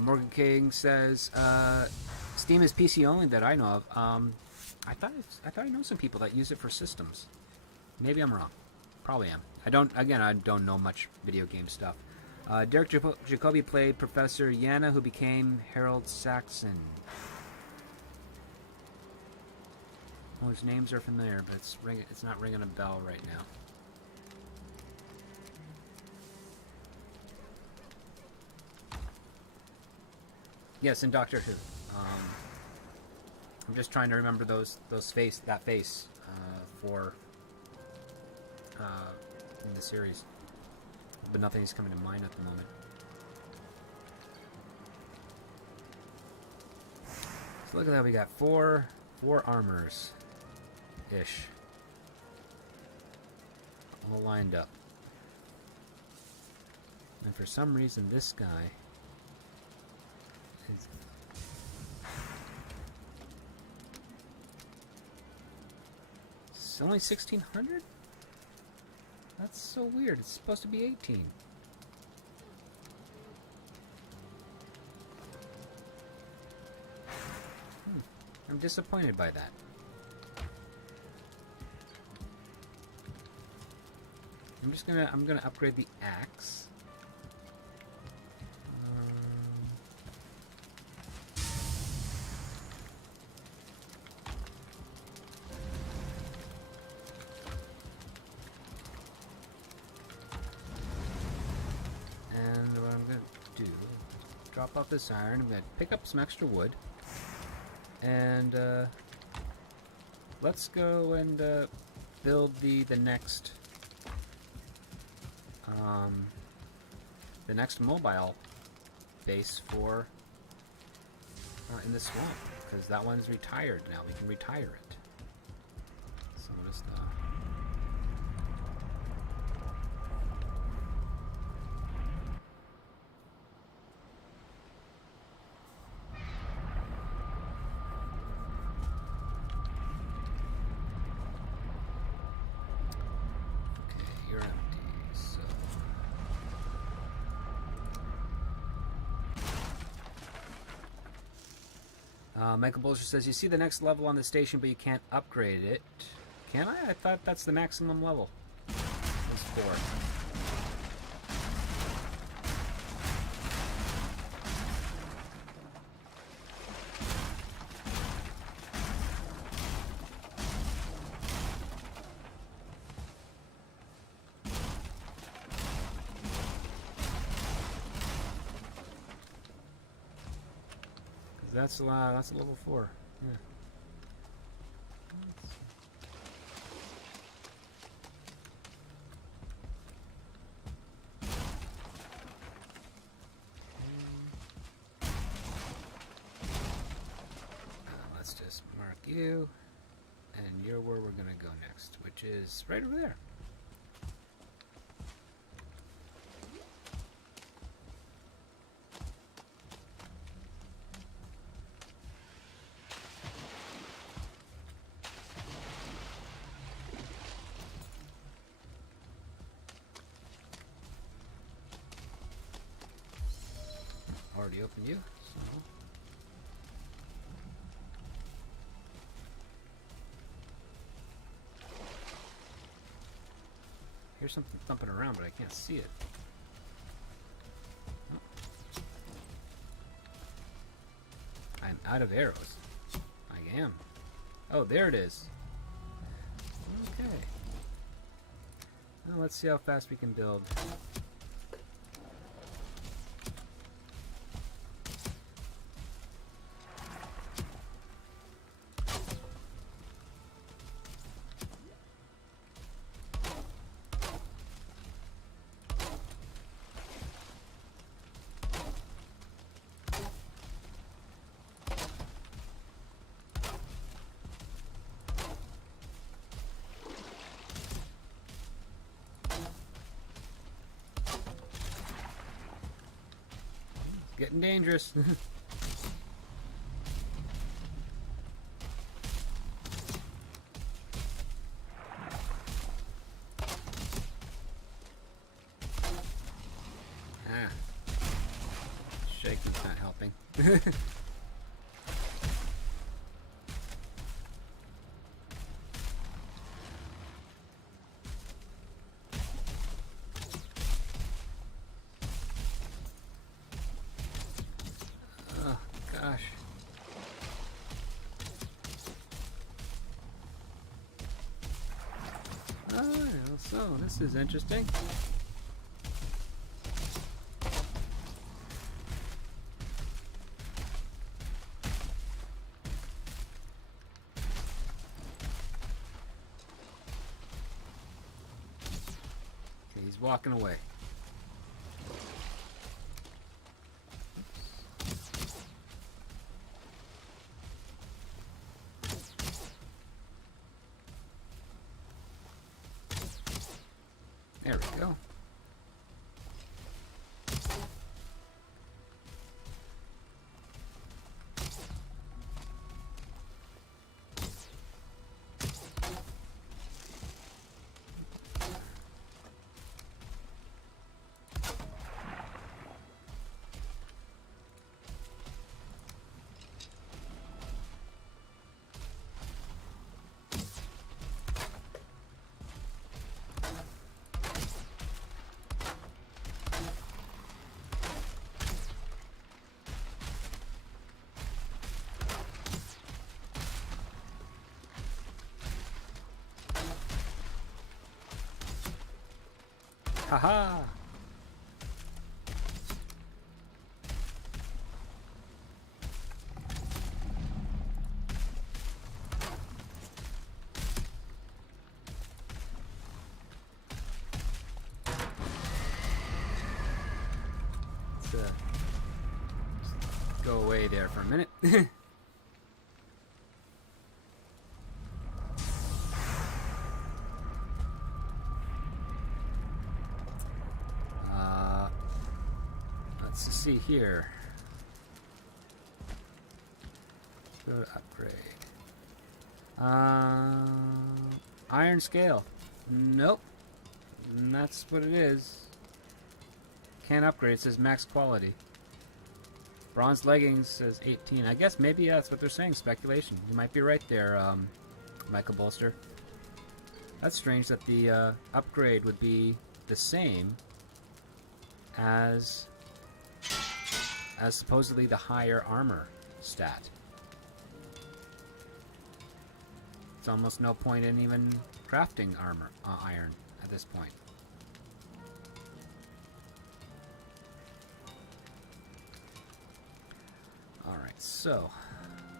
Morgan King says Steam is PC only that I know of. I thought I know some people that use it for systems. Maybe I'm wrong. Probably am. I don't know much video game stuff. Derek Jacoby played Professor Yana, who became Harold Saxon. Oh, his names are familiar, but it's not ringing a bell right now. Yes, in Doctor Who. I'm just trying to remember that face for in the series, but nothing's coming to mind at the moment. So look at that, we got four armors ish, all lined up, and for some reason this guy is it's only 1600. That's so weird. It's supposed to be 18. I'm disappointed by that. I'm gonna upgrade the axe. And what I'm gonna do, drop off this iron. I'm gonna pick up some extra wood, and let's go and build the next mobile base for in the swamp, because that one's retired now. We can retire it. So just you're empty, so Michael Bolger says, you see the next level on the station, but you can't upgrade it. Can I? I thought that's the maximum level. It's 4. That's a level 4. Yeah. Let's just mark you, and you're where we're gonna go next, which is right over there. Already opened you, so here's something thumping around, but I can't see it. Oh. I'm out of arrows. I am. Oh, there it is. Okay. Well, let's see how fast we can build. Getting dangerous. Shaky time. jumping. Oh, gosh. Oh, so this is interesting. Okay, he's walking away. There we go. Haha! Let's go away there for a minute. Let's see here. Go to upgrade. Iron scale. Nope. And that's what it is. Can't upgrade. It says max quality. Bronze leggings says 18. I guess maybe that's what they're saying. Speculation. You might be right there, Michael Bolster. That's strange that the upgrade would be the same as supposedly the higher armor stat. It's almost no point in even crafting armor iron at this point. Alright, so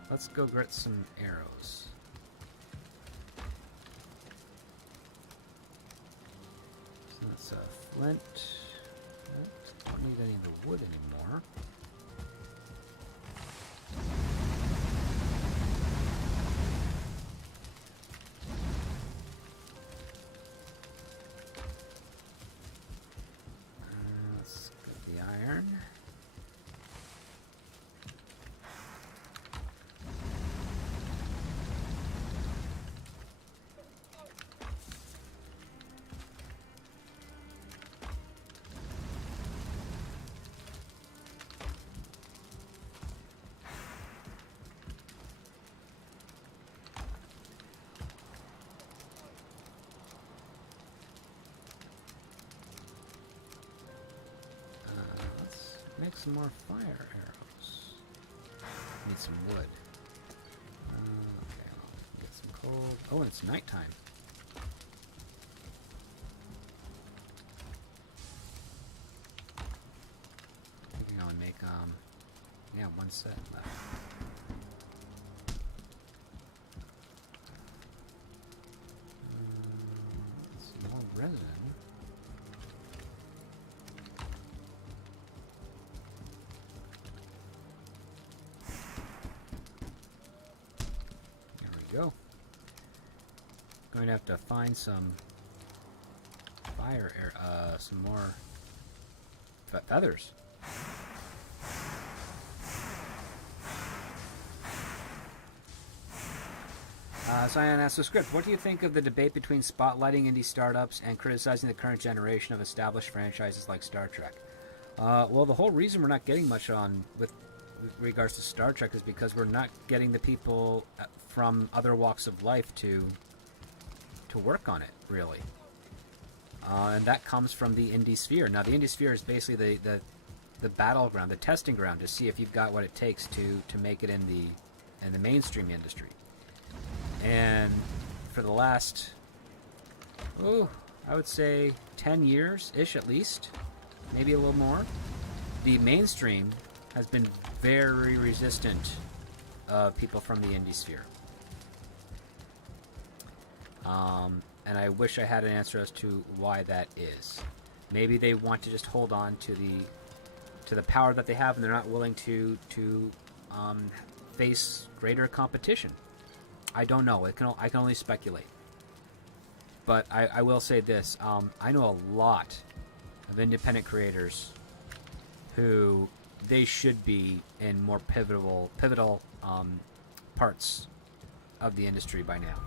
let's go get some arrows. So that's a flint. Don't need any of the wood anymore. Let's get the iron. Make some more fire arrows. Need some wood. Okay, I'll get some coal. Oh, and it's nighttime. I think I can make yeah, one set left. Some more resin. Go. Going to have to find some fire air, some more feathers. Cyan asks the script, what do you think of the debate between spotlighting indie startups and criticizing the current generation of established franchises like Star Trek? Well, the whole reason we're not getting much on with with regards to Star Trek is because we're not getting the people from other walks of life to work on it, really. And that comes from the indie sphere. Now, the indie sphere is basically the battleground, the testing ground to see if you've got what it takes to make it in the mainstream industry. And for the last, I would say 10 years-ish at least, maybe a little more, the mainstream has been very resistant of people from the indie sphere. And I wish I had an answer as to why that is. Maybe they want to just hold on to the power that they have, and they're not willing to face greater competition. I don't know. I can only speculate. But I will say this: I know a lot of independent creators who they should be in more pivotal parts of the industry by now.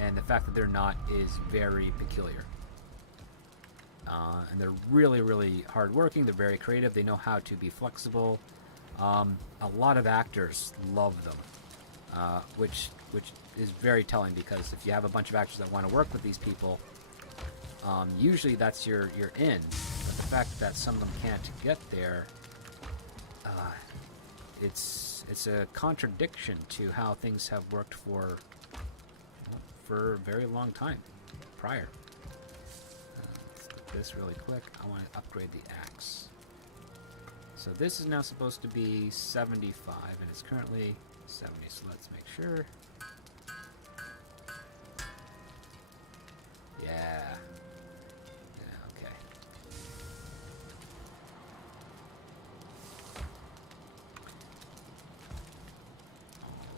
And the fact that they're not is very peculiar. And they're really, really hardworking. They're very creative. They know how to be flexible. A lot of actors love them, which is very telling, because if you have a bunch of actors that want to work with these people, usually that's your in. But the fact that some of them can't get there, it's a contradiction to how things have worked for a very long time prior. Let's get this really quick. I want to upgrade the axe. So this is now supposed to be 75, and it's currently 70, so let's make sure. Yeah. Okay.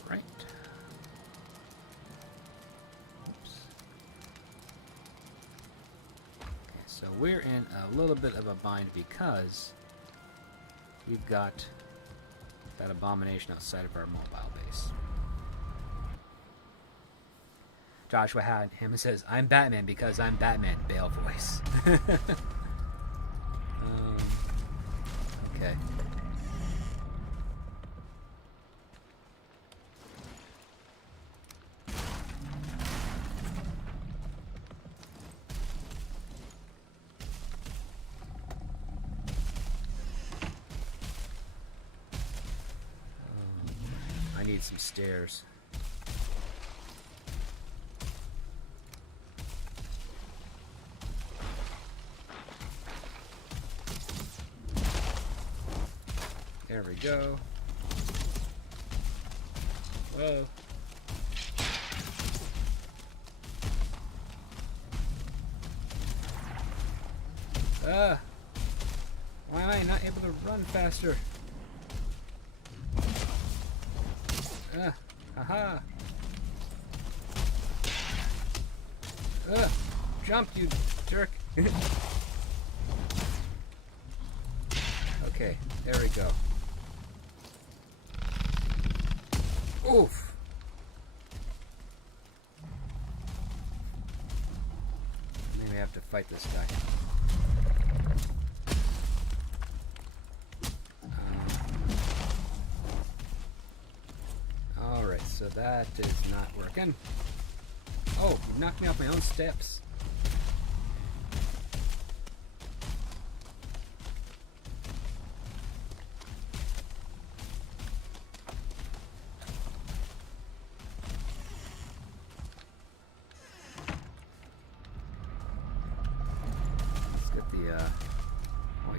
All right. So we're in a little bit of a bind because we've got that abomination outside of our mobile base. Joshua had him and says, "I'm Batman because I'm Batman." Bale voice. Okay. I need some stairs. There we go. Whoa. Why am I not able to run faster? Haha. Jump, you jerk. Okay, there we go. Oof. Maybe I have to fight this guy. Alright, so that is not working. Oh, you knocked me off my own steps.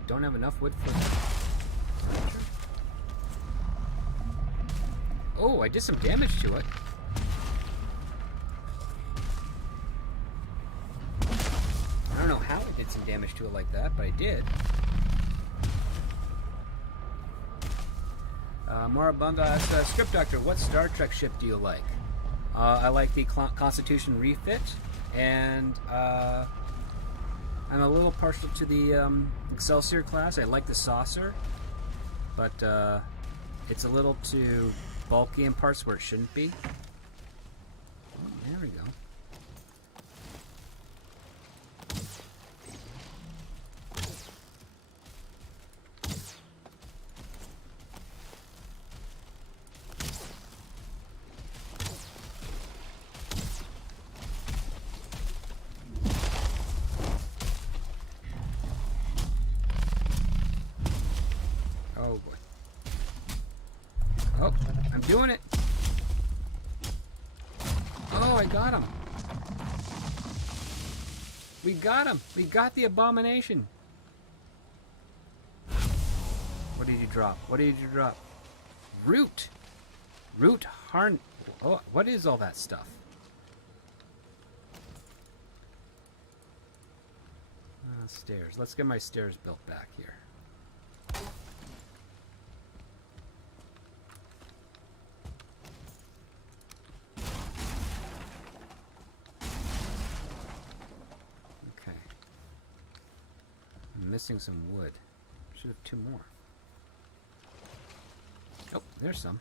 Don't have enough wood for furniture. Oh, I did some damage to it. I don't know how I did some damage to it like that, but I did. Morabunda asks, Script Doctor, what Star Trek ship do you like? I like the Constitution refit, and I'm a little partial to the Excelsior class. I like the saucer, but it's a little too bulky in parts where it shouldn't be. Oh, there we go. doing it. Oh, I got him. We got him. We got the abomination. What did you drop? What did you drop? Root. Root harn. Oh, what is all that stuff? Stairs. Let's get my stairs built back here. Okay. I'm missing some wood. Should have 2 more. Oh, there's some.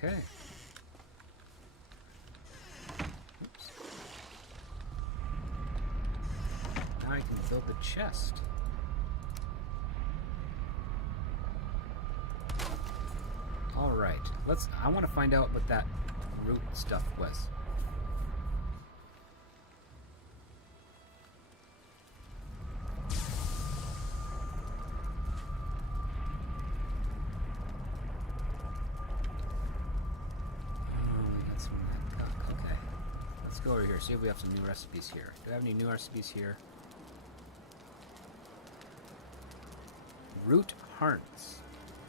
Okay. Oops. Now I can build the chest. All right. I want to find out what that root stuff was. Go over here, see if we have some new recipes here. Do I have any new recipes here? Root hearts.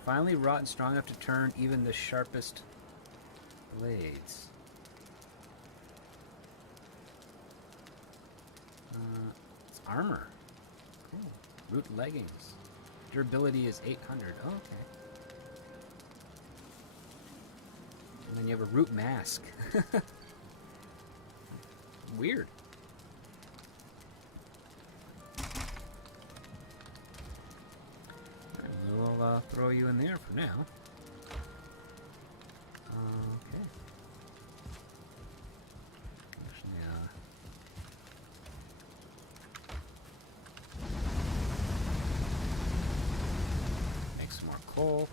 Finally wrought and strong enough to turn even the sharpest blades. It's armor. Cool. Root leggings. Durability is 800. Oh, okay. And then you have a root mask. Weird. We'll throw you in there for now. Okay. Actually, make some more coal.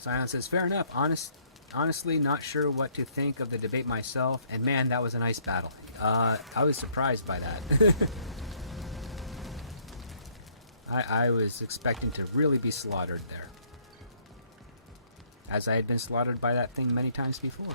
Silence says, fair enough. Honestly, not sure what to think of the debate myself. And man, that was a nice battle. I was surprised by that. I was expecting to really be slaughtered there. As I had been slaughtered by that thing many times before.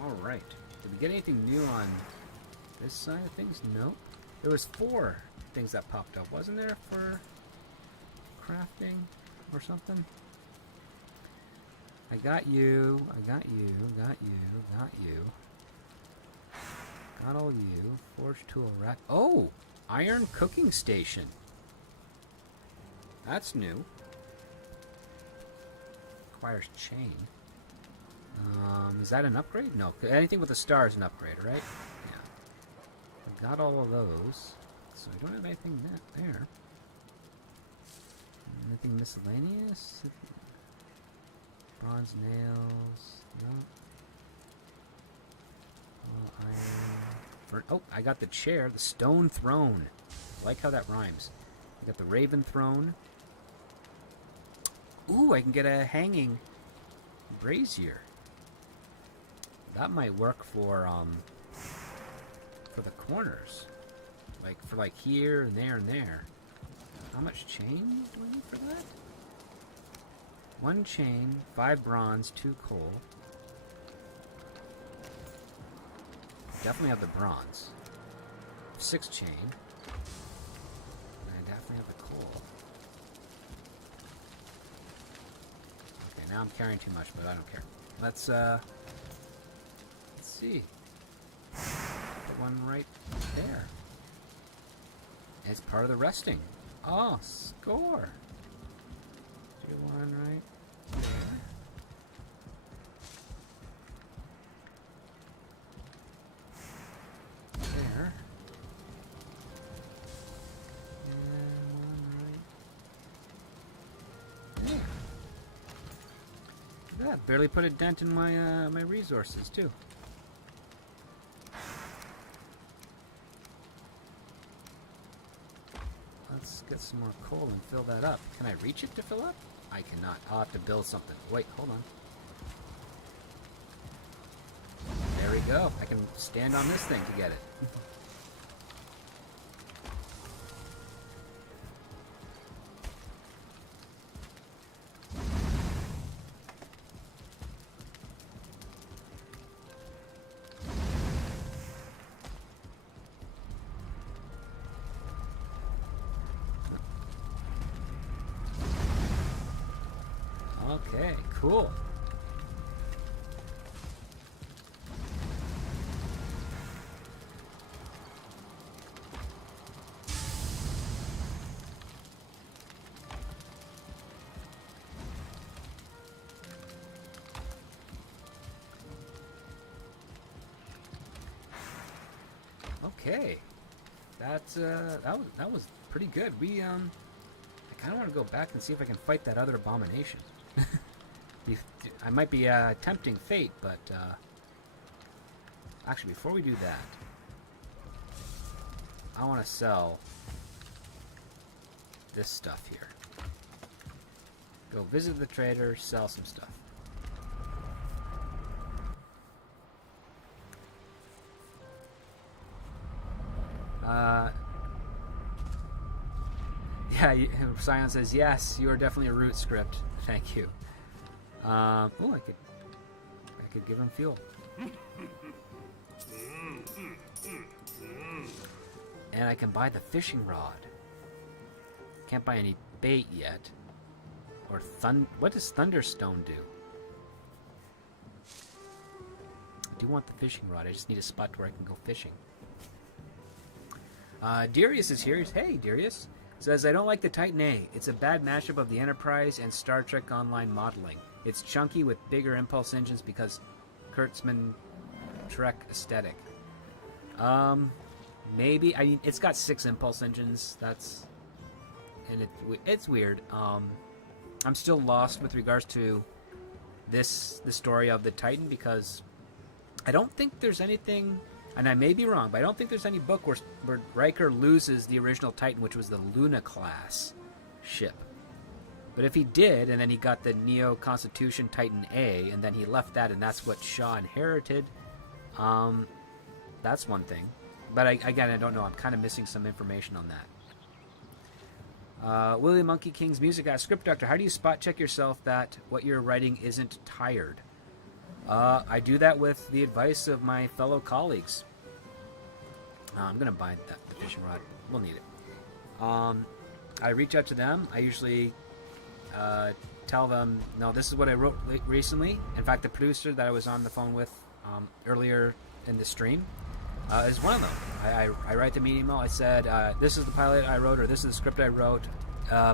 Alright. Did we get anything new on this side of things? No. There was 4 things that popped up, wasn't there, for crafting or something? I got you. I got you. Got you. Got you. Got all you. Forge tool rack. Oh! Iron cooking station. That's new. Requires chain. Is that an upgrade? No. Anything with a star is an upgrade, right? Yeah. I got all of those. So I don't have anything there. Anything miscellaneous? Bronze nails. No. Iron. Oh, I got the chair. The stone throne. I like how that rhymes. I got the raven throne. Ooh, I can get a hanging brazier. That might work for the corners. Like here and there and there. How much chain do I need for that? 1 chain, 5 bronze, 2 coal. Definitely have the bronze. 6 chain. And I definitely have the coal. Okay, now I'm carrying too much, but I don't care. Let's see. The one right there. It's part of the resting. Oh, score. Do one right there. Yeah, barely put a dent in my my resources too. Let's get some more coal and fill that up. Can I reach it to fill up? I cannot. I'll have to build something. Wait, hold on. There we go. I can stand on this thing to get it. Okay, cool. Okay, that was pretty good. I kind of want to go back and see if I can fight that other abomination. I might be tempting fate, but actually, before we do that, I want to sell this stuff here. Go visit the trader, sell some stuff. Yeah, Scion says, yes, you are definitely a root script. Thank you. Oh, I could give him fuel. And I can buy the fishing rod. Can't buy any bait yet. Or what does Thunderstone do? I do want the fishing rod. I just need a spot where I can go fishing. Darius is here. Hey, Darius. Says, I don't like the Titan A. It's a bad mashup of the Enterprise and Star Trek Online modeling. It's chunky with bigger impulse engines because Kurtzman Trek aesthetic. Maybe. I mean, it's got 6 impulse engines. And it's weird. I'm still lost with regards to the story of the Titan, because I don't think there's anything, and I may be wrong, but I don't think there's any book where Riker loses the original Titan, which was the Luna class ship. But if he did, and then he got the Neo Constitution Titan A, and then he left that, and that's what Shaw inherited, that's one thing. But again, I don't know. I'm kind of missing some information on that. William Monkey King's music asks, Script Doctor, how do you spot check yourself that what you're writing isn't tired? I do that with the advice of my fellow colleagues. I'm going to buy the fishing rod. We'll need it. I reach out to them. I usually tell them, no, this is what I wrote recently. In fact, the producer that I was on the phone with earlier in the stream is one of them. I write them an email. I said, this is the pilot I wrote, or this is the script I wrote.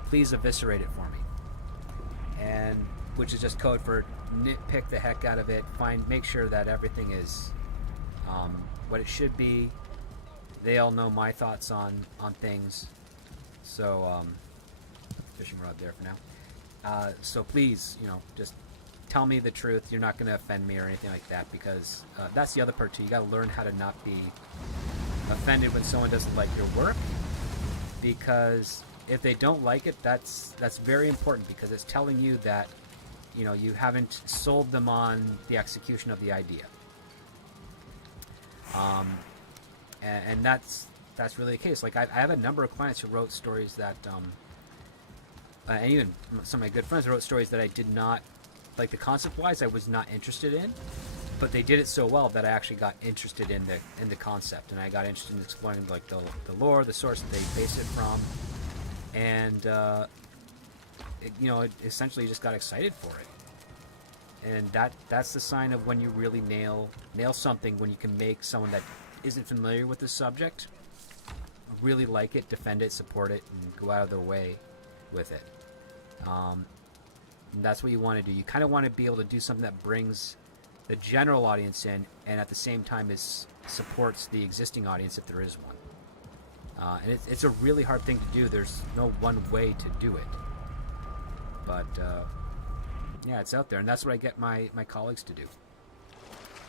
Please eviscerate it for me. And which is just code for nitpick the heck out of it. Make sure that everything is what it should be. They all know my thoughts on things. So, fishing rod there for now. So please, just tell me the truth. You're not going to offend me or anything like that, because that's the other part too. You got to learn how to not be offended when someone doesn't like your work, because if they don't like it, that's very important, because it's telling you that you haven't sold them on the execution of the idea. And that's really the case. Like I have a number of clients who wrote stories that, and even some of my good friends wrote stories that I did not, like the concept-wise, I was not interested in, but they did it so well that I actually got interested in the concept, and I got interested in exploring like the lore, the source that they based it from, and it essentially just got excited for it. And that's the sign of when you really nail something, when you can make someone that isn't familiar with the subject really like it, defend it, support it, and go out of their way with it. And that's what you want to do. You kind of want to be able to do something that brings the general audience in, and at the same time supports the existing audience if there is one. And it's a really hard thing to do. There's no one way to do it. But Yeah, it's out there, and that's what I get my colleagues to do.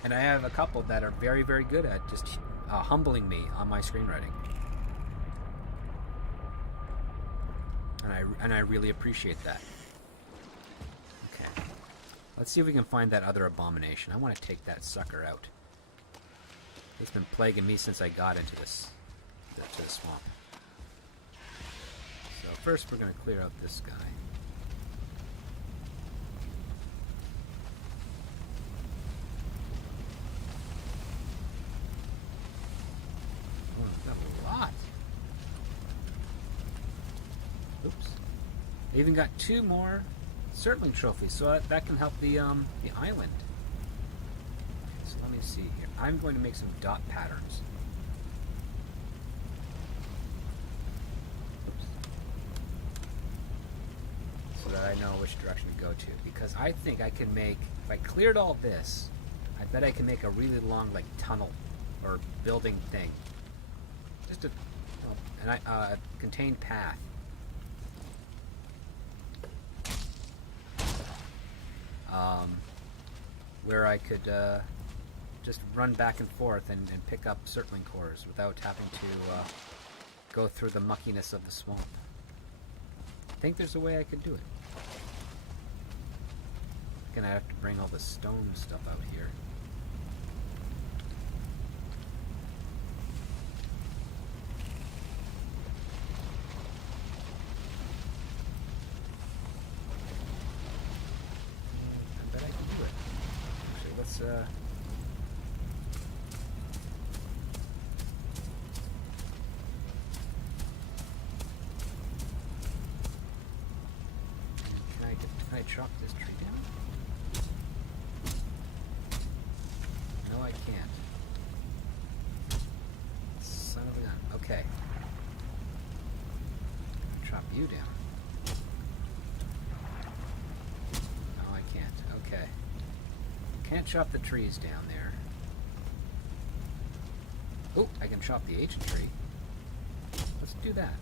And I have a couple that are very, very good at just humbling me on my screenwriting. And I really appreciate that. Okay. Let's see if we can find that other abomination. I want to take that sucker out. It's been plaguing me since I got into this to the swamp. So first we're going to clear out this guy. Oh, we've got a lot. Oops. I even got 2 more Surtling trophies, so that can help the island. Okay, so let me see here. I'm going to make some dot patterns. Oops. So that I know which direction to go to. Because I think I can make, if I cleared all this, I bet I can make a really long, like, tunnel or building thing. Just a contained path. Where I could just run back and forth and pick up Surtling cores without having to go through the muckiness of the swamp. I think there's a way I could do it. Again, I have to bring all the stone stuff out here. Can I chop this tree down? No, I can't. Son of a gun. Okay. Chop you down. No, I can't. Okay. Can't chop the trees down there. Oh, I can chop the ancient tree. Let's do that.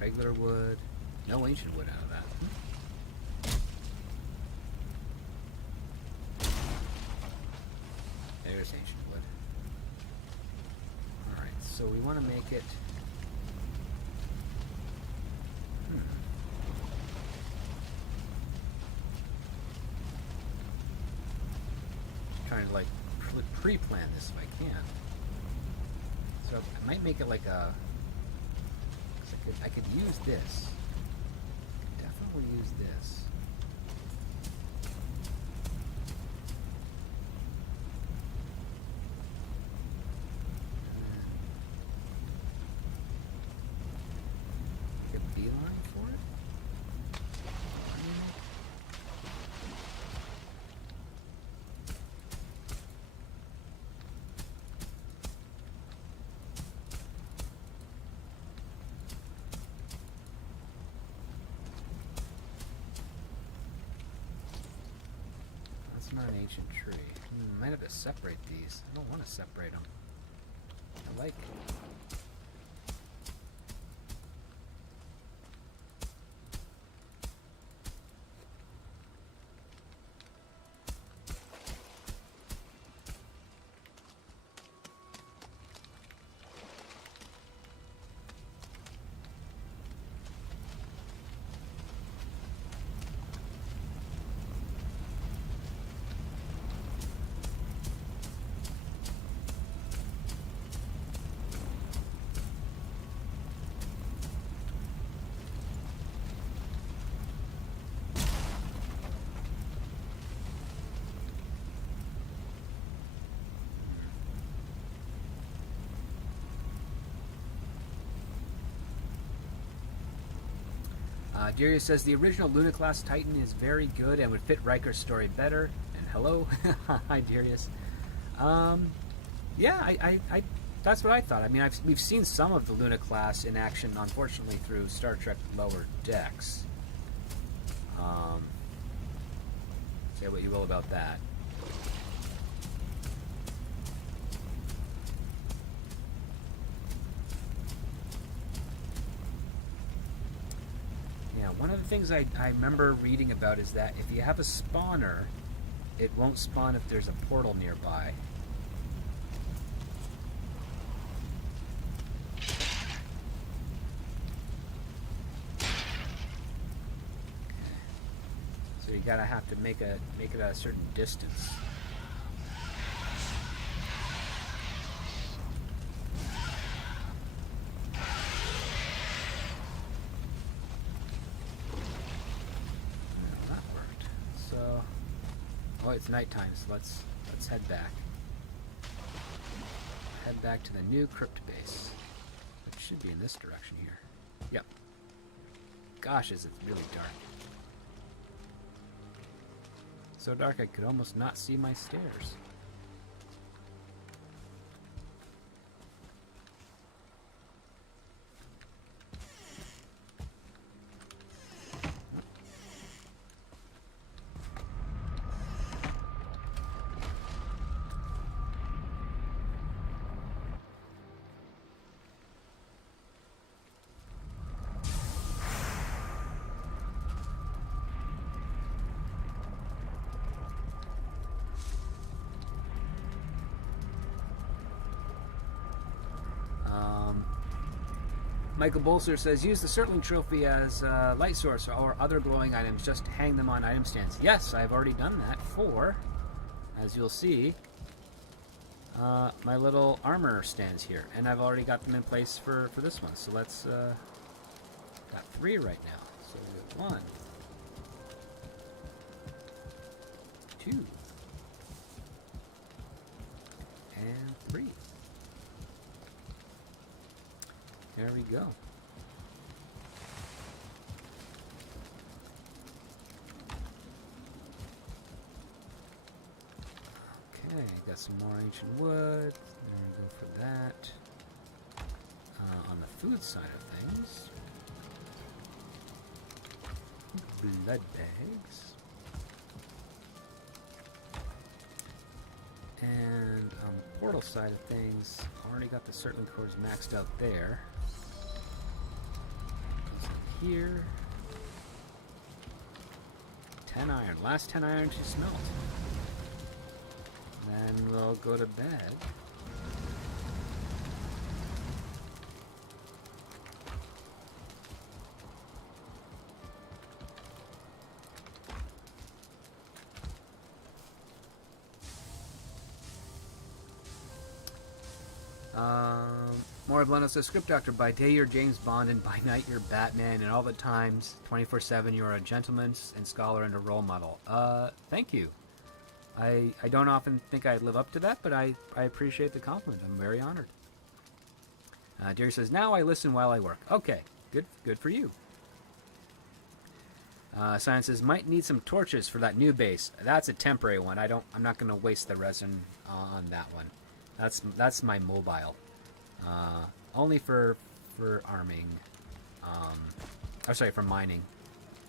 Regular wood. No ancient wood out of that. There's ancient wood. Alright, so we want to make it... Trying to like pre-plan this if I can. So I might make it like a... I could use this. I could definitely use this. Make a beeline for it. Not an ancient tree. Might have to separate these. I don't want to separate them. I like it. Darius says the original Luna-class Titan is very good and would fit Riker's story better. And hello. Hi, Darius. Yeah, I that's what I thought. I mean, we've seen some of the Luna-class in action, unfortunately, through Star Trek Lower Decks. Say what you will about that. the things I remember reading about is that if you have a spawner, it won't spawn if there's a portal nearby. So you gotta have to make it at a certain distance. Oh, it's nighttime, so let's head back. Head back to the new crypt base, which should be in this direction here. Yep. Gosh, is it really dark. So dark I could almost not see my stairs. Michael Bolser says, use the Surtling Trophy as a light source or other glowing items. Just hang them on item stands. Yes, I've already done that for, as you'll see, my little armor stands here. And I've already got them in place for this one. So let's, got 3 right now. So we have 1, 2, and 3. There we go. Okay, got some more ancient wood. There we go for that. On the food side of things, blood bags. And on the portal side of things, already got the Surtling cores maxed out there. Here, 10 iron. Last 10 iron to smelt. Then we'll go to bed. More Blendo says, Script Doctor, by day you're James Bond and by night you're Batman, and all the times, 24/7, you're a gentleman and scholar and a role model. Thank you. I don't often think I live up to that, but I appreciate the compliment. I'm very honored. Deary says, now I listen while I work. Okay, good for you. Science says, might need some torches for that new base. That's a temporary one. I'm not going to waste the resin on that one. That's my mobile. Only for arming. Sorry, for mining.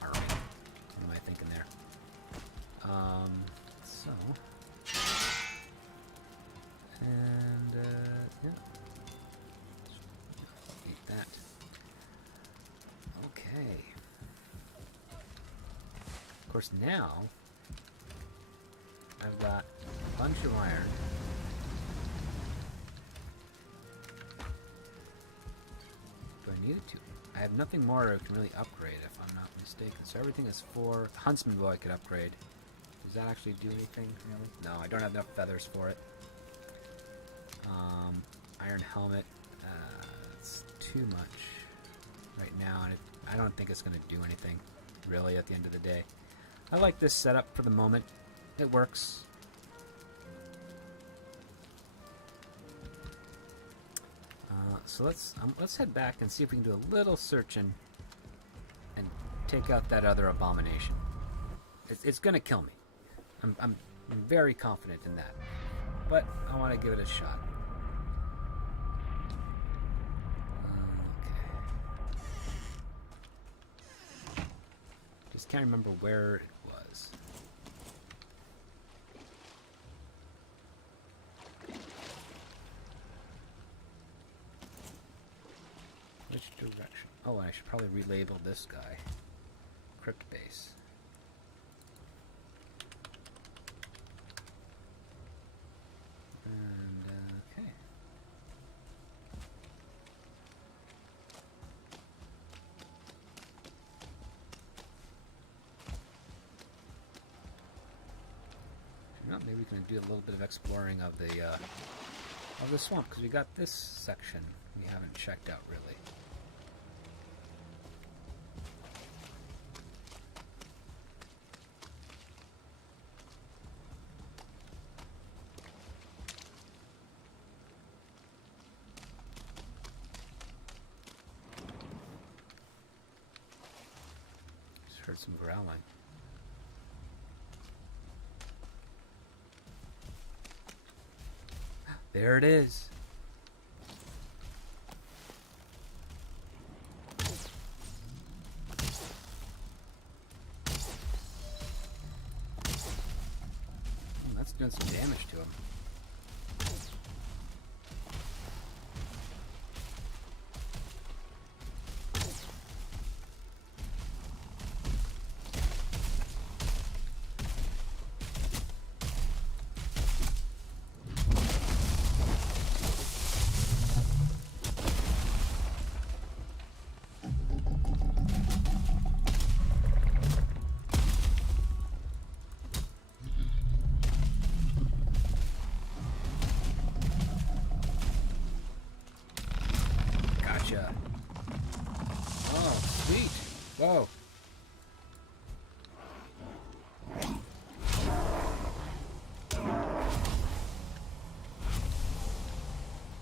Arming. What am I thinking there? So. And, yeah. Eat that. Okay. Of course, now, I've got a bunch of iron. Needed to. I have nothing more I can really upgrade if I'm not mistaken. So everything is for Huntsman Bow I could upgrade. Does that actually do anything really? No, I don't have enough feathers for it. Iron helmet. It's too much right now, and I don't think it's going to do anything really at the end of the day. I like this setup for the moment. It works. So let's head back and see if we can do a little searching and take out that other abomination. It's gonna kill me. I'm very confident in that, but I want to give it a shot. Okay. Just can't remember where it was. Which direction? Oh, I should probably relabel this guy. crypt base. And, okay. No, maybe we can do a little bit of exploring of the swamp, because we got this section we haven't checked out really. Just heard some growling. There it is. That's doing some damage to him. Oh, sweet. Whoa.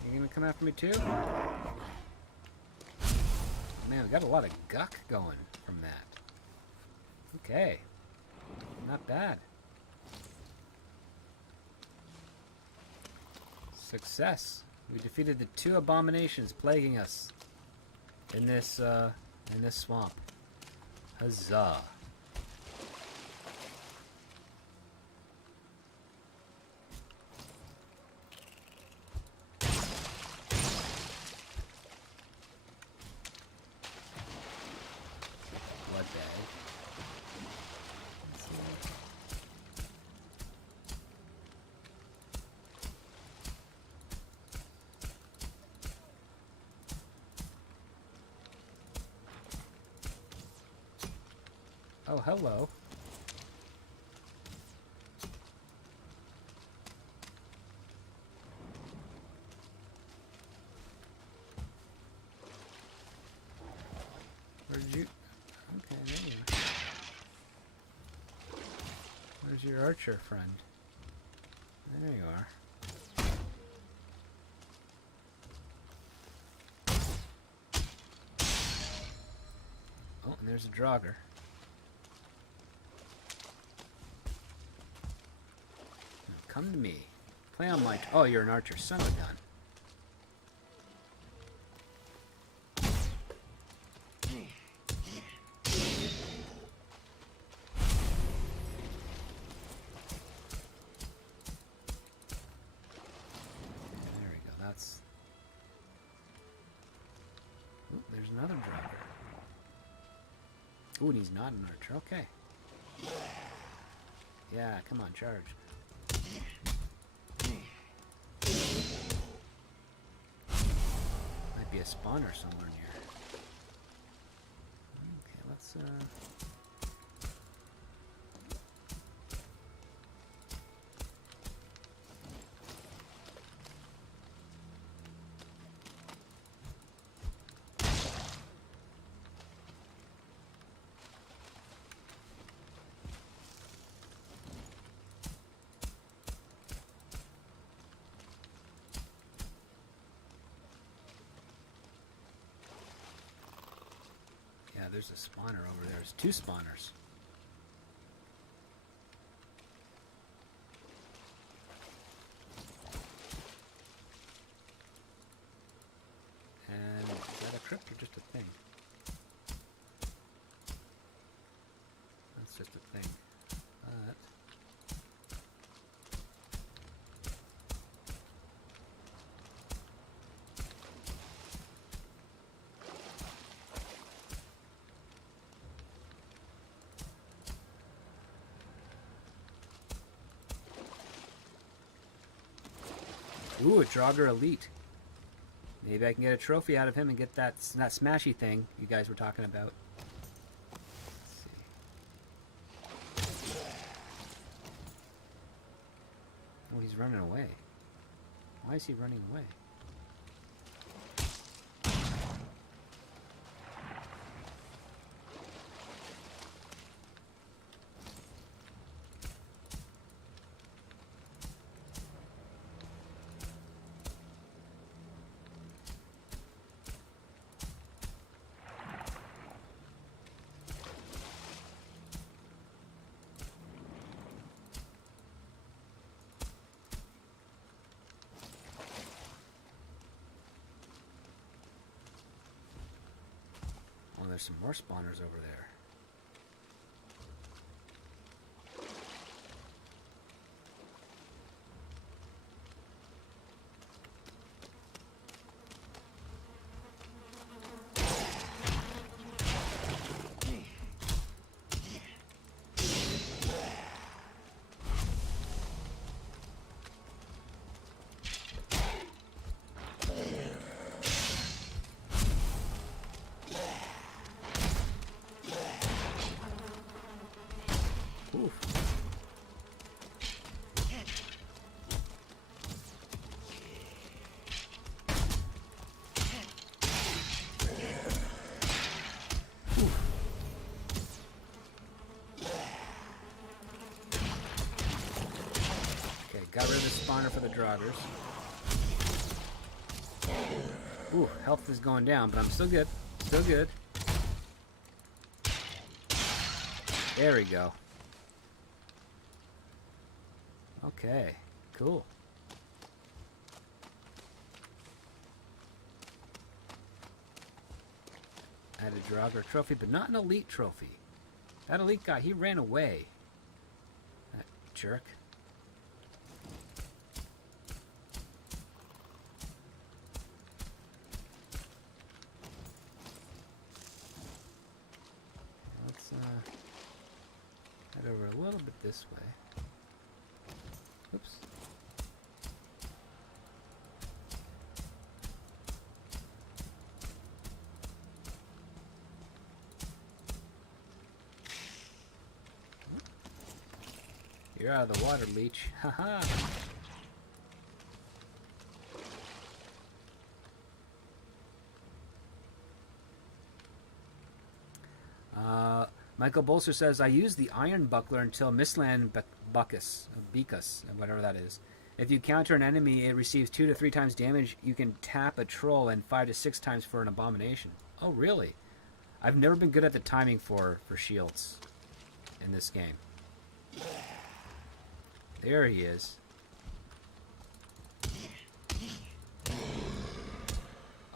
You gonna come after me too? Man, we got a lot of guck going from that. Okay. Not bad. Success. We defeated the 2 abominations plaguing us in this swamp. Huzzah. Blood bag. Let's see. Oh, hello. Where'd you... Okay, there you are. Where's your archer friend? There you are. Oh, and there's a Draugr. Come to me. Play on my... Oh, you're an archer. Son of a gun. There we go. That's... Ooh, there's another Draugr. Ooh, and he's not an archer. Okay. Yeah, come on, charge. Might be a spawner somewhere near. Okay, let's yeah, there's a spawner over there. There's 2 spawners. And is that a crypt or just a thing? That's just a thing. But Ooh, a Draugr Elite. Maybe I can get a trophy out of him and get that smashy thing you guys were talking about. Let's see. Oh, he's running away. Why is he running away? Oh, there's some more spawners over there. Got rid of the spawner for the Draugrs. Ooh, health is going down, but I'm still good. Still good. There we go. Okay, cool. I had a Draugr trophy, but not an elite trophy. That elite guy, he ran away. That jerk. Head over a little bit this way. Oops. You're out of the water, leech. Haha. Michael Bolster says, I use the Iron Buckler until Mistland Becus, whatever that is. If you counter an enemy, it receives 2 to 3 times damage. You can tap a troll and 5 to 6 times for an abomination. Oh, really? I've never been good at the timing for shields in this game. There he is.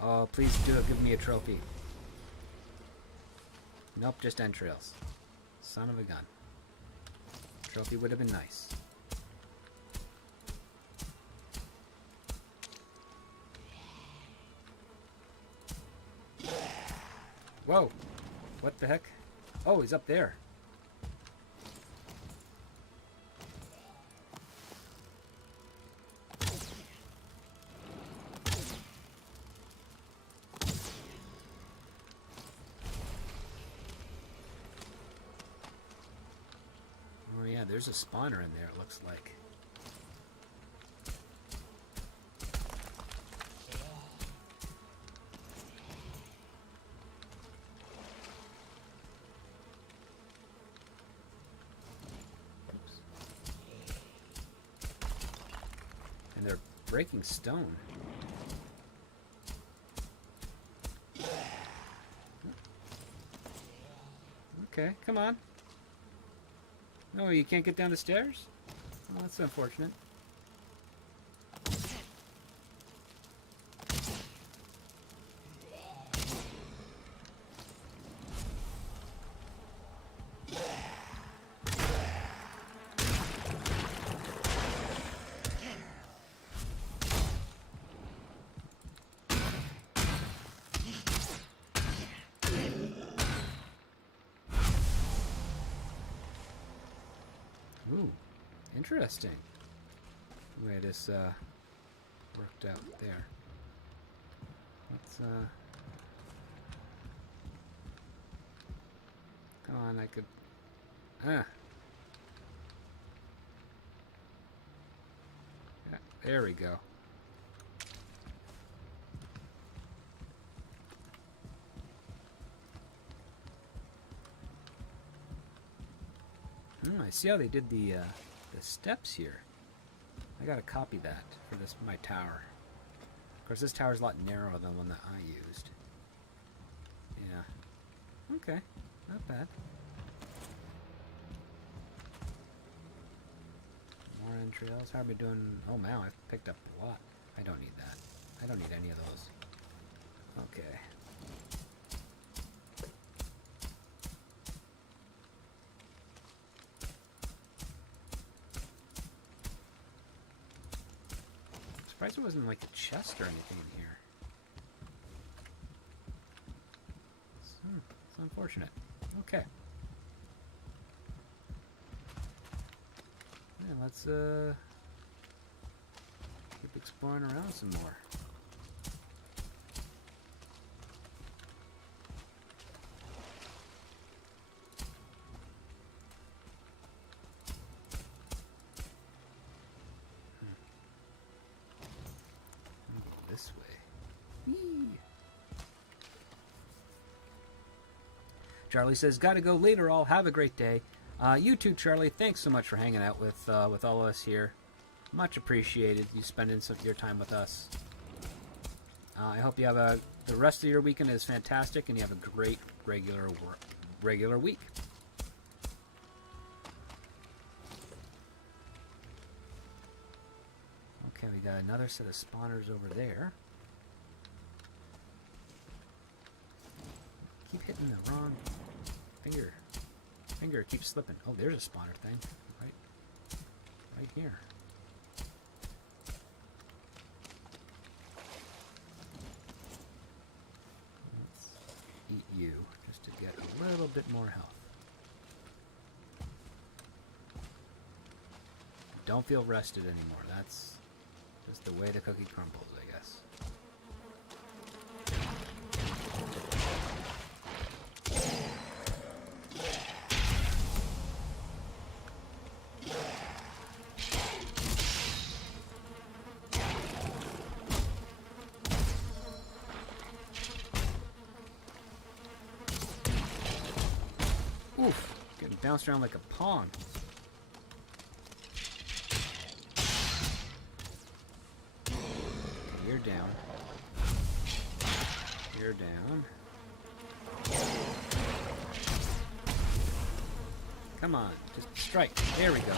Oh, please do it. Give me a trophy. Nope, just entrails. Son of a gun. Trophy would have been nice. Whoa! What the heck? Oh, he's up there. There's a spawner in there, it looks like. Oops. And they're breaking stone. Okay, come on. No, you can't get down the stairs? Well, that's unfortunate. Ooh, interesting. The way this worked out there. Let's, come on, I could... Yeah, there we go. I see how they did the steps here. I gotta copy that for my tower. Of course, this tower's a lot narrower than the one that I used. Yeah. Okay, not bad. More entrails. How are we doing? Oh, man, I've picked up a lot. I don't need that. I don't need any of those. Okay. Surprised there wasn't like a chest or anything in here. It's unfortunate. Okay. Yeah, let's keep exploring around some more. This way. Whee! Charlie says, "Gotta go later. All have a great day." You too, Charlie. Thanks so much for hanging out with all of us here. Much appreciated. You spending some of your time with us. I hope you have the rest of your weekend is fantastic, and you have a great regular week. Okay, we got another set of spawners over there. Keep hitting the wrong finger. Finger keeps slipping. Oh, there's a spawner thing. Right here. Let's eat you just to get a little bit more health. Don't feel rested anymore. That's just the way the cookie crumbles, I guess. Oof, getting bounced around like a pawn. You're down. You're down. Come on, just strike. There we go.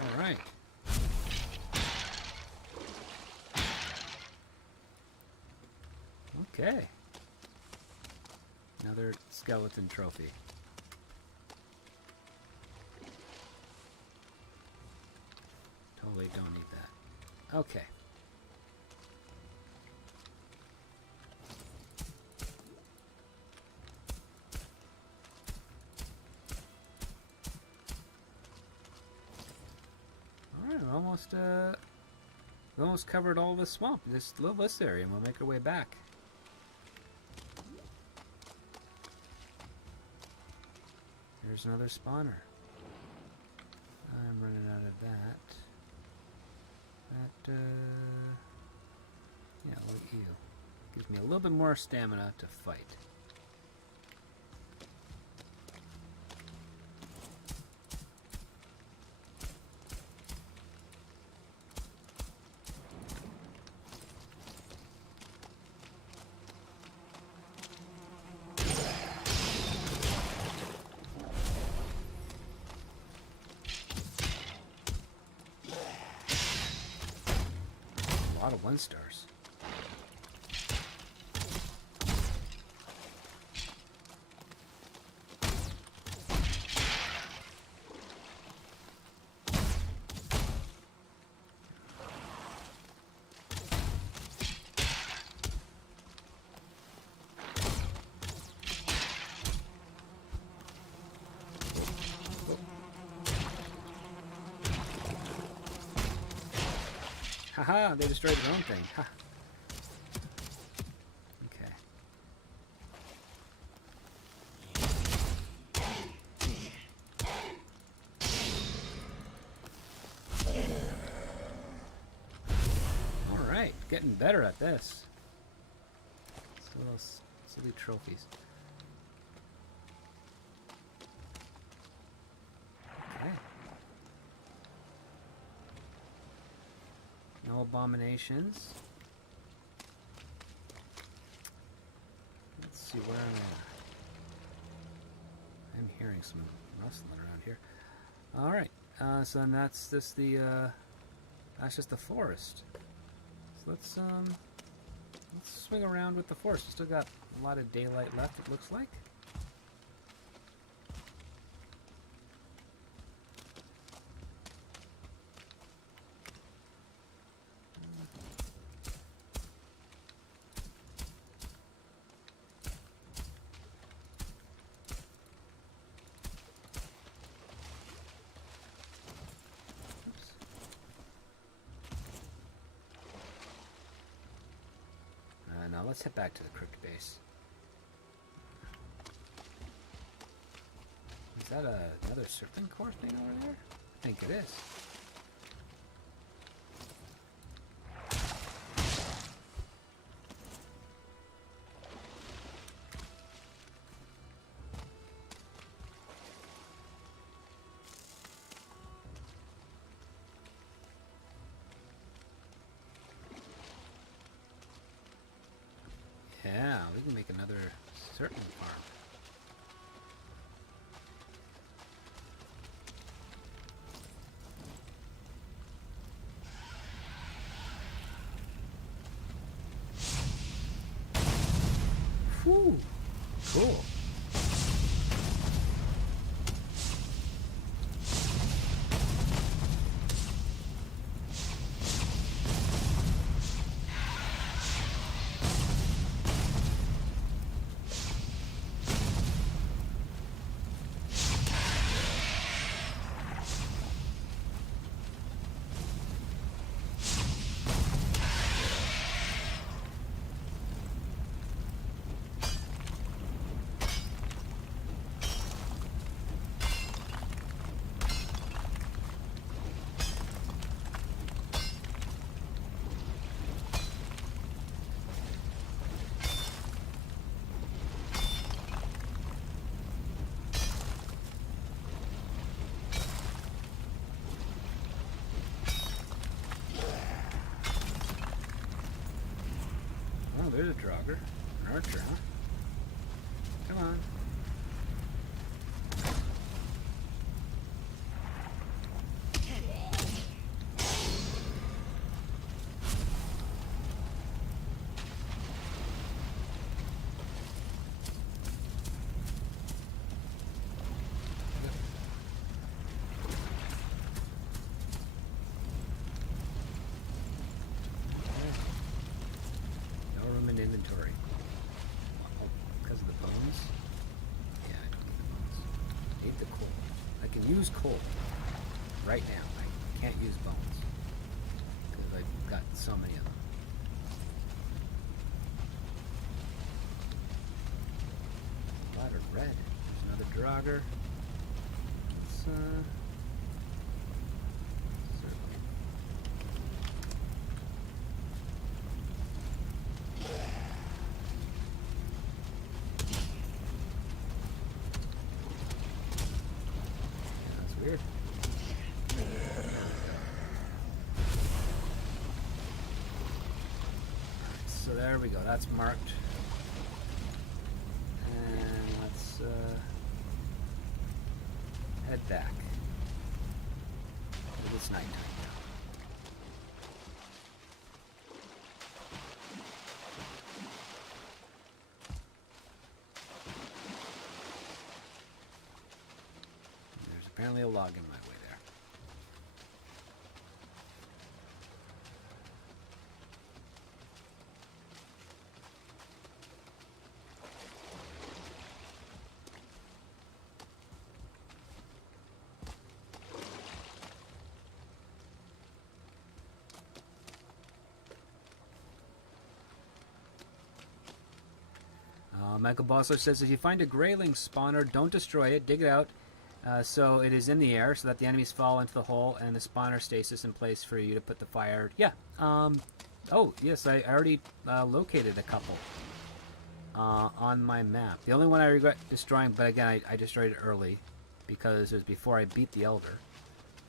All right. Okay. Another skeleton trophy. Totally don't need that. Okay. Alright, we almost covered all this swamp, this area, and we'll make our way back. There's another spawner. I'm running out of that. Yeah, look at you. Gives me a little bit more stamina to fight. A lot of 1-stars. Haha, they destroyed their own thing. Ha. Okay. Alright, getting better at this. Some little silly trophies. Okay. No abominations. Let's see where I'm at. I'm hearing some rustling around here. Alright, so then that's just the forest. So let's swing around with the forest. We still got a lot of daylight left, it looks like. Now let's head back to the crypt base. Is that another serpent core thing over there? I think it is. Yeah, we can make another serpent farm. Whew, cool. Oh, there's a Draugr. An archer, huh? Come on. Inventory. Oh, because of the bones? Yeah, I need the bones. Need the coal. I can use coal right now. I can't use bones because I've got so many of them. A lot of red. There's another Draugr. Let's, weird. So there we go, that's marked. And let's head back. It's nighttime now. There's apparently a log in my way there. Michael Bossler says, if you find a grayling spawner, don't destroy it, dig it out so it is in the air so that the enemies fall into the hole and the spawner stasis in place for you to put the fire. Yeah. Oh, yes, I already located a couple on my map. The only one I regret destroying, but again, I destroyed it early because it was before I beat the Elder,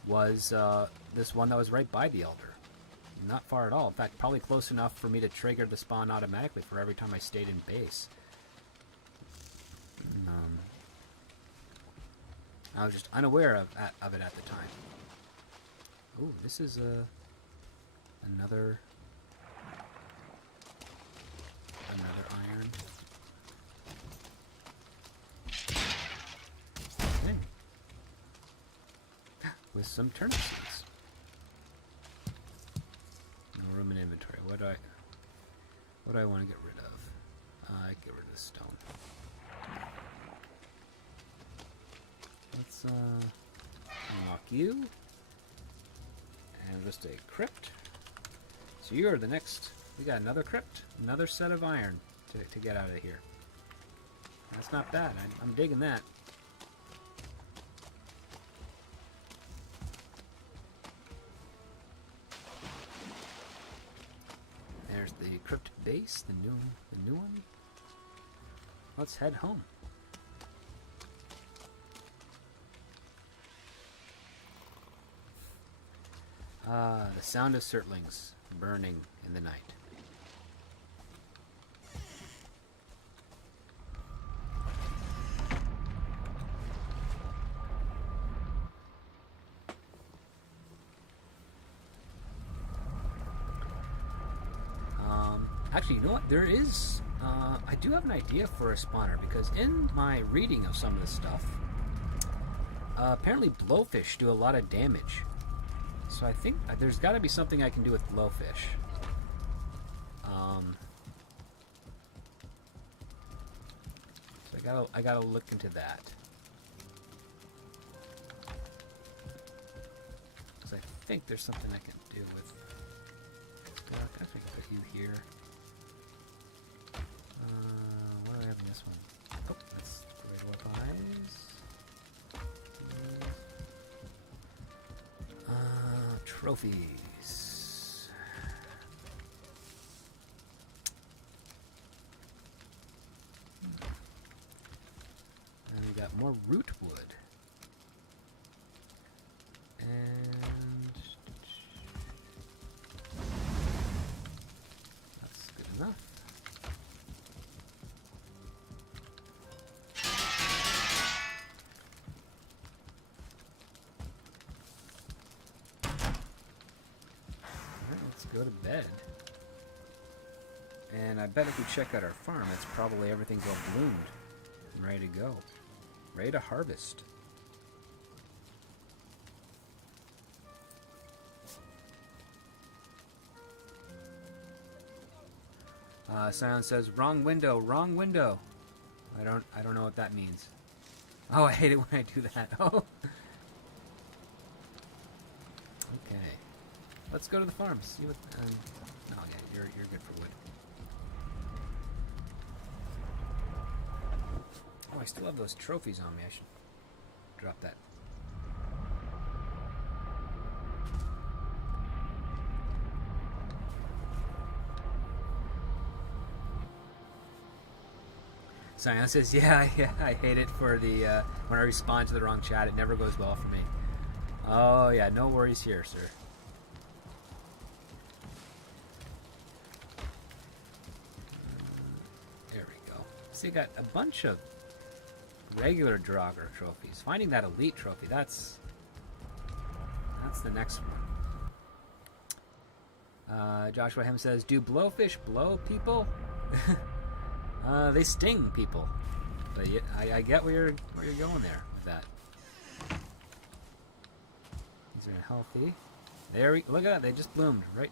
was this one that was right by the Elder. Not far at all. In fact, probably close enough for me to trigger the spawn automatically for every time I stayed in base. I was just unaware of it at the time. Oh, this is another iron. Okay. With some turnip seeds. No room in inventory. What do I want to get rid of? Get rid of the stone. Let's unlock you. And just a crypt. So you're the next. We got another crypt. Another set of iron to get out of here. That's not bad. I'm digging that. There's the crypt base, the new one. Let's head home. The sound of surtlings burning in the night. Actually, you know what? There is... I do have an idea for a spawner, because in my reading of some of this stuff, apparently blowfish do a lot of damage. So I think there's got to be something I can do with blowfish. So I gotta look into that. Because I think there's something I can do with... I can put you here. What do I have in this one? Oh, that's Great Wolf Eyes. Trophies. And we got more root wood. And that's good enough. Go to bed. And I bet if we check out our farm, it's probably everything's all bloomed and ready to go. Ready to harvest. Silence says, wrong window, wrong window. I don't know what that means. Oh, I hate it when I do that. Oh. Okay. Let's go to the farm. See what. No, yeah, you're good for wood. Oh, I still have those trophies on me. I should drop that. Cyan says, yeah, I hate it for the when I respond to the wrong chat. It never goes well for me. Oh yeah, no worries here, sir. So you got a bunch of regular Draugr trophies. Finding that elite trophy, that's the next one. Joshua Hem says, do blowfish blow people? They sting people. But yeah, I get where you're going there with that. These are healthy. Look at that, they just bloomed, right?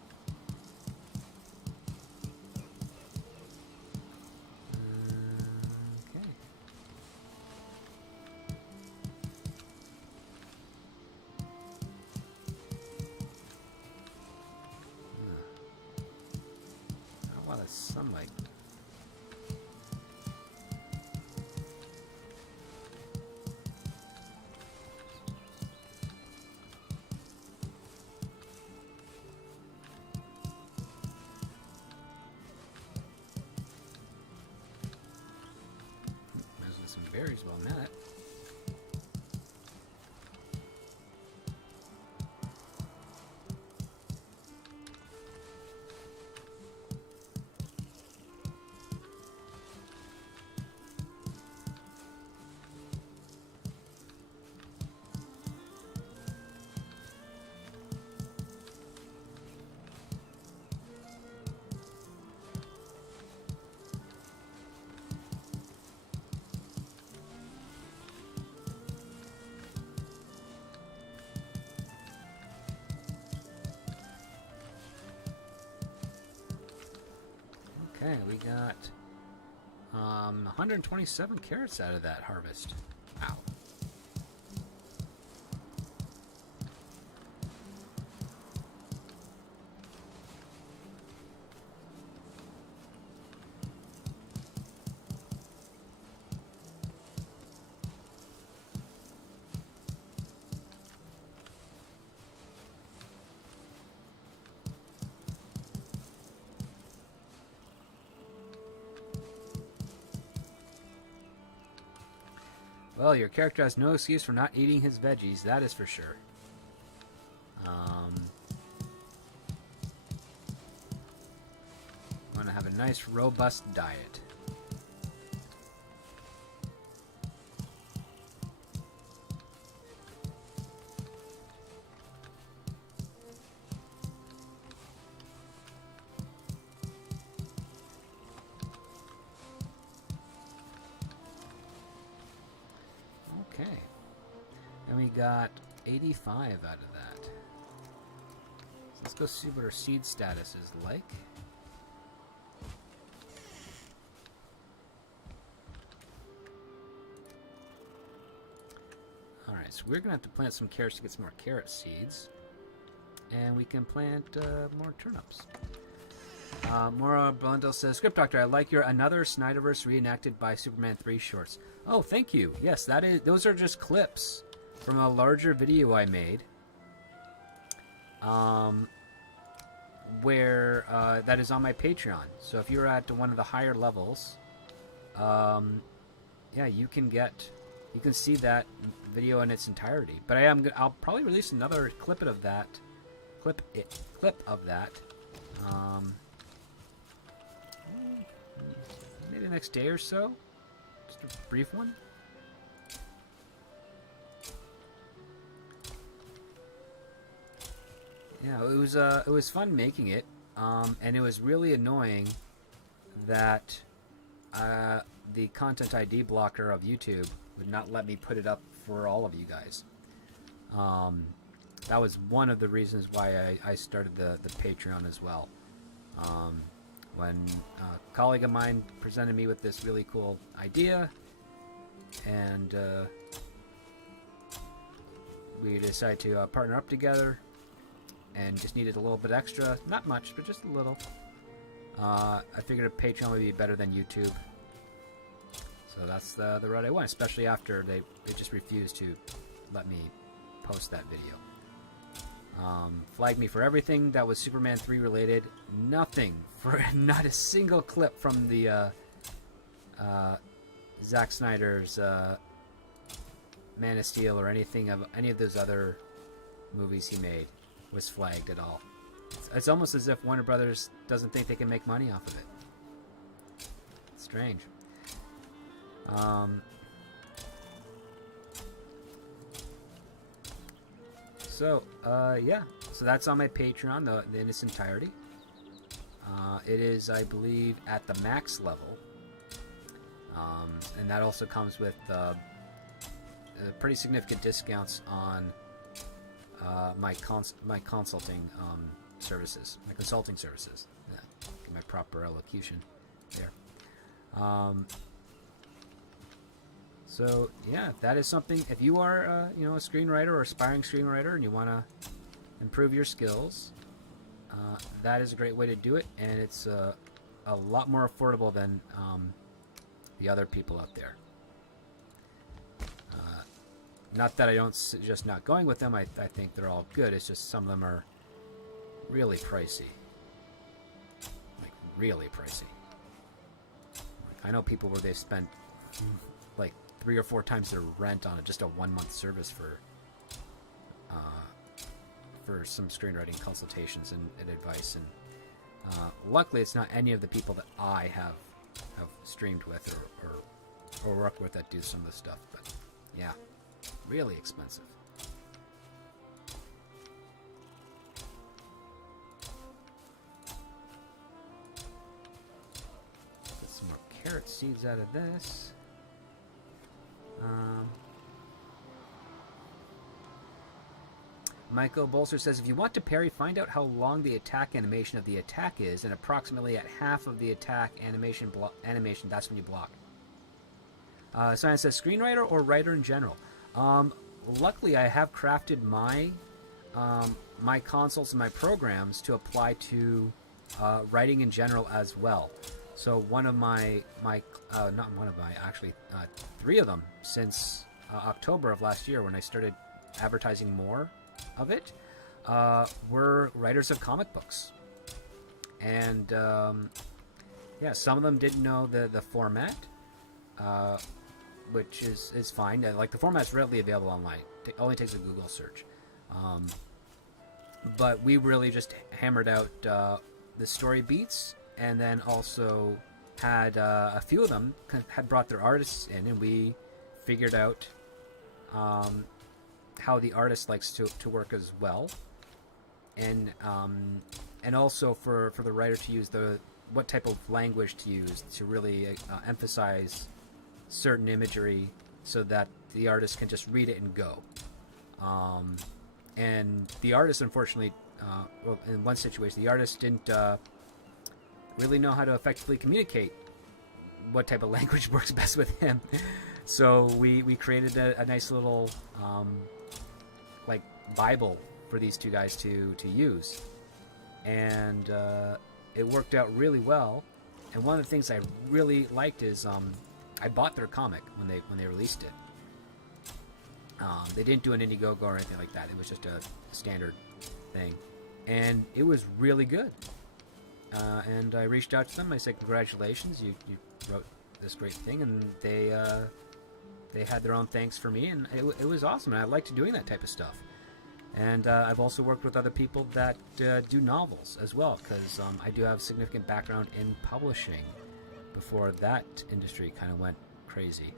Sunlight. berries well met. Okay, we got 127 carrots out of that harvest. Wow. Well, your character has no excuse for not eating his veggies, that is for sure. Want to have a nice, robust diet. Okay. And we got 85 out of that. So let's go see what our seed status is like. Alright, so we're going to have to plant some carrots to get some more carrot seeds. And we can plant more turnips. Mora Blundell says, Script Doctor, I like your Another Snyderverse reenacted by Superman 3 shorts. Oh, thank you. Yes, those are just clips from a larger video I made. Where that is on my Patreon. So if you're at one of the higher levels, yeah, you can see that video in its entirety. But I'll probably release another clip of that. Maybe the next day or so. Just a brief one. Yeah, it was fun making it, and it was really annoying that the Content ID blocker of YouTube would not let me put it up for all of you guys. That was one of the reasons why I started the Patreon as well. When a colleague of mine presented me with this really cool idea, and we decided to partner up together, and just needed a little bit extra, not much, but just a little. I figured a Patreon would be better than YouTube, so that's the route I went, especially after they just refused to let me post that video. Flagged me for everything that was Superman 3 related. Nothing for not a single clip from the Zack Snyder's Man of Steel or any of those other movies he made was flagged at all. It's almost as if Warner Brothers doesn't think they can make money off of it. It's strange. Yeah. So that's on my Patreon, in its entirety. It is, I believe, at the max level. And that also comes with pretty significant discounts on my consulting services. My consulting services. Yeah, my proper elocution there. So yeah, that is something. If you are, a screenwriter or aspiring screenwriter, and you want to improve your skills, that is a great way to do it, and it's a lot more affordable than the other people out there. Not that I don't suggest not going with them. I think they're all good. It's just some of them are really pricey. Like, really pricey. I know people where they spend like 3 or 4 times their rent on just a 1-month service for some screenwriting consultations and advice. And luckily, it's not any of the people that I have streamed with or worked with that do some of the stuff. But yeah, really expensive. Get some more carrot seeds out of this. Michael Bolster says, if you want to parry, find out how long the attack animation of the attack is, and approximately at half of the attack animation, that's when you block. Simon says, screenwriter or writer in general? Luckily, I have crafted my my consoles and my programs to apply to writing in general as well. So one of actually 3 of them since October of last year when I started advertising more of it were writers of comic books. And yeah, some of them didn't know the format, which is fine. Like, the format's readily available online. It only takes a Google search. But we really just hammered out the story beats, and then also had a few of them had brought their artists in, and we figured out how the artist likes to work as well, and also for the writer to use what type of language to use to really emphasize certain imagery so that the artist can just read it and go. And the artist, unfortunately, well, in one situation, the artist didn't really know how to effectively communicate what type of language works best with him. So we created a nice little like Bible for these 2 guys to use, and it worked out really well. And one of the things I really liked is I bought their comic when they released it. They didn't do an Indiegogo or anything like that. It was just a standard thing, and it was really good. And I reached out to them. I said, congratulations, you wrote this great thing, and they had their own thanks for me, and it was awesome, and I liked doing that type of stuff. And I've also worked with other people that do novels as well, because I do have significant background in publishing before that industry kind of went crazy.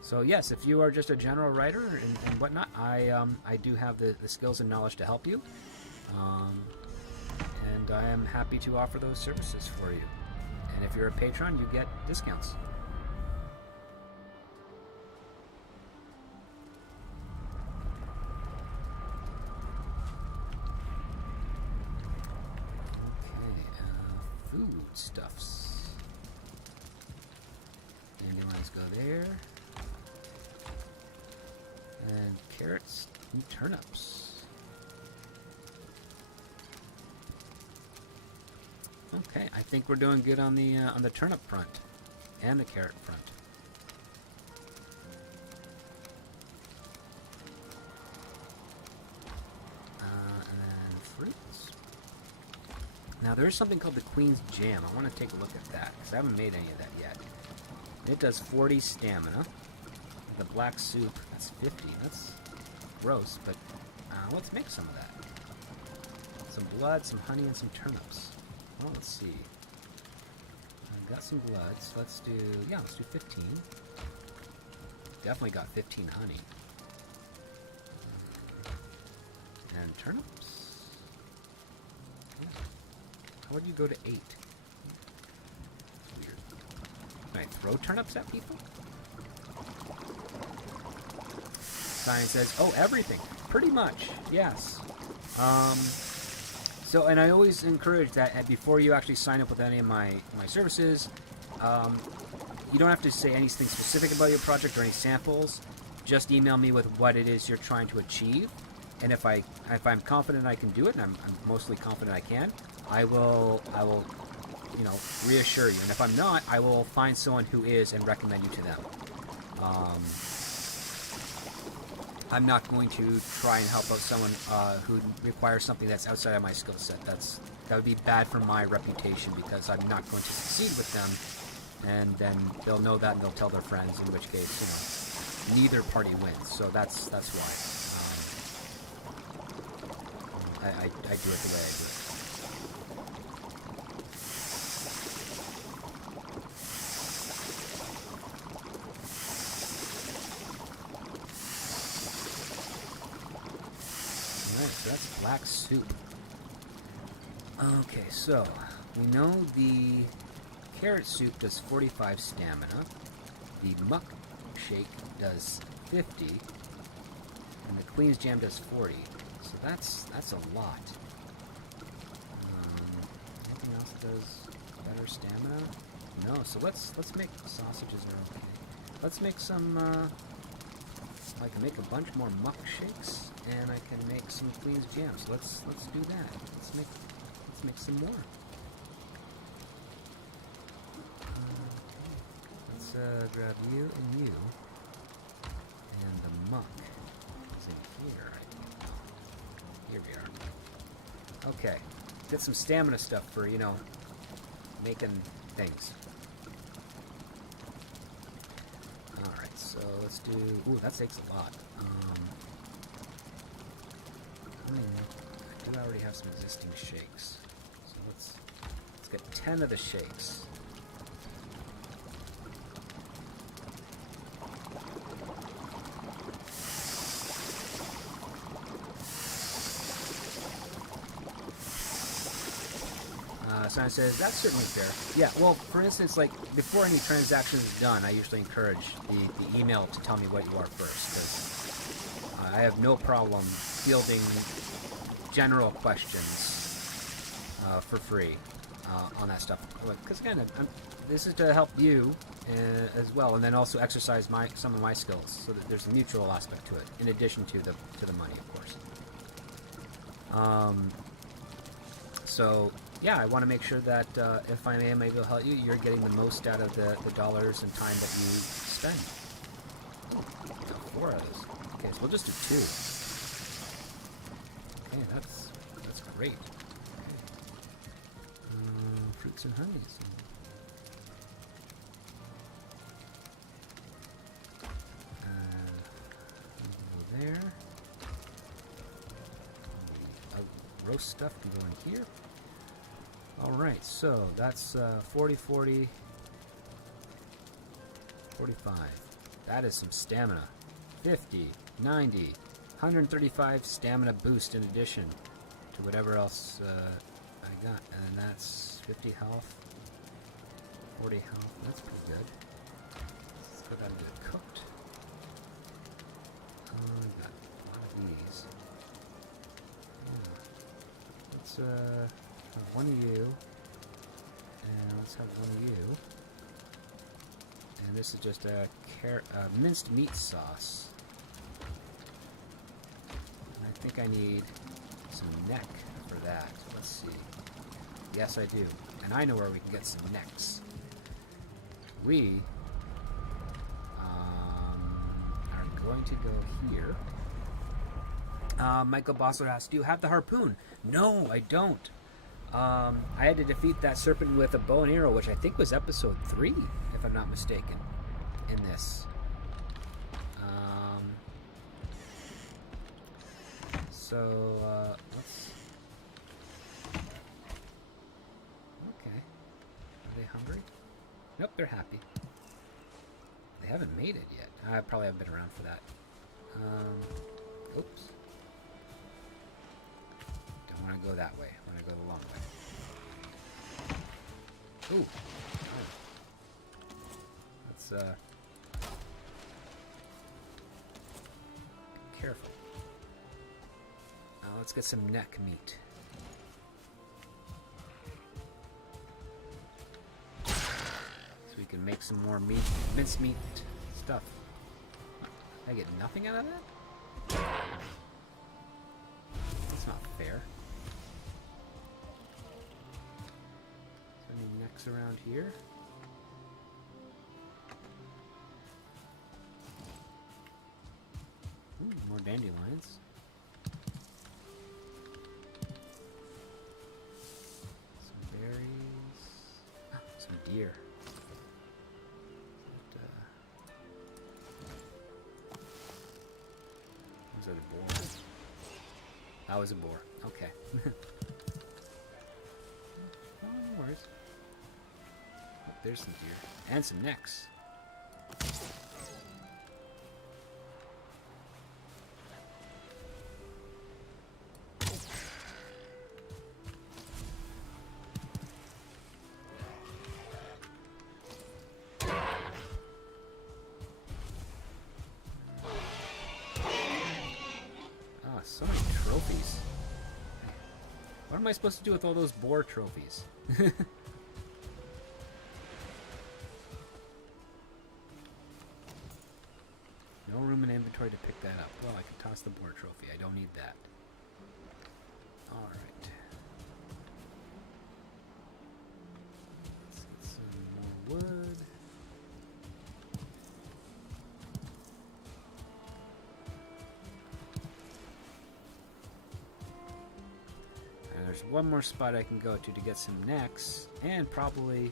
So yes, if you are just a general writer and whatnot, I do have the skills and knowledge to help you. And I am happy to offer those services for you. And if you're a patron, you get discounts. Okay, foodstuffs. Dandelions go there. And carrots and turnips. Okay, I think we're doing good on the turnip front and the carrot front. And then fruits. Now there's something called the Queen's Jam. I want to take a look at that because I haven't made any of that yet. It does 40 stamina. The black soup, that's 50. That's gross, but let's make some of that. Some blood, some honey, and some turnips. Well, let's see. I've got some blood, so let's do 15. Definitely got 15 honey. And turnips? Yeah. How would you go to 8? That's weird. Can I throw turnips at people? Science says, oh, everything. Pretty much, yes. So, and I always encourage that before you actually sign up with any of my services, you don't have to say anything specific about your project or any samples. Just email me with what it is you're trying to achieve, and if I'm confident I can do it, and I'm mostly confident I can, I will reassure you. And if I'm not, I will find someone who is and recommend you to them. I'm not going to try and help out someone who requires something that's outside of my skill set. That would be bad for my reputation, because I'm not going to succeed with them and then they'll know that and they'll tell their friends, in which case, neither party wins. So that's why I do it the way I do it. Alright, so that's black soup. Okay, so we know the carrot soup does 45 stamina, the muck shake does 50, and the Queen's Jam does 40. So that's a lot. Anything else that does better stamina? No. So let's make sausages are okay. Let's make some. I can make a bunch more muck shakes, and I can make some Queen's Jam. So let's do that. Let's make some more. Let's grab you and you, and the muck is in here. Here we are. Okay, get some stamina stuff for making things. All right, so let's do. Ooh, that takes a lot. I do already have some existing shakes. So let's get 10 of the shakes. Simon says, that's certainly fair. Yeah, well, for instance, like, before any transaction is done, I usually encourage the email to tell me what you are first, because I have no problem fielding general questions for free on that stuff. Because, again, this is to help you as well, and then also exercise some of my skills, so that there's a mutual aspect to it, in addition to the money, of course. So, yeah, I want to make sure that if I am able to help you, you're getting the most out of the dollars and time that you spend. Ooh, got 4 of those. Okay, so we'll just do 2. Okay, that's great. Okay. Fruits and honeys. Go there. Roast stuff can go in here. Alright, so that's 40, 40, 45. That is some stamina. 50, 90, 135 stamina boost in addition to whatever else I got. And then that's 50 health, 40 health. That's pretty good. Let's go ahead and get it cooked. I got a lot of these. Yeah. Let's have one of you, and let's have one of you, and this is just a minced meat sauce, and I think I need some neck for that. Let's see. Yes, I do, and I know where we can get some necks. We are going to go here. Michael Bossler asks, do you have the harpoon? No, I don't. I had to defeat that serpent with a bow and arrow, which I think was episode 3, if I'm not mistaken, in this. Let's... Okay. Are they hungry? Nope, they're happy. They haven't made it yet. I probably haven't been around for that. Oops. Don't want to go that way. I want to go the long way. Ooh. Oh. Let's, careful. Now let's get some neck meat. So we can make some more meat, mincemeat stuff. I get nothing out of that? That's not fair. Any necks around here? Ooh, more dandelions. Some berries. Ah, some deer. Was it a boar? That was a boar. Okay. Oh, no worries. Oh, there's some deer. And some necks. So many trophies. What am I supposed to do with all those boar trophies? No room in inventory to pick that up. Well, I can toss the boar trophy. I don't need that. Alright. Let's get some more wood. There's one more spot I can go to get some necks and probably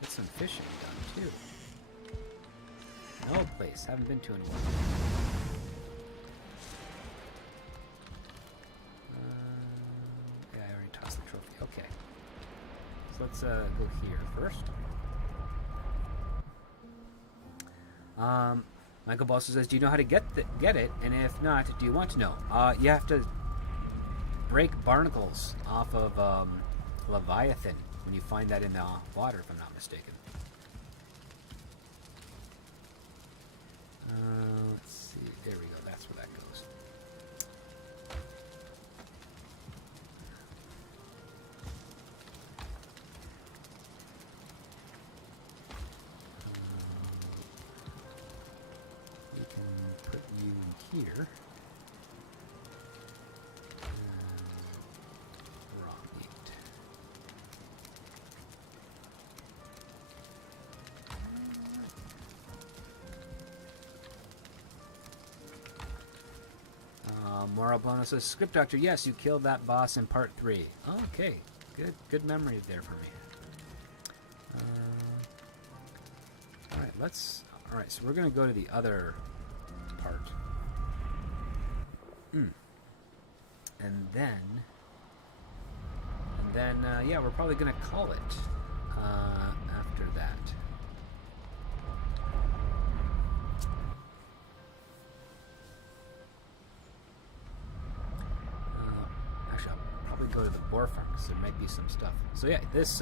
get some fishing done too. An old place, haven't been to in a while. Yeah, I already tossed the trophy. Okay, so let's go here first. Michael Balser says, "Do you know how to get it? And if not, do you want to know?" You have to break barnacles off of Leviathan when you find that in the water, if I'm not mistaken. Let's see. There we go. That's where that goes. We can put you in here. Morabona says, Script Doctor, yes, you killed that boss in part 3. Okay, good memory there for me. Alright, so we're going to go to the other part. And then, yeah, we're probably going to call it after that. Go to the boar farm because there might be some stuff. So yeah, this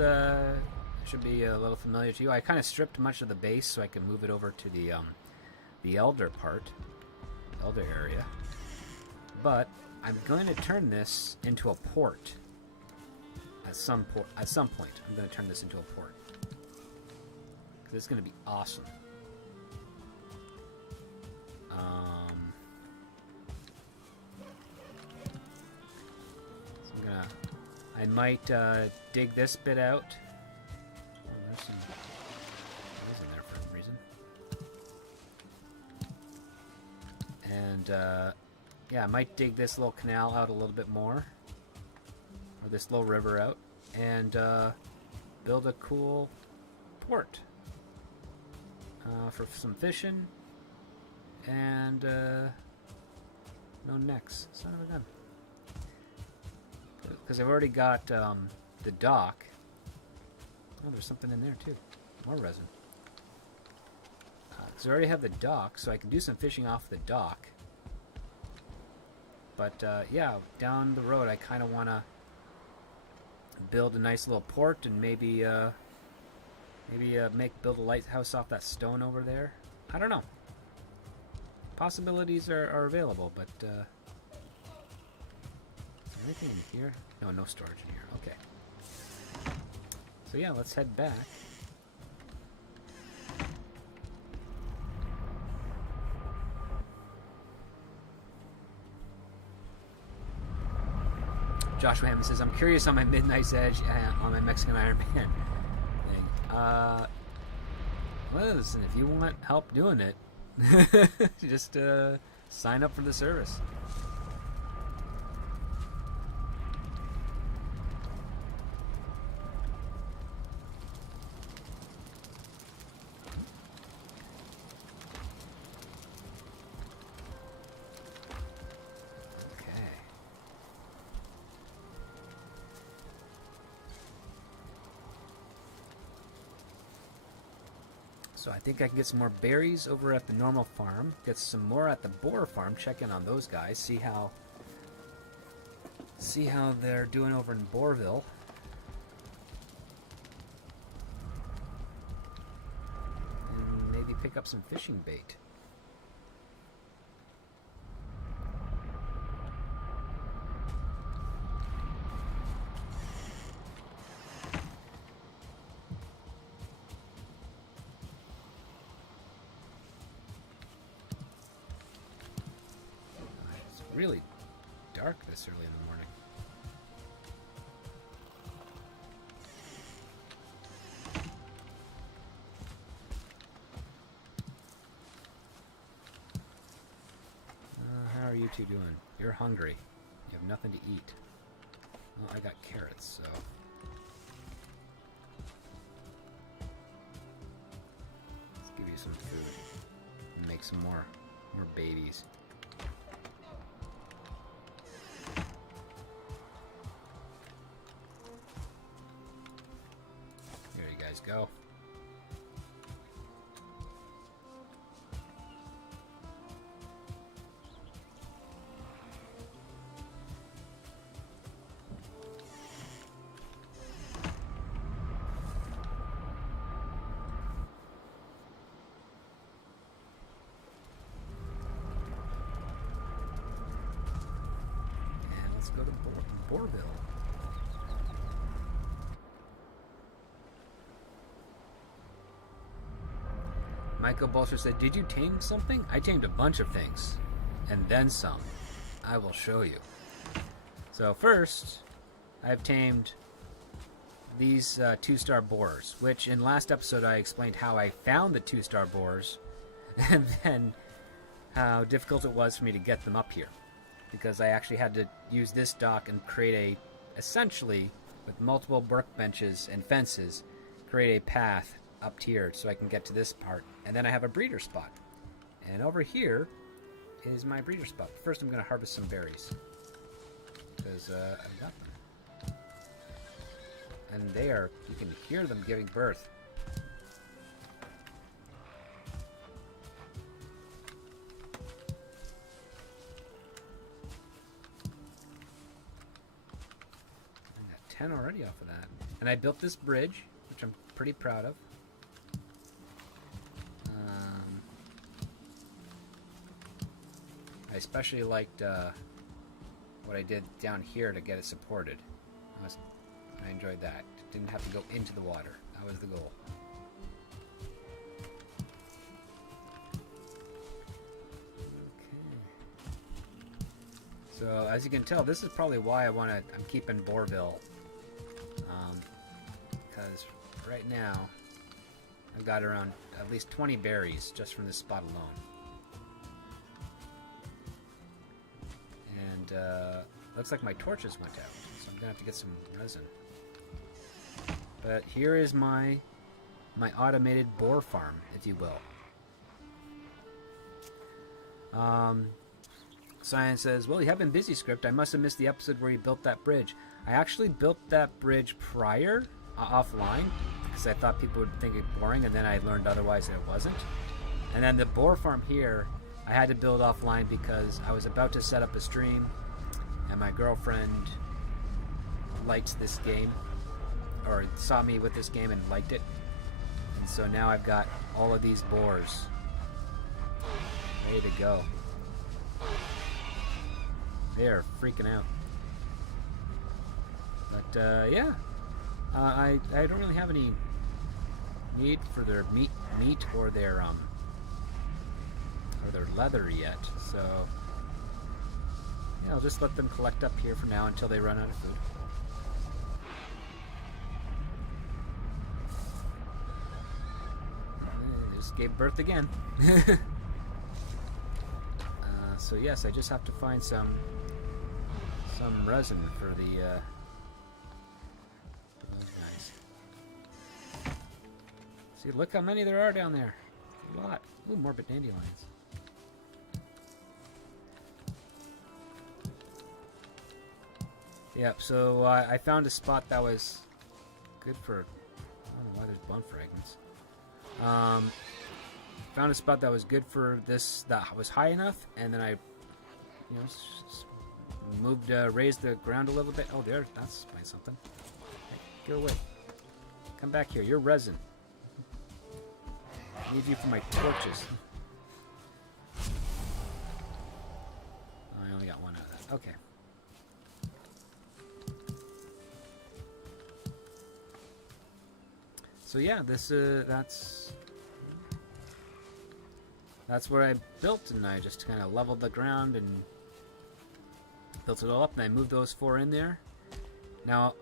should be a little familiar to you. I kind of stripped much of the base so I can move it over to the elder area. But I'm going to turn this into a port. At some point, I'm going to turn this into a port because it's going to be awesome. I might dig this bit out. Oh, there's some holes in there for some reason. And yeah, I might dig this little canal out a little bit more, or this little river out, and build a cool port for some fishing and no necks. Son of a gun. Because I've already got the dock. Oh, there's something in there too. More resin. Because I already have the dock, so I can do some fishing off the dock. But yeah, down the road, I kind of want to build a nice little port and maybe build a lighthouse off that stone over there. I don't know. Possibilities are available, but. Anything in here? No storage in here. Okay. So yeah, let's head back. Joshua Hammond says, I'm curious on my Midnight's Edge on my Mexican Iron Man thing. Well, listen, if you want help doing it, just sign up for the service. So I think I can get some more berries over at the normal farm, get some more at the boar farm, check in on those guys, see how they're doing over in Boarville. And maybe pick up some fishing bait. Really dark this early in the morning. How are you two doing? You're hungry. You have nothing to eat. Well, I got carrots, so... let's give you some food. And make some more babies. Go. And let's go to Boarville. Michael Bolcher said, "Did you tame something?" I tamed a bunch of things. And then some. I will show you. So first, I've tamed these 2-star boars, which in last episode I explained how I found the 2-star boars, and then how difficult it was for me to get them up here. Because I actually had to use this dock and create essentially, with multiple workbenches and fences, create a path up here so I can get to this part. And then I have a breeder spot. And over here is my breeder spot. First I'm going to harvest some berries, because I've got them. And they are, you can hear them giving birth. I got 10 already off of that. And I built this bridge, which I'm pretty proud of. I especially liked what I did down here to get it supported. I enjoyed that. Didn't have to go into the water. That was the goal. Okay. So as you can tell, this is probably why I'm keeping Boarville, because right now I've got around at least 20 berries just from this spot alone. Looks like my torches went out, so I'm gonna have to get some resin. But here is my automated boar farm, if you will. Science says, "Well, you have been busy, Script. I must have missed the episode where you built that bridge." I actually built that bridge prior, offline, because I thought people would think it boring, and then I learned otherwise that it wasn't. And then the boar farm here, I had to build offline because I was about to set up a stream, and my girlfriend liked this game, or saw me with this game and liked it. And so now I've got all of these boars ready to go. They're freaking out. But yeah, I don't really have any need for their meat or their leather yet, so yeah, I'll just let them collect up here for now until they run out of food. They just gave birth again. So yes, I just have to find some resin for those guys. See, look how many there are down there. A lot. Ooh, more dandelions. Yep, so I found a spot that was good for... I don't know why there's bone fragments. found a spot that was good for this, that was high enough, and then I, you know, moved, raised the ground a little bit. Oh, there, that's by something. Hey, get away. Come back here. You're resin. I need you for my torches. Oh, I only got one out of that. Okay. So yeah, this that's where I built, and I just kind of leveled the ground and built it all up, and I moved those 4 in there. Now,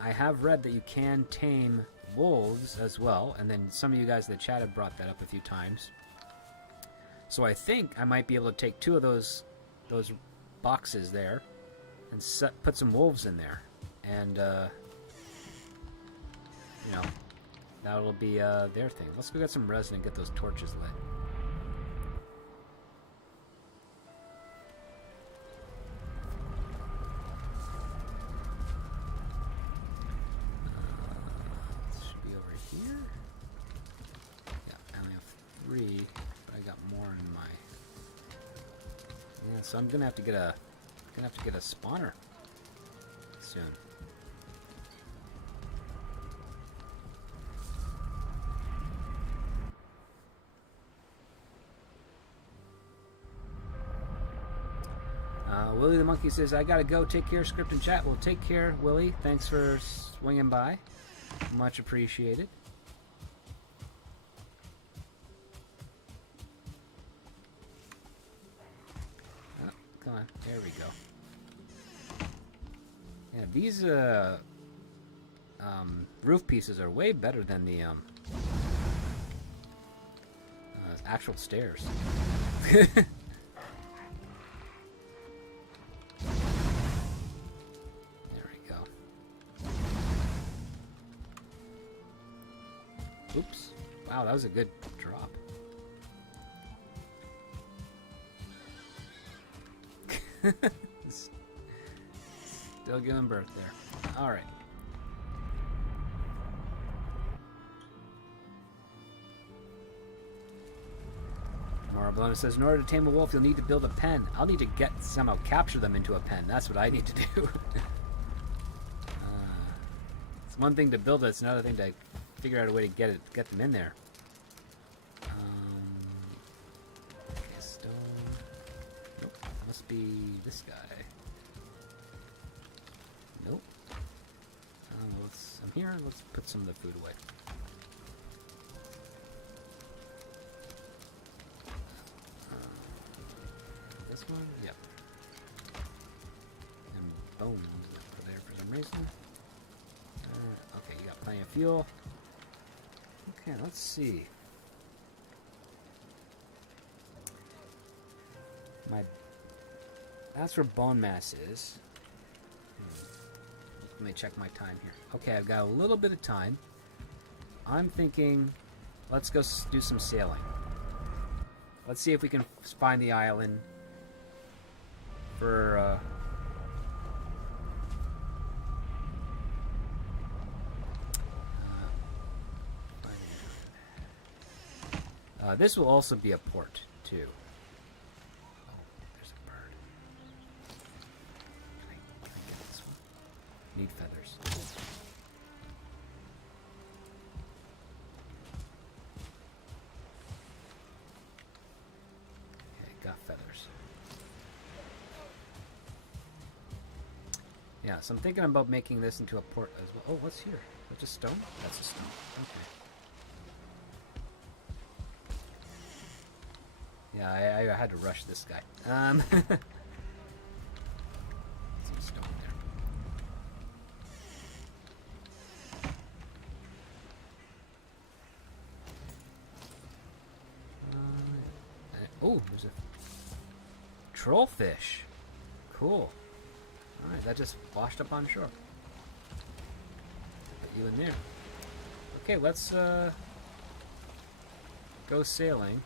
I have read that you can tame wolves as well, and then some of you guys in the chat have brought that up a few times. So I think I might be able to take 2 of those boxes there and put some wolves in there, and you know, that'll be their thing. Let's go get some resin and get those torches lit. Should be over here. Yeah, I only have 3, but I got more in my. Yeah, so I'm gonna have to get a spawner soon. Willie the Monkey says, I gotta go. Take care, Script and Chat. Well, take care, Willie. Thanks for swinging by. Much appreciated. Oh, come on. There we go. Yeah, these roof pieces are way better than the actual stairs. Oops. Wow, that was a good drop. Still giving birth there. Alright. Marablona says, in order to tame a wolf, you'll need to build a pen. I'll need to somehow capture them into a pen. That's what I need to do. It's one thing to build it, it's another thing to figure out a way to get them in there. Okay, stone. Nope, must be this guy. Nope. I'm here. Let's put some of the food away. This one, yep. And bones over there for some reason. Okay, you got plenty of fuel. Okay, let's see. That's where bone mass is. Let me check my time here. Okay, I've got a little bit of time. I'm thinking, let's go do some sailing. Let's see if we can find the island for this will also be a port, too. Oh, there's a bird. Can I get this one? Need feathers. Okay, got feathers. Yeah, so I'm thinking about making this into a port as well. Oh, what's here? Is that just stone? That's a stone. Okay. Yeah, I had to rush this guy. Some stone there. Oh, there's a trollfish. Cool. Alright, that just washed up on shore. Put you in there. Okay, let's go sailing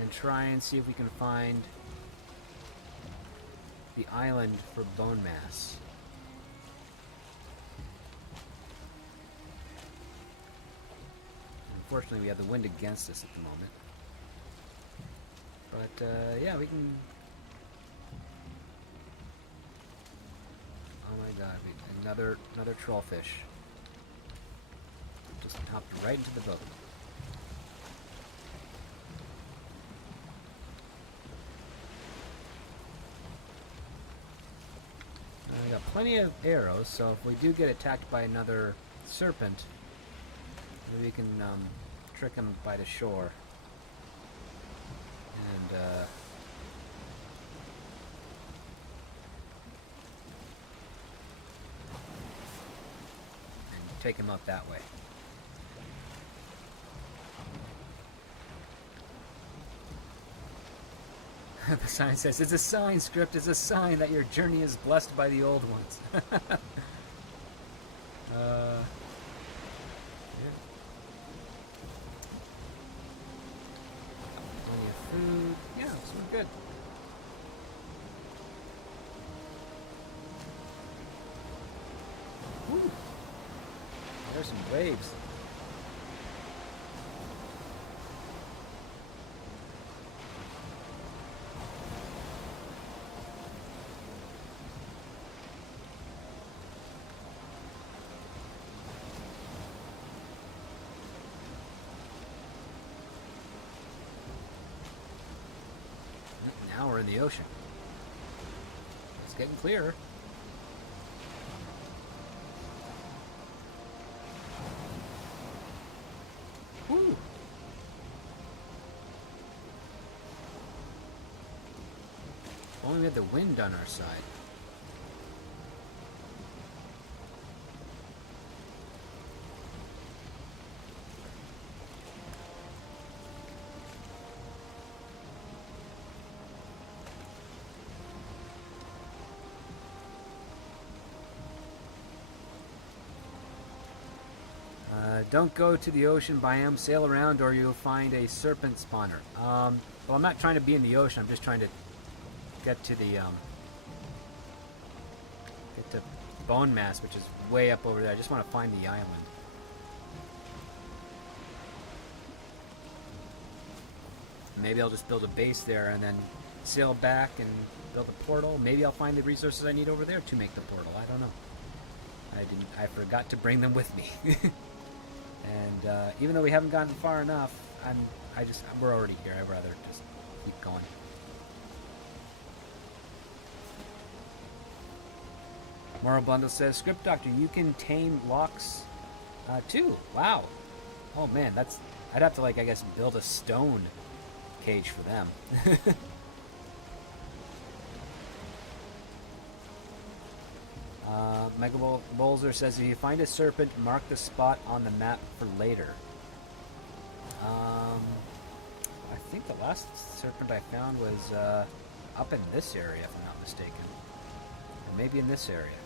and try and see if we can find the island for bone mass. unfortunately we have the wind against us at the moment. But yeah, we can. Oh my god, another trollfish. Just hopped right into the boat. We got plenty of arrows, so if we do get attacked by another serpent, maybe we can trick him by the shore. And take him up that way. The sign says, it's a sign, Script, it's a sign that your journey is blessed by the old ones. Yeah. Plenty of food. Yeah, so we're good. Woo. There's some waves. Now we're in the ocean. It's getting clearer. Woo! Only we had the wind on our side. Don't go to the ocean biome, sail around or you'll find a serpent spawner. Well, I'm not trying to be in the ocean, I'm just trying to get to the, get to Bone Mass, which is way up over there. I just want to find the island. Maybe I'll just build a base there and then sail back and build a portal. Maybe I'll find the resources I need over there to make the portal. I don't know. I forgot to bring them with me. And even though we haven't gotten far enough, we're already here. I'd rather just keep going. Moral Bundle says, Script Doctor, you can tame locks too. Wow. Oh man, I'd have to, like, I guess, build a stone cage for them. Mega Bolzer says, if you find a serpent, mark the spot on the map for later. I think the last serpent I found was up in this area, if I'm not mistaken. Or maybe in this area.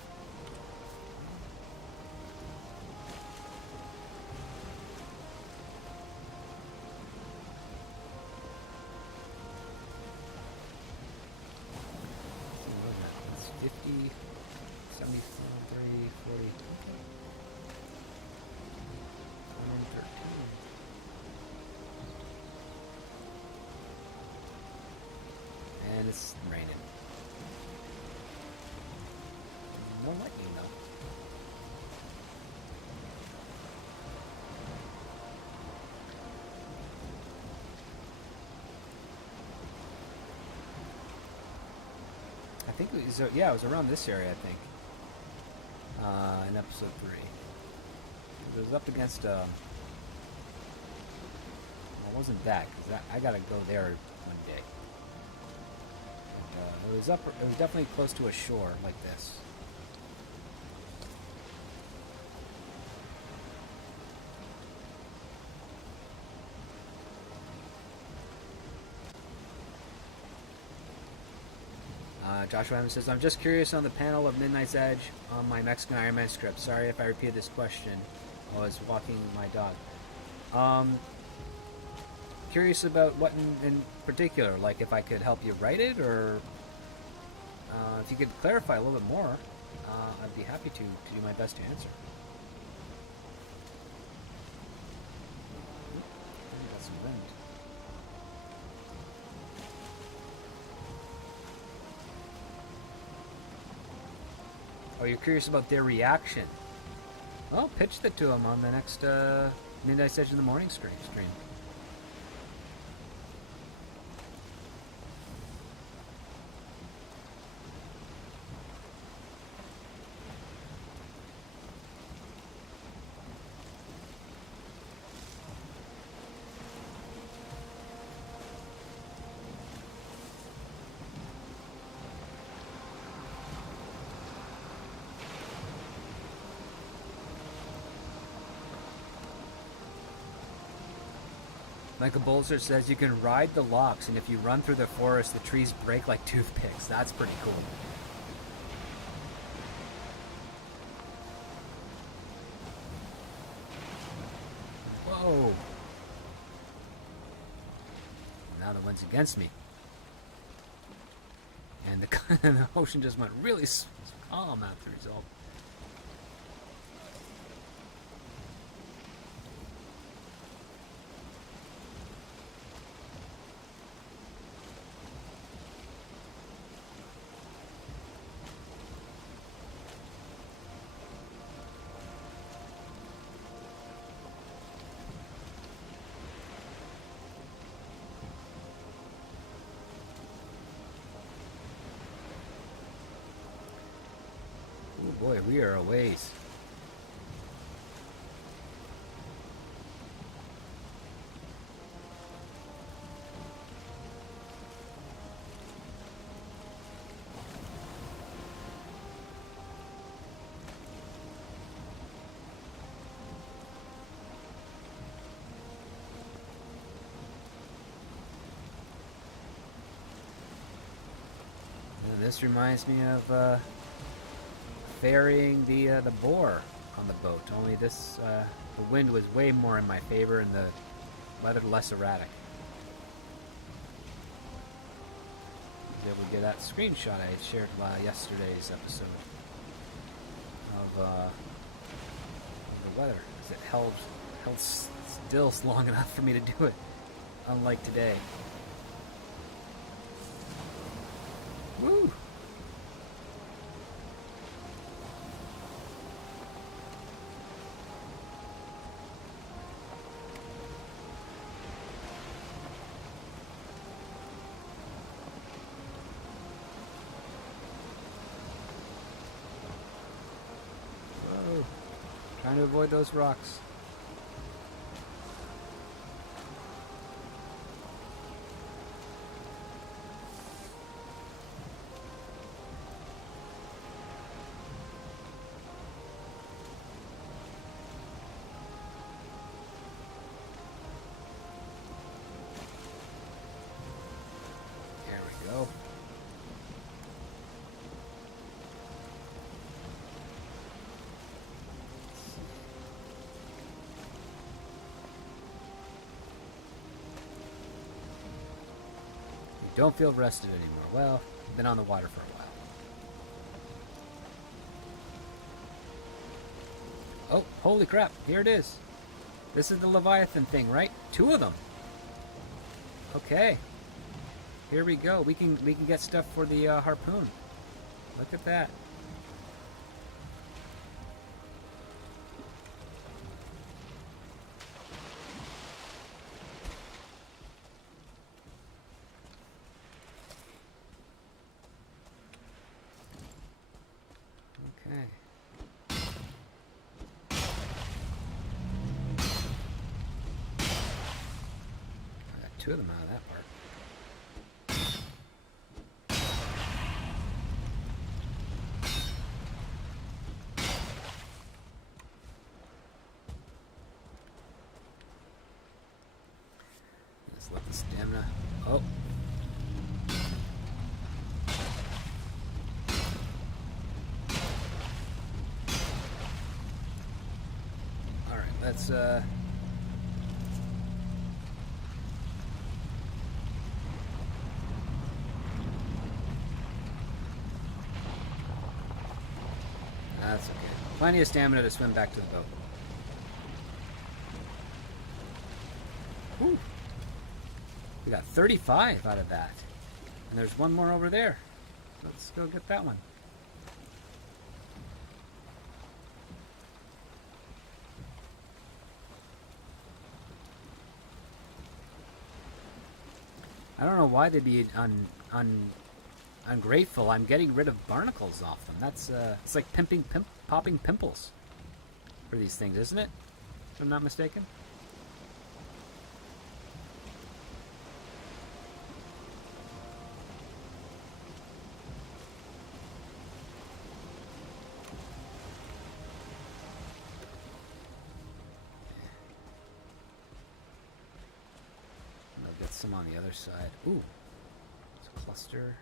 That's 50... 73, 40, 113. And it's raining. Won't let you know. I think it was, yeah, it was around this area, I think. In episode 3. It was up against, well, it wasn't that, because I gotta go there one day. And, it was definitely close to a shore like this. Joshua Evans says, I'm just curious on the panel of Midnight's Edge on my Mexican Iron Man script. Sorry if I repeated this question. I was walking my dog. Curious about what in particular, like if I could help you write it, or if you could clarify a little bit more, I'd be happy to do my best to answer. Oh, you're curious about their reaction. Well, pitch that to them on the next Midnight Edge in the Morning stream. Michael Bolzer says you can ride the locks, and if you run through the forest, the trees break like toothpicks. That's pretty cool. Whoa. Now the wind's against me. And the ocean just went really calm after the result. Boy, we are a ways. And this reminds me of ferrying the boar on the boat. Only this, the wind was way more in my favor and the weather less erratic. I was able to get that screenshot I had shared yesterday's episode of the weather. As it held still long enough for me to do it, unlike today. Woo! Trying to avoid those rocks. There we go. Don't feel rested anymore. Well, been on the water for a while. Oh, holy crap. Here it is. This is the Leviathan thing, right? 2 of them. Okay. Here we go. We can get stuff for the harpoon. Look at that. Two of them out of that part. Let's let the stamina. Oh. All right, let's That's okay. Plenty of stamina to swim back to the boat. Whew. We got 35 out of that. And there's one more over there. Let's go get that one. I don't know why they'd be ungrateful. I'm getting rid of barnacles off them. That's it's like popping pimples for these things, isn't it? If I'm not mistaken. I'll get some on the other side. Ooh, it's a cluster.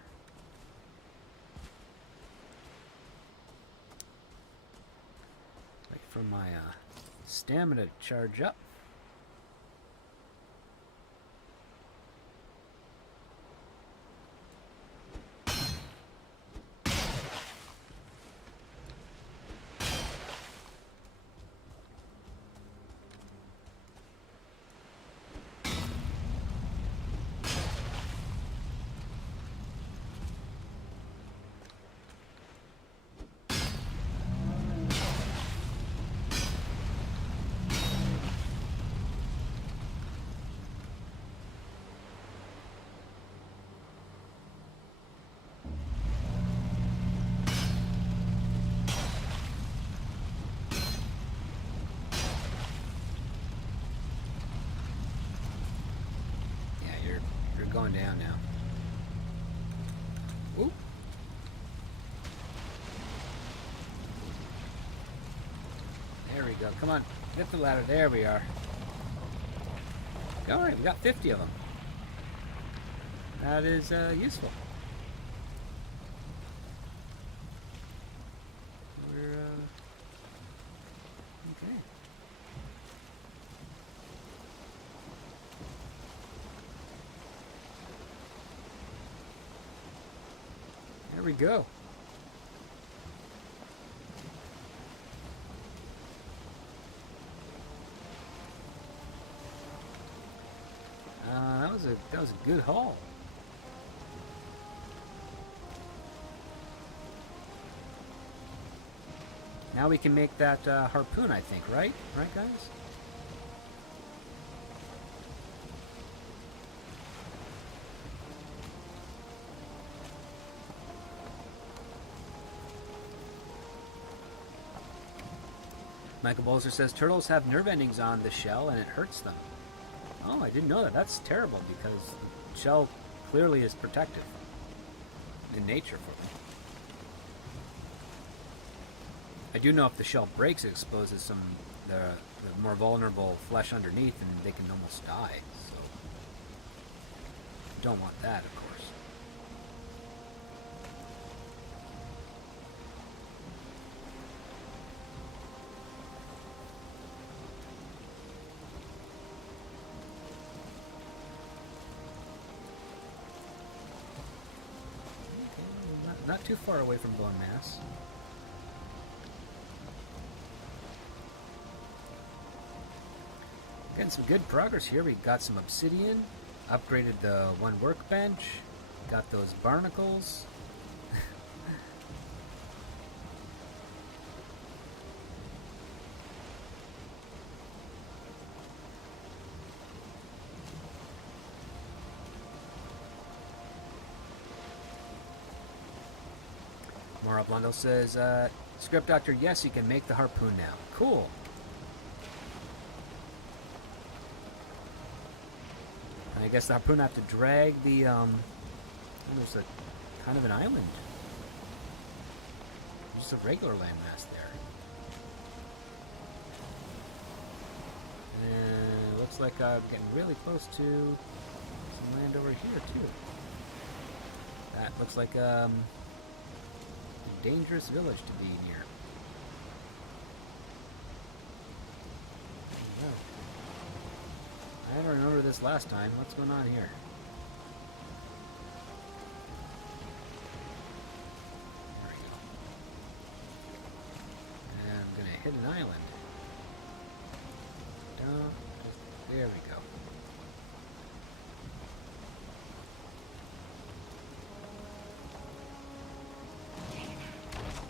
Like for my stamina to charge up. Going down now. Ooh. There we go. Come on. Get the ladder. There we are. Alright, we got 50 of them. That is useful. We're, okay. There we go. That was a good haul. Now we can make that harpoon, I think, right? Right, guys? Michael Bolzer says turtles have nerve endings on the shell and it hurts them. Oh, I didn't know that. That's terrible because the shell clearly is protective in nature for them. I do know if the shell breaks, it exposes some the more vulnerable flesh underneath, and they can almost die. So you don't want that, of course. Not too far away from bone mass. Getting some good progress here. We got some obsidian, upgraded the one workbench, got those barnacles. Mora Blondo says, Script Doctor, yes, you can make the harpoon now. Cool. And I guess the harpoon have to drag the, there's a kind of an island. Just a regular landmass there. And it looks like I'm getting really close to some land over here, too. That looks like, dangerous village to be near. I don't remember this last time. What's going on here? There we go. And I'm gonna hit an island. There we go.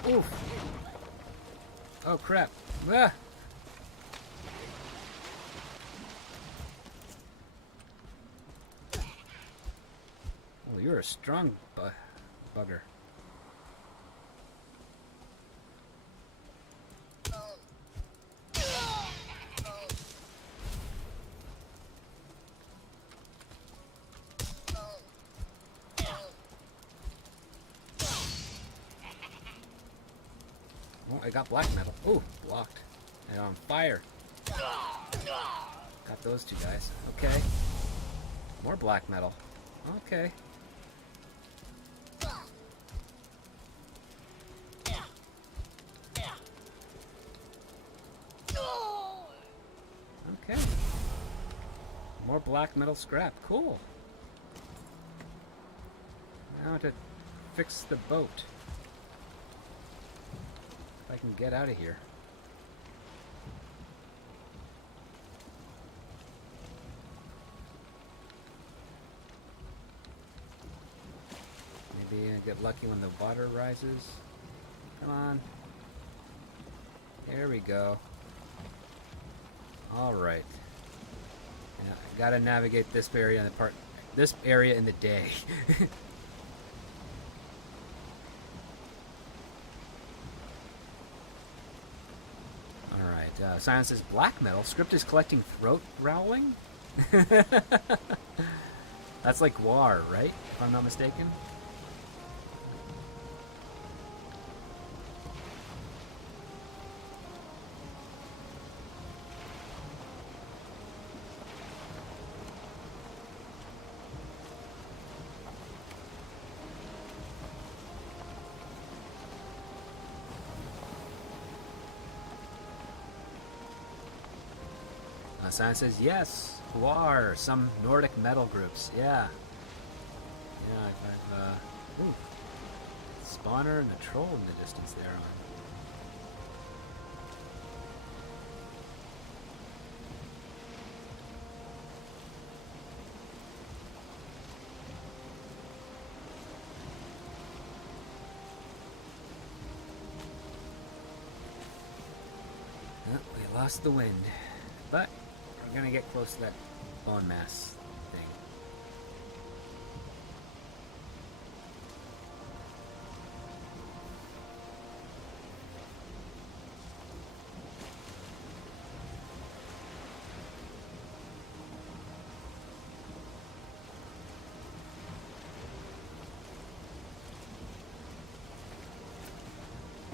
Oof. Oh crap. Ah. Well, you're a strong bugger. Oh, I got black metal. Ooh, blocked. And on fire. Got those two guys. Okay. More black metal. Okay. Okay. More black metal scrap. Cool. Now to fix the boat. If I can get out of here. Maybe I get lucky when the water rises. Come on. There we go. Alright. Yeah, I gotta navigate this area in the day. Alright, Science says black metal. Script is collecting throat growling? That's like war, right? If I'm not mistaken. Science says yes. War. Some Nordic metal groups. Yeah. Yeah. Ooh. Spawner and the troll in the distance there. Oh, we lost the wind, but we're gonna get close to that bone mass thing.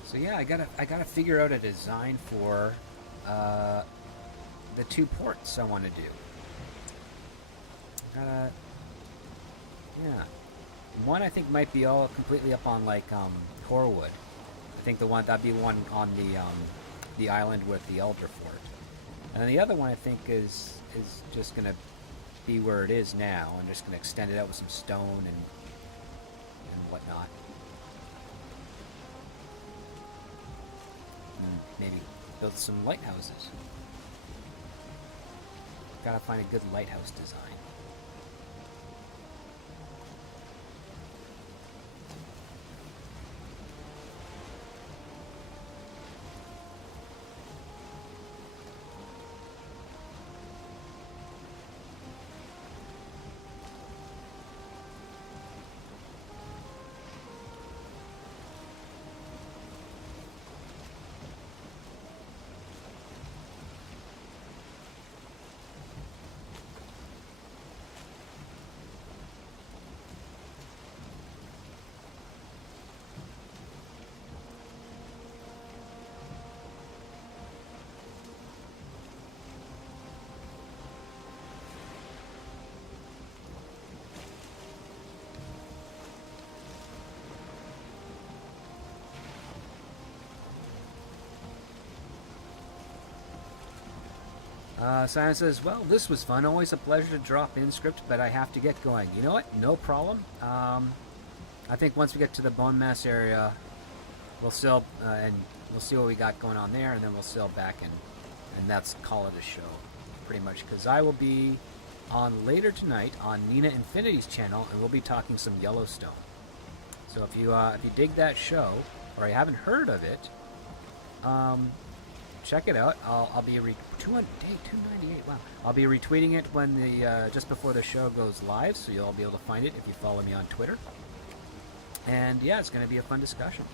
So yeah, I gotta figure out a design for the two ports I want to do. Yeah. One I think might be all completely up on like Corwood. I think that'd be one on the island with the Elder Fort. And the other one I think is just gonna be where it is now. I'm just gonna extend it out with some stone and whatnot. And maybe build some lighthouses. Gotta find a good lighthouse design. Simon says, well, this was fun. Always a pleasure to drop in, Script, but I have to get going. You know what? No problem. I think once we get to the bone mass area, we'll sail, and we'll see what we got going on there, and then we'll sail back, and that's call it a show, pretty much. Because I will be on later tonight on Nina Infinity's channel, and we'll be talking some Yellowstone. So if you dig that show, or you haven't heard of it, check it out. I'll be 298. Wow. I'll be retweeting it when the just before the show goes live, so you'll all be able to find it if you follow me on Twitter. And yeah, it's going to be a fun discussion.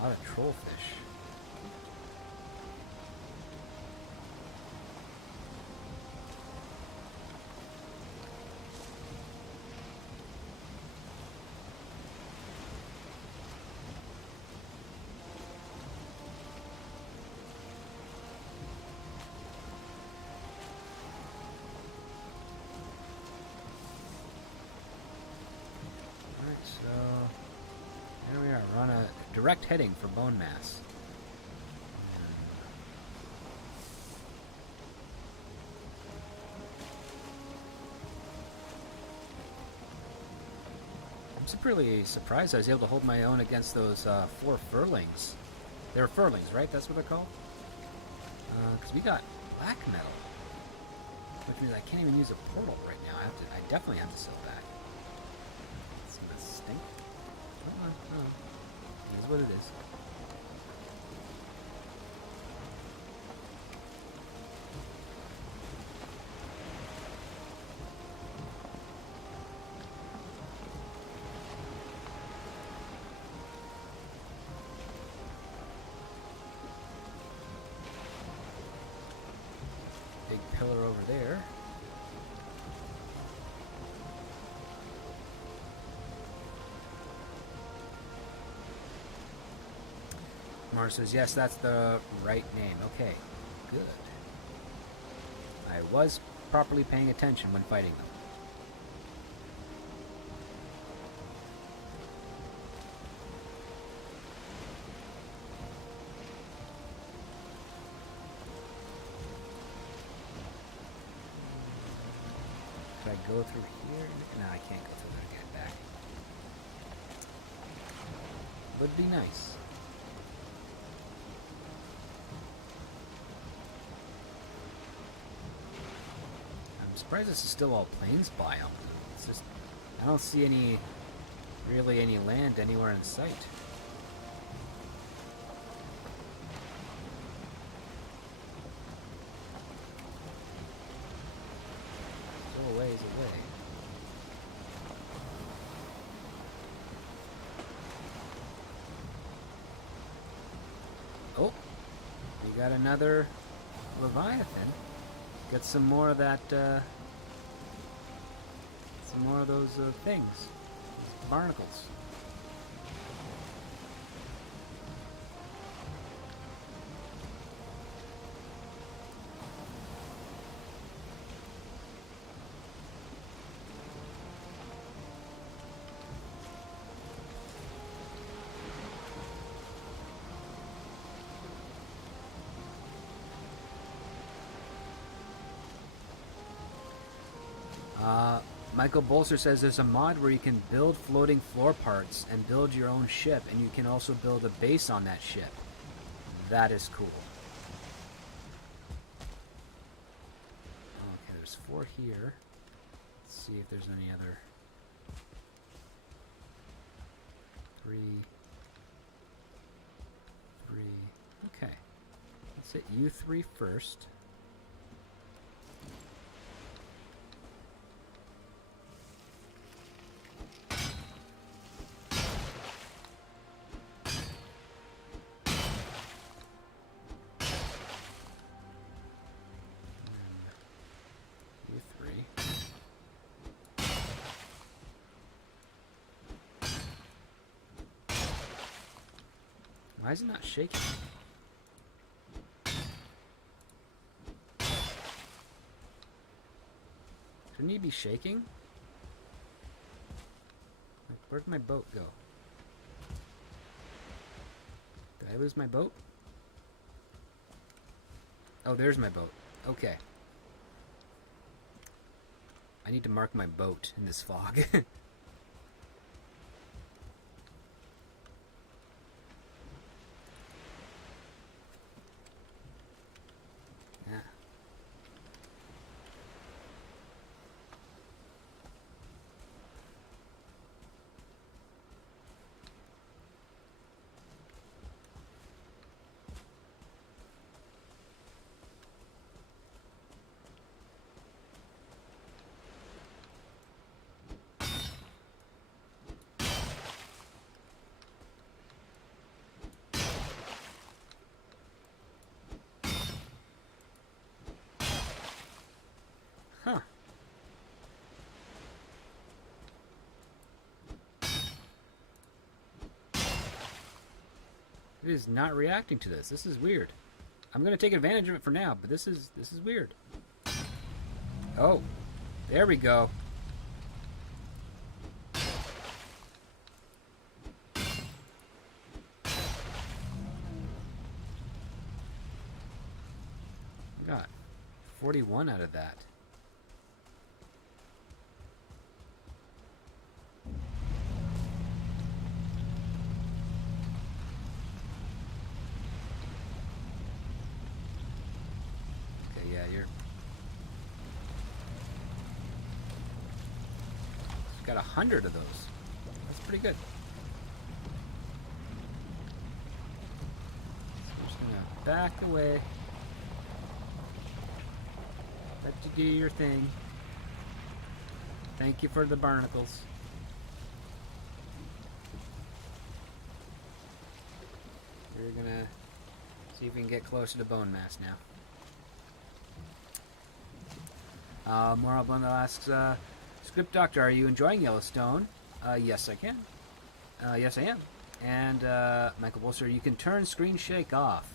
A lot of trollfish. So, here we are. We're on a direct heading for bone mass. I'm really surprised I was able to hold my own against those 4 furlings. They were furlings, right? That's what they're called? Because we got black metal. Which means I can't even use a portal right now. I definitely have to sell back. Stink. It is what it is. Big pillar over there. Mars says, yes, that's the right name. Okay, good. I was properly paying attention when fighting them. Could I go through here? No, I can't go through there to get back. Would be nice. Surprised this is still all plains biome. It's just, I don't see really any land anywhere in sight. Still a ways away. Oh, we got another Leviathan. Get some more of that, some more of those things. Barnacles. Michael Bolser says there's a mod where you can build floating floor parts and build your own ship, and you can also build a base on that ship. That is cool. Okay, there's 4 here. Let's see if there's any other. 3. Okay. Let's hit U3 first. Why is it not shaking? Shouldn't he be shaking? Like, where'd my boat go? Did I lose my boat? Oh, there's my boat. Okay. I need to mark my boat in this fog. It is not reacting to this. This is weird. I'm gonna take advantage of it for now, but this is weird. Oh, there we go. Got 41 out of that. Okay, yeah, you're... Got 100 of those. That's pretty good. So I'm just gonna back away. Let you do your thing. Thank you for the barnacles. We're gonna see if we can get closer to bone mass now. Moral Blundell asks, Script Doctor, are you enjoying Yellowstone? Yes, I can. Yes, I am. And Michael Bolster, you can turn screen shake off.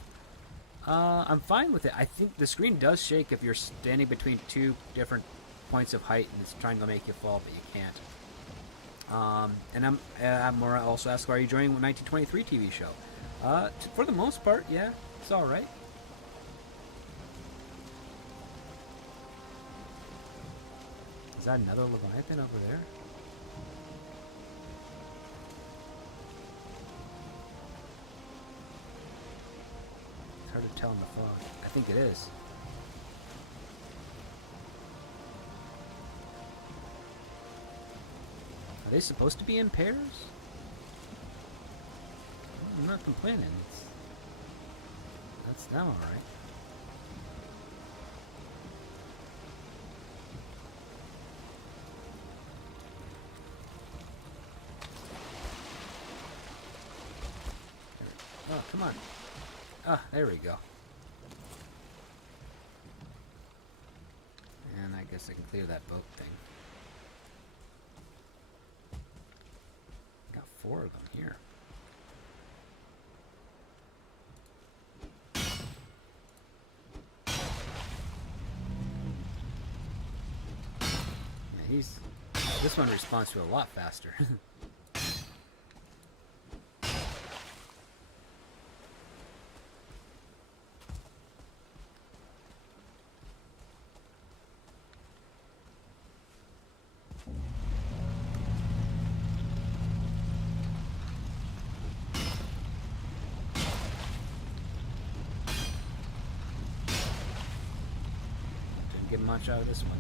I'm fine with it. I think the screen does shake if you're standing between two different points of height and it's trying to make you fall, but you can't. And Mora also asks, are you enjoying the 1923 TV show? For the most part, yeah, it's all right. Is that another Leviathan over there? It's hard to tell in the fog. I think it is. Are they supposed to be in pairs? I'm not complaining. That's them, all right. Oh, come on. Ah, there we go. And I guess I can clear that boat thing. Got 4 of them here. Yeah, this one responds to a lot faster. Get much out of this one.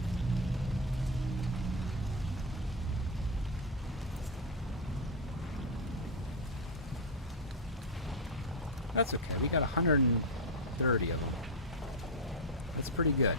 That's okay. We got 130 of them. That's pretty good.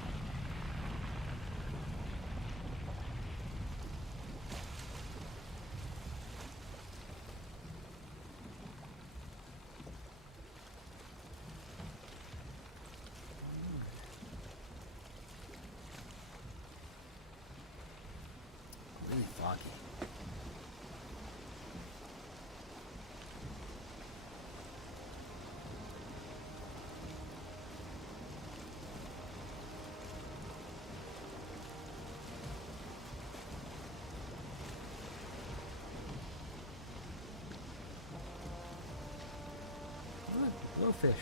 Little fish.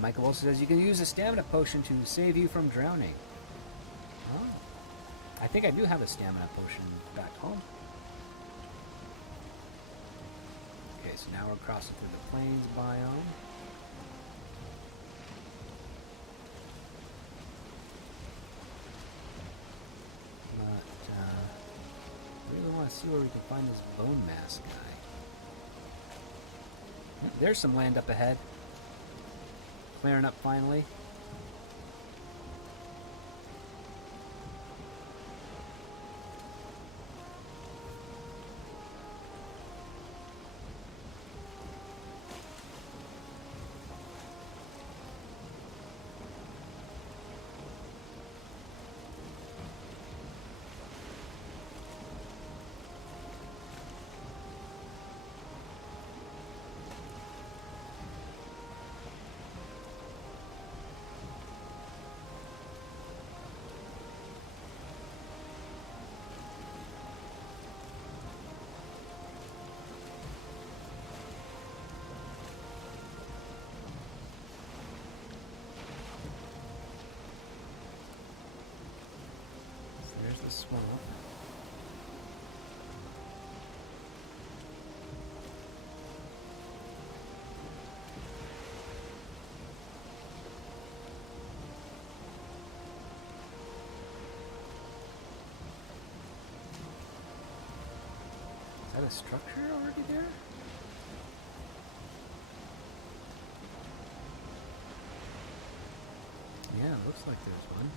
Michael also says you can use a stamina potion to save you from drowning. Oh. I think I do have a stamina potion back home. Okay, so now we're crossing through the plains biome. But, I really want to see where we can find this bone mass guy. There's some land up ahead. Clearing up finally. that a structure already there? Yeah, it looks like there's one.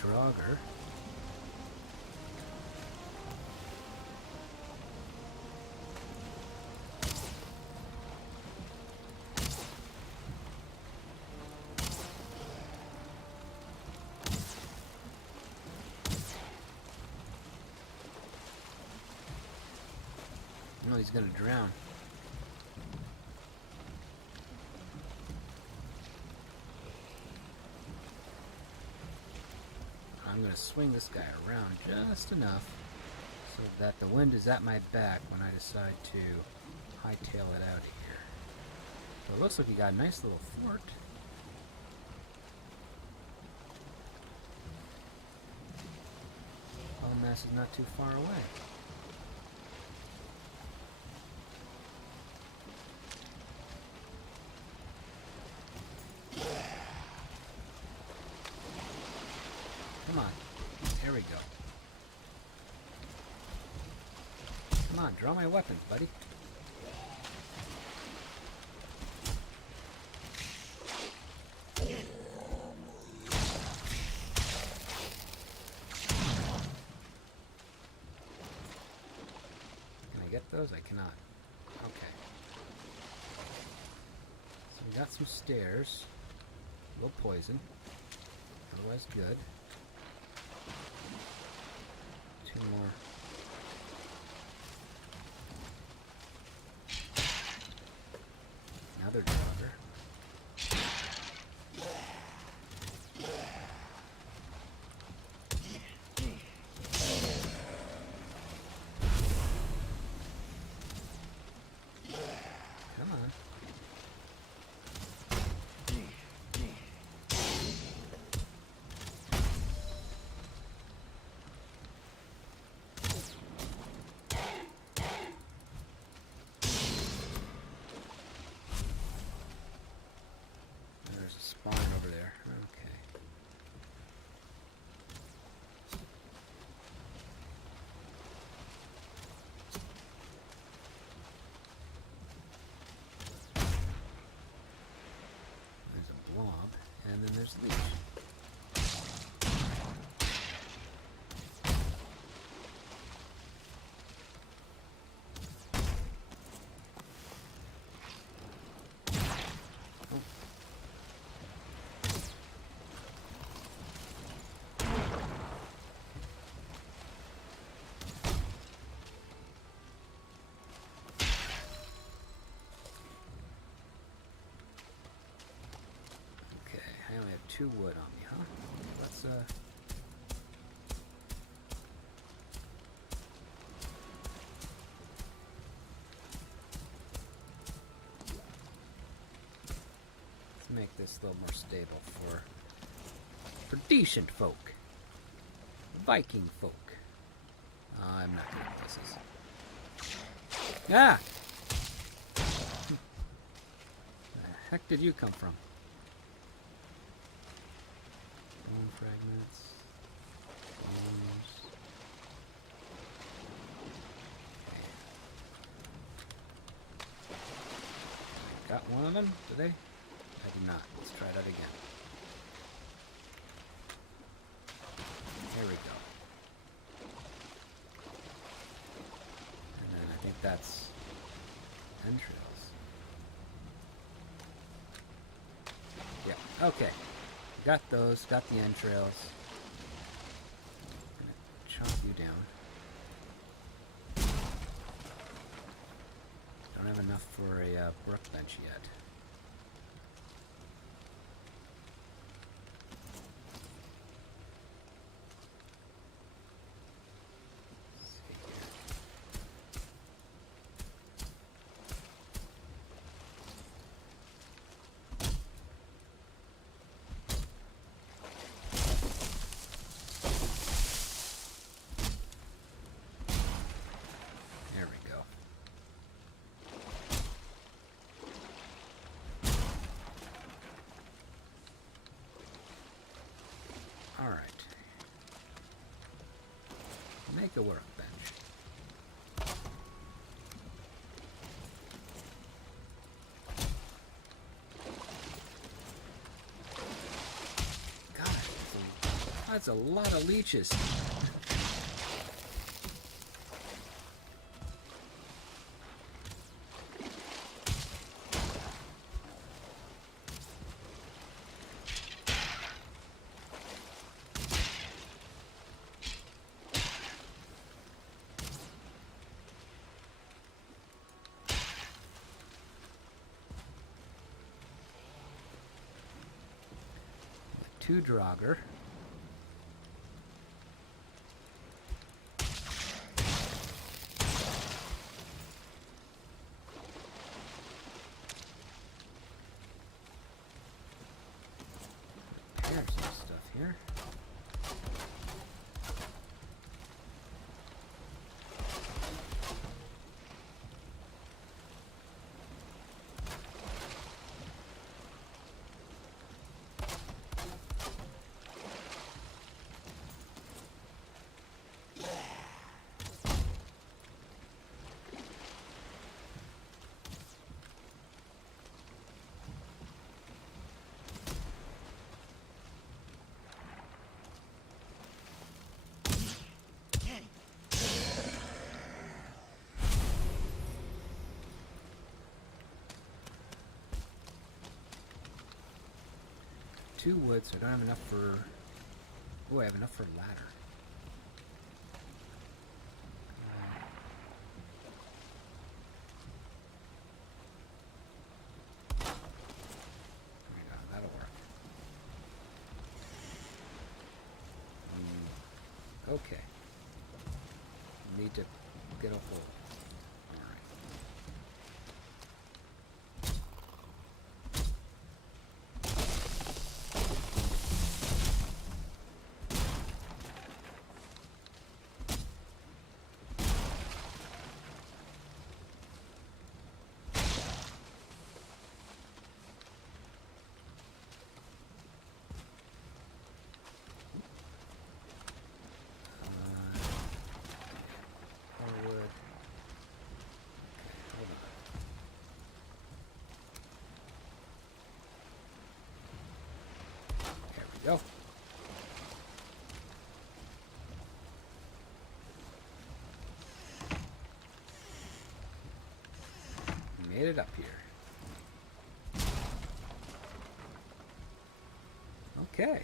Draugr. No, he's gonna drown. I'm going to swing this guy around just enough so that the wind is at my back when I decide to hightail it out of here. So it looks like we got a nice little fort. Almas is not too far away. Come on. There we go. Come on, draw my weapons, buddy. Can I get those? I cannot. Okay. So we got some stairs. A little poison. Otherwise good. Two more. Another Draugr. Come on. Spawn over there. Okay. There's a blob, and then there's leech. I only have 2 wood on me, huh? Let's make this a little more stable for decent folk. Viking folk. I'm not good at this. Ah! Where the heck did you come from? Bone fragments. Bones. Okay. Got one of them? Did I? I did not. Let's try that again. Here we go. And then I think that's entrails. Yeah, okay. Got those, got the entrails. I'm gonna chop you down. Don't have enough for a workbench yet. Make a workbench. God, that's a lot of leeches. Two Draugr. There's some stuff here. Two wood, so I don't have enough for... Oh, I have enough for a ladder. There we go, that'll work. Okay. Need to get a hole. Go. Made it up here. Okay.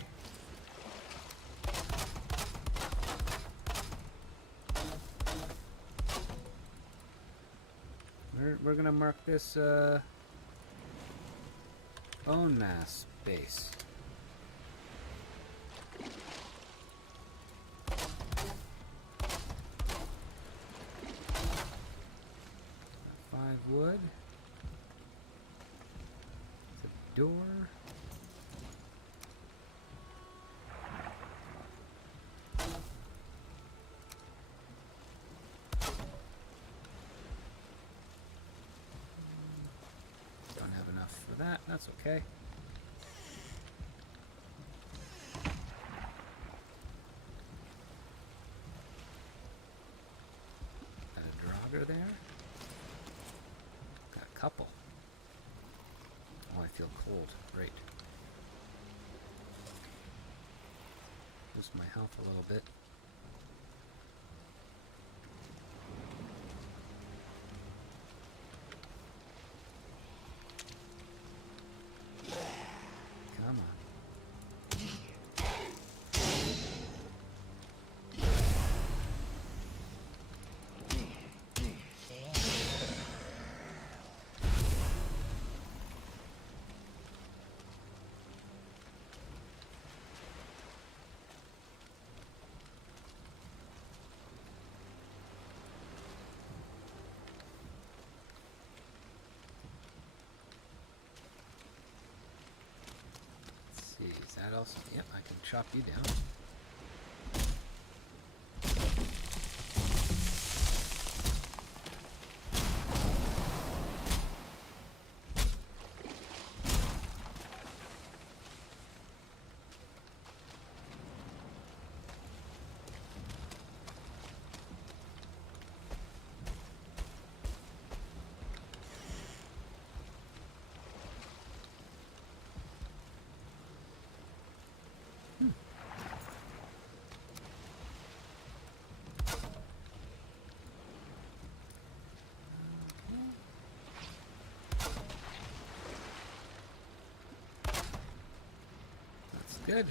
We're gonna mark this bone mass base. Wood. It's a door. Don't have enough for that. That's okay. Got a Draugr there. Couple. Oh, I feel cold. Great. Boost my health a little bit. Come on. Is that also? Yep, I can chop you down. Good.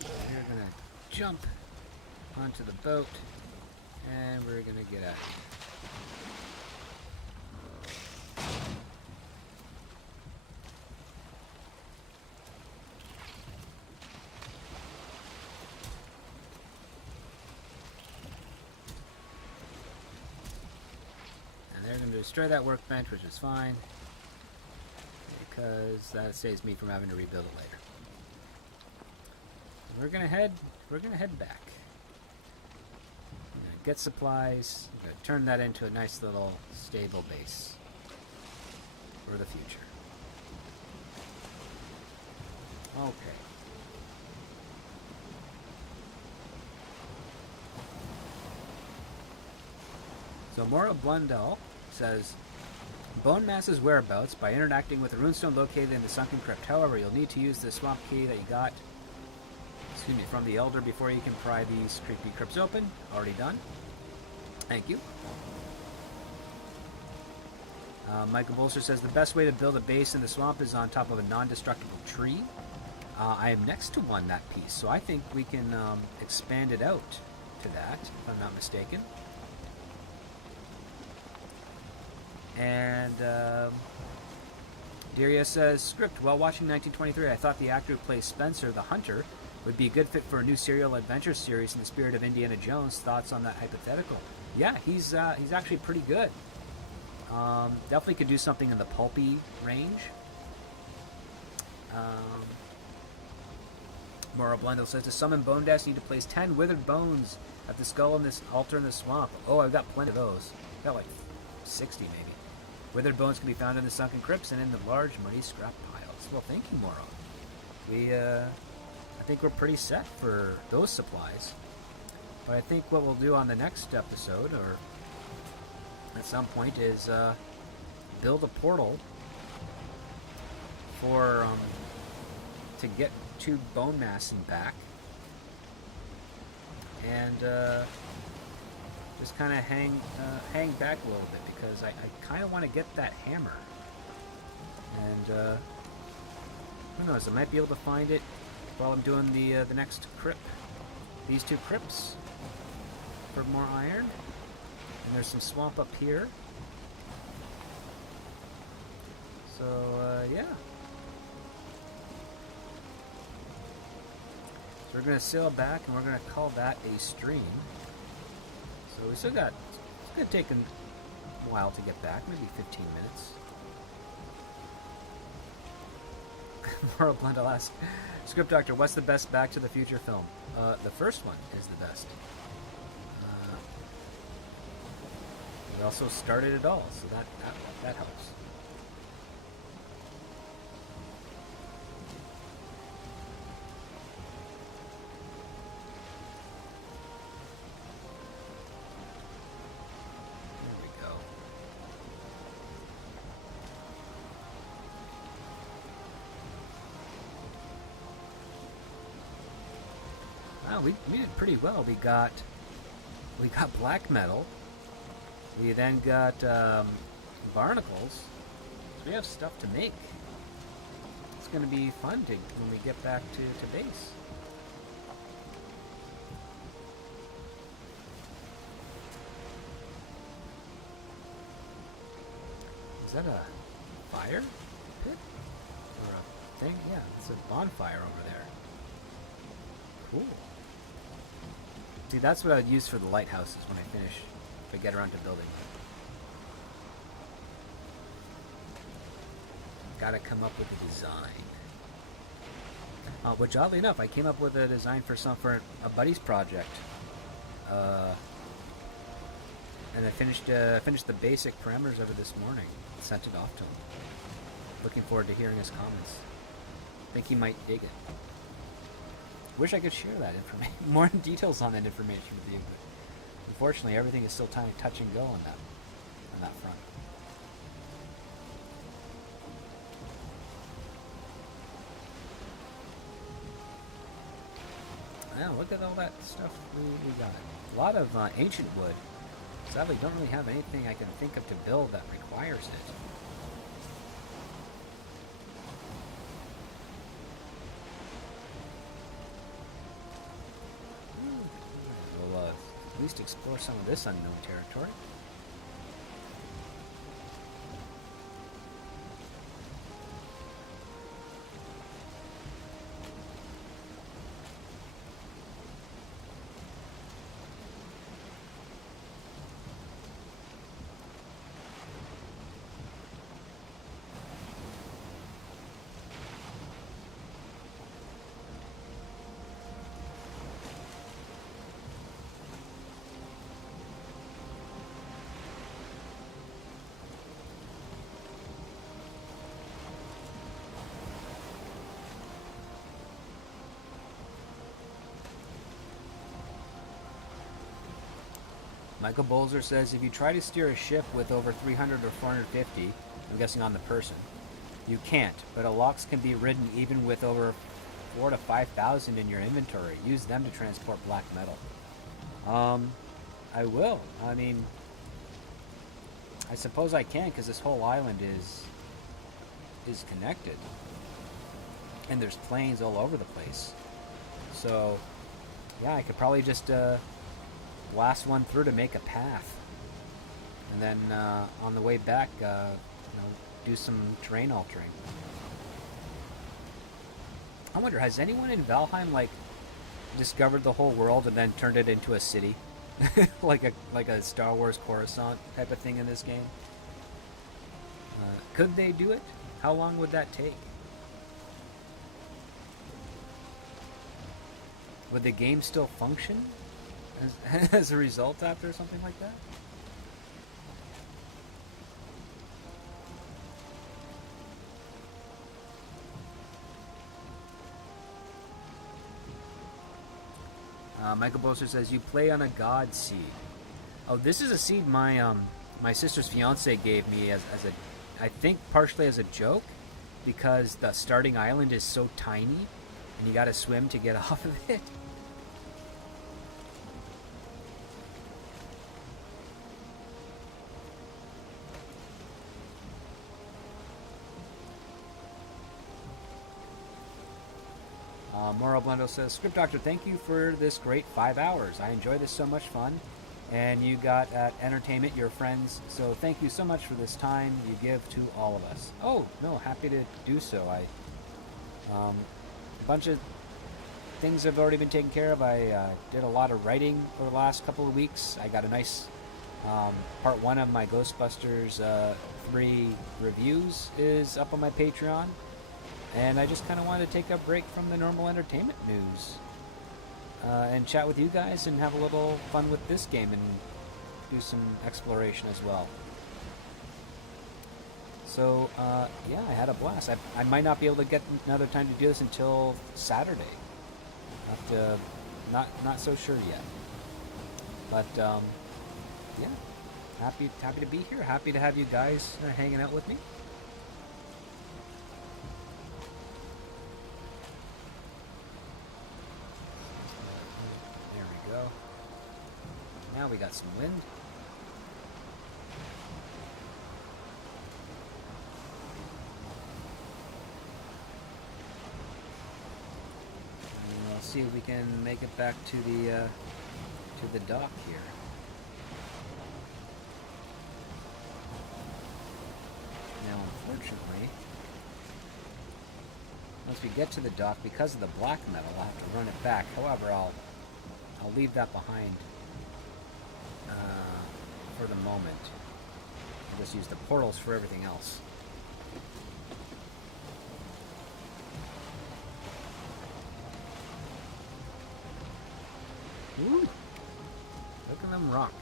We're gonna jump onto the boat, and we're gonna get out. Destroy that workbench, which is fine, because that saves me from having to rebuild it later. We're gonna head back. We're gonna get supplies. We're gonna turn that into a nice little stable base for the future. Okay. So Mora Blundell says, Bone Mass's whereabouts by interacting with the runestone located in the sunken crypt. However, you'll need to use the swamp key that you got from the Elder before you can pry these creepy crypts open. Already done. Thank you. Michael Bolster says, the best way to build a base in the swamp is on top of a non-destructible tree. I am next to one that piece, so I think we can expand it out to that, if I'm not mistaken. And Daria says, script, while watching 1923, I thought the actor who plays Spencer, the hunter, would be a good fit for a new serial adventure series in the spirit of Indiana Jones. Thoughts on that hypothetical? Yeah, he's actually pretty good. Definitely could do something in the pulpy range. Mora Blundell says, to summon Bone Dash, you need to place 10 withered bones at the skull in this altar in the swamp. Oh, I've got plenty of those. I've got like 60 maybe. Withered bones can be found in the sunken crypts and in the large muddy scrap piles. Well, thank you, Mora. I think we're pretty set for those supplies. But I think what we'll do on the next episode, or at some point, is build a portal for to get to Bone Mass and back, and just kind of hang back a little bit, because I kind of want to get that hammer. And who knows? I might be able to find it while I'm doing the next crypt. These two crypts for more iron, and there's some swamp up here. So yeah. So we're gonna sail back, and we're gonna call that a stream. So we still got, it's gonna take a while to get back, maybe 15 minutes. Mora Blundell asks, Script Doctor, what's the best Back to the Future film? The first one is the best. We also started it all, so that helps. We did pretty well. We got black metal. We then got barnacles. So we have stuff to make. It's going to be fun when we get back to base. Is that a fire pit or a thing? Yeah, it's a bonfire over there. Cool. See, that's what I would use for the lighthouses when I finish, if I get around to building. Gotta come up with a design. Which, oddly enough, I came up with a design for a buddy's project. And I finished the basic parameters of it this morning. Sent it off to him. Looking forward to hearing his comments. Think he might dig it. Wish I could share that information, more details on that information with you, but unfortunately everything is still tiny touch and go on that front. Now look at all that stuff we got. A lot of ancient wood. Sadly, don't really have anything I can think of to build that requires it. We'll at least explore some of this unknown territory. Michael Bolzer says, if you try to steer a ship with over 300 or 450, I'm guessing on the person, you can't, but a Lox can be ridden even with over 4 to 5,000 in your inventory. Use them to transport black metal. I will. I mean, I suppose I can, because this whole island is connected. And there's plains all over the place. So, yeah, I could probably just blast one through to make a path, and then on the way back, do some terrain altering. I wonder, has anyone in Valheim discovered the whole world and then turned it into a city, like a Star Wars Coruscant type of thing in this game? Could they do it? How long would that take? Would the game still function as a result after something like that? Michael Bolster says, you play on a god seed. Oh, this is a seed my sister's fiance gave me as a, I think partially as a joke, because the starting island is so tiny and you gotta swim to get off of it. Moral Blendo says, Script Doctor, thank you for this great 5 hours. I enjoy this, so much fun. And you got at entertainment your friends, so thank you so much for this time you give to all of us. Oh, no, happy to do so. A bunch of things have already been taken care of. I did a lot of writing over the last couple of weeks. I got a nice part 1 of my Ghostbusters 3 reviews is up on my Patreon. And I just kind of wanted to take a break from the normal entertainment news and chat with you guys and have a little fun with this game and do some exploration as well. So, yeah, I had a blast. I might not be able to get another time to do this until Saturday. Not so sure yet. But, yeah, happy to be here. Happy to have you guys hanging out with me. Now we got some wind. And we'll see if we can make it back to the dock here. Now, unfortunately, once we get to the dock, because of the black metal, I'll have to run it back. However, I'll leave that behind. For the moment. I'll just use the portals for everything else. Ooh! Look at them rock.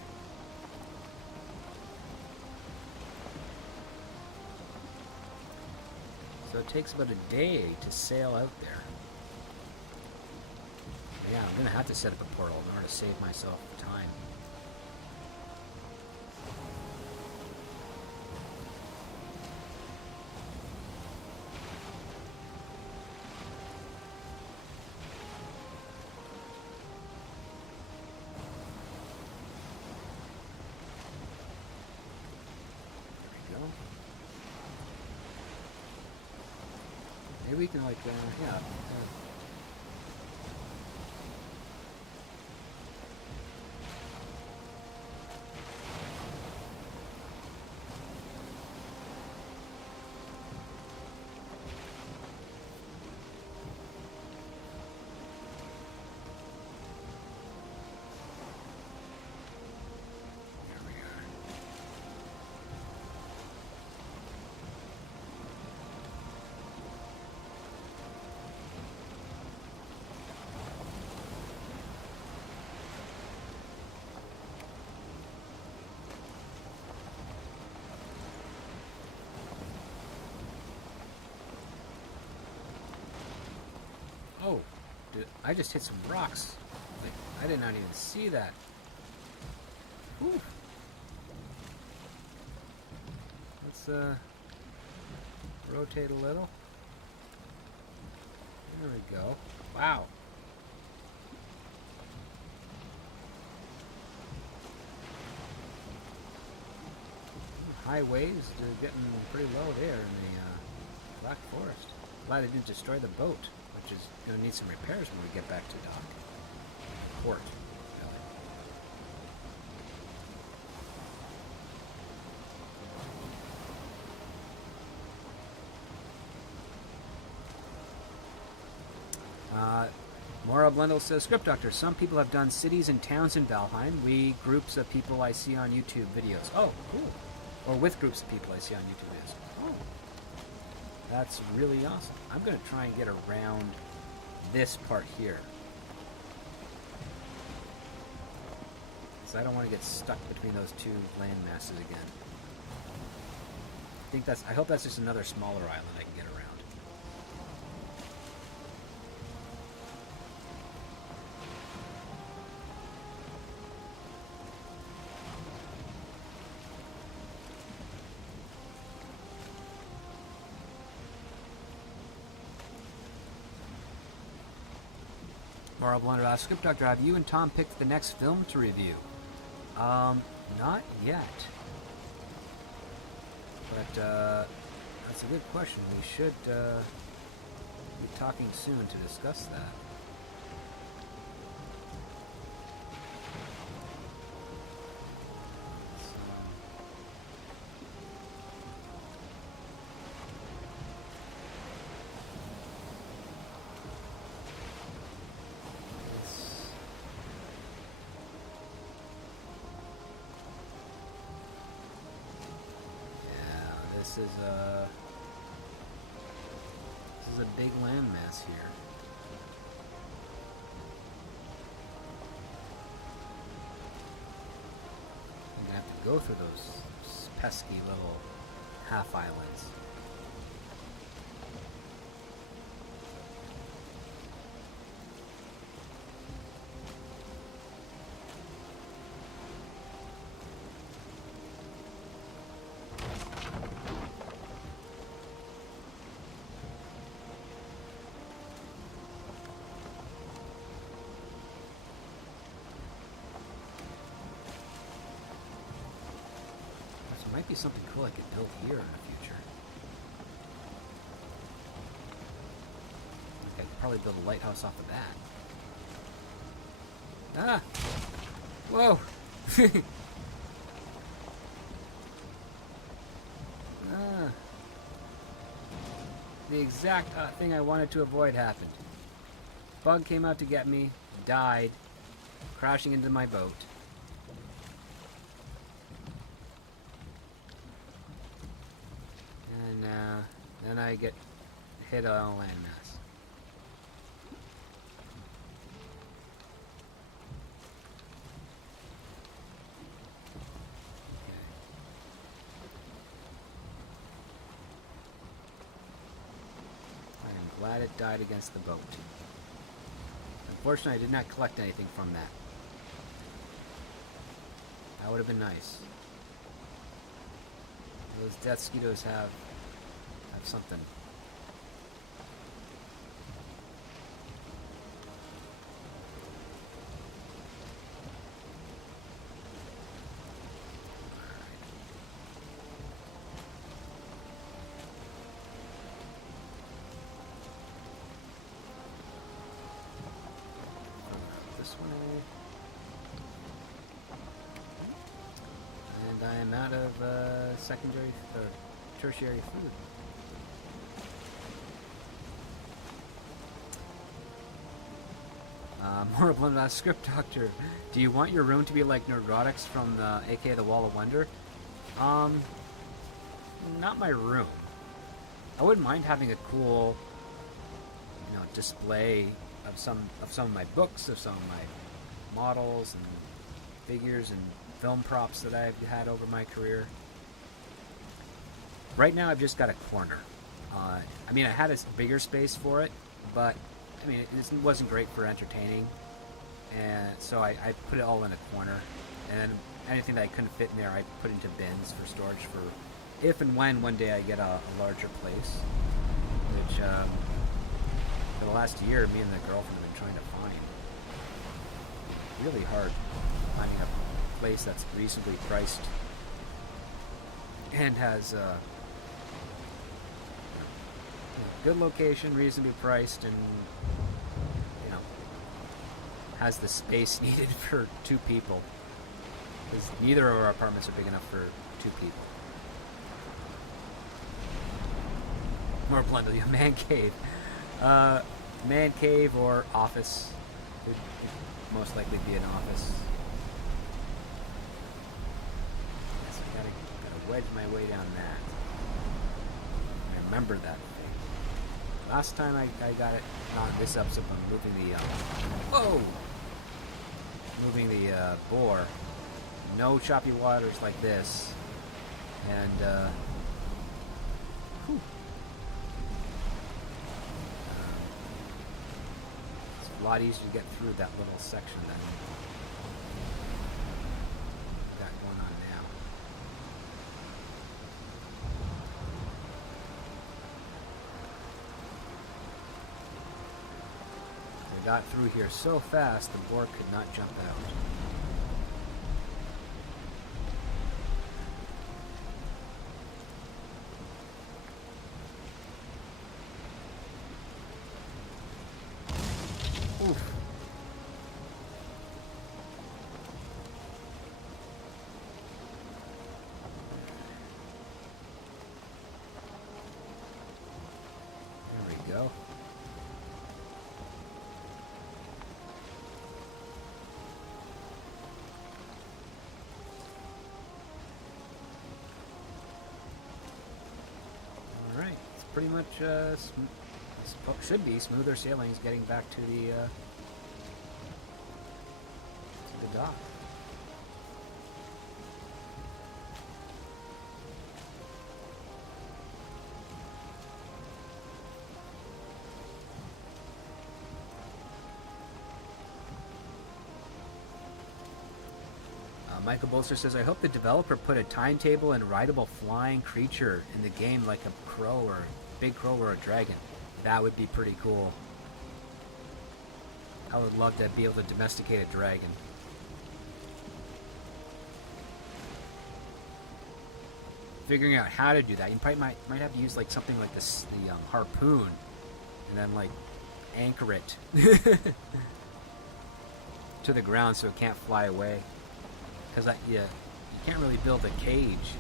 So it takes about a day to sail out there. Yeah, I'm gonna have to set up a portal in order to save myself time. Maybe we can, like, yeah. Oh, dude, I just hit some rocks. Like, I did not even see that. Whew. Let's rotate a little. There we go. Wow. High waves, they're getting pretty low there in the Black Forest. Glad they didn't destroy the boat, which is going to need some repairs when we get back to dock. Port, really. Maura Blundell says, Script Doctor, some people have done cities and towns in Valheim. We groups of people I see on YouTube videos. Oh, cool. Or with groups of people I see on YouTube videos. Oh. That's really awesome. I'm going to try and get around this part here. Because I don't want to get stuck between those two land masses again. I hope that's just another smaller island I can get around. Maura Blunder asks, Script Doctor, have you and Tom picked the next film to review? Not yet. But, that's a good question. We should, be talking soon to discuss that. This is a big landmass here. I'm gonna have to go through those pesky little half islands. Might be something cool I could build here in the future. I could probably build a lighthouse off of that. Ah! Whoa! Ah! The exact thing I wanted to avoid happened. Bug came out to get me, died, crashing into my boat. Then I get hit on a landmass. I am glad it died against the boat. Unfortunately, I did not collect anything from that. That would have been nice. Those death skeetos have something. I am out of secondary or tertiary food. More script doctor. Do you want your room to be like Neurotics from the aka the Wall of Wonder? Not my room. I wouldn't mind having a cool, display of some of my books, of some of my models and figures and film props that I've had over my career. Right now, I've just got a corner. I had a bigger space for it, but it wasn't great for entertaining, and so I put it all in a corner, and anything that I couldn't fit in there, I put into bins for storage for if and when one day I get a larger place, which for the last year, me and the girlfriend have been trying to find. Really hard finding a place that's reasonably priced and has a good location, reasonably priced, and has the space needed for 2 people, because neither of our apartments are big enough for 2 people. More bluntly, a man cave. Man cave or office. It would most likely be an office. Yes, I gotta wedge my way down that. I remember that thing. Last time I got it, not this episode, but moving the boar. No choppy waters like this. And, whew. It's a lot easier to get through that little section than that going on now. I got through here so fast the boar could not jump out. Oof. There we go. Alright, it's pretty much should be smoother sailings getting back to the dock. Michael Bolster says, I hope the developer put a timetable and rideable flying creature in the game like a crow or a big crow or a dragon. That would be pretty cool. I would love to be able to domesticate a dragon. Figuring out how to do that, you probably might have to use like something like this, the harpoon, and then like anchor it to the ground so it can't fly away. Because you can't really build a cage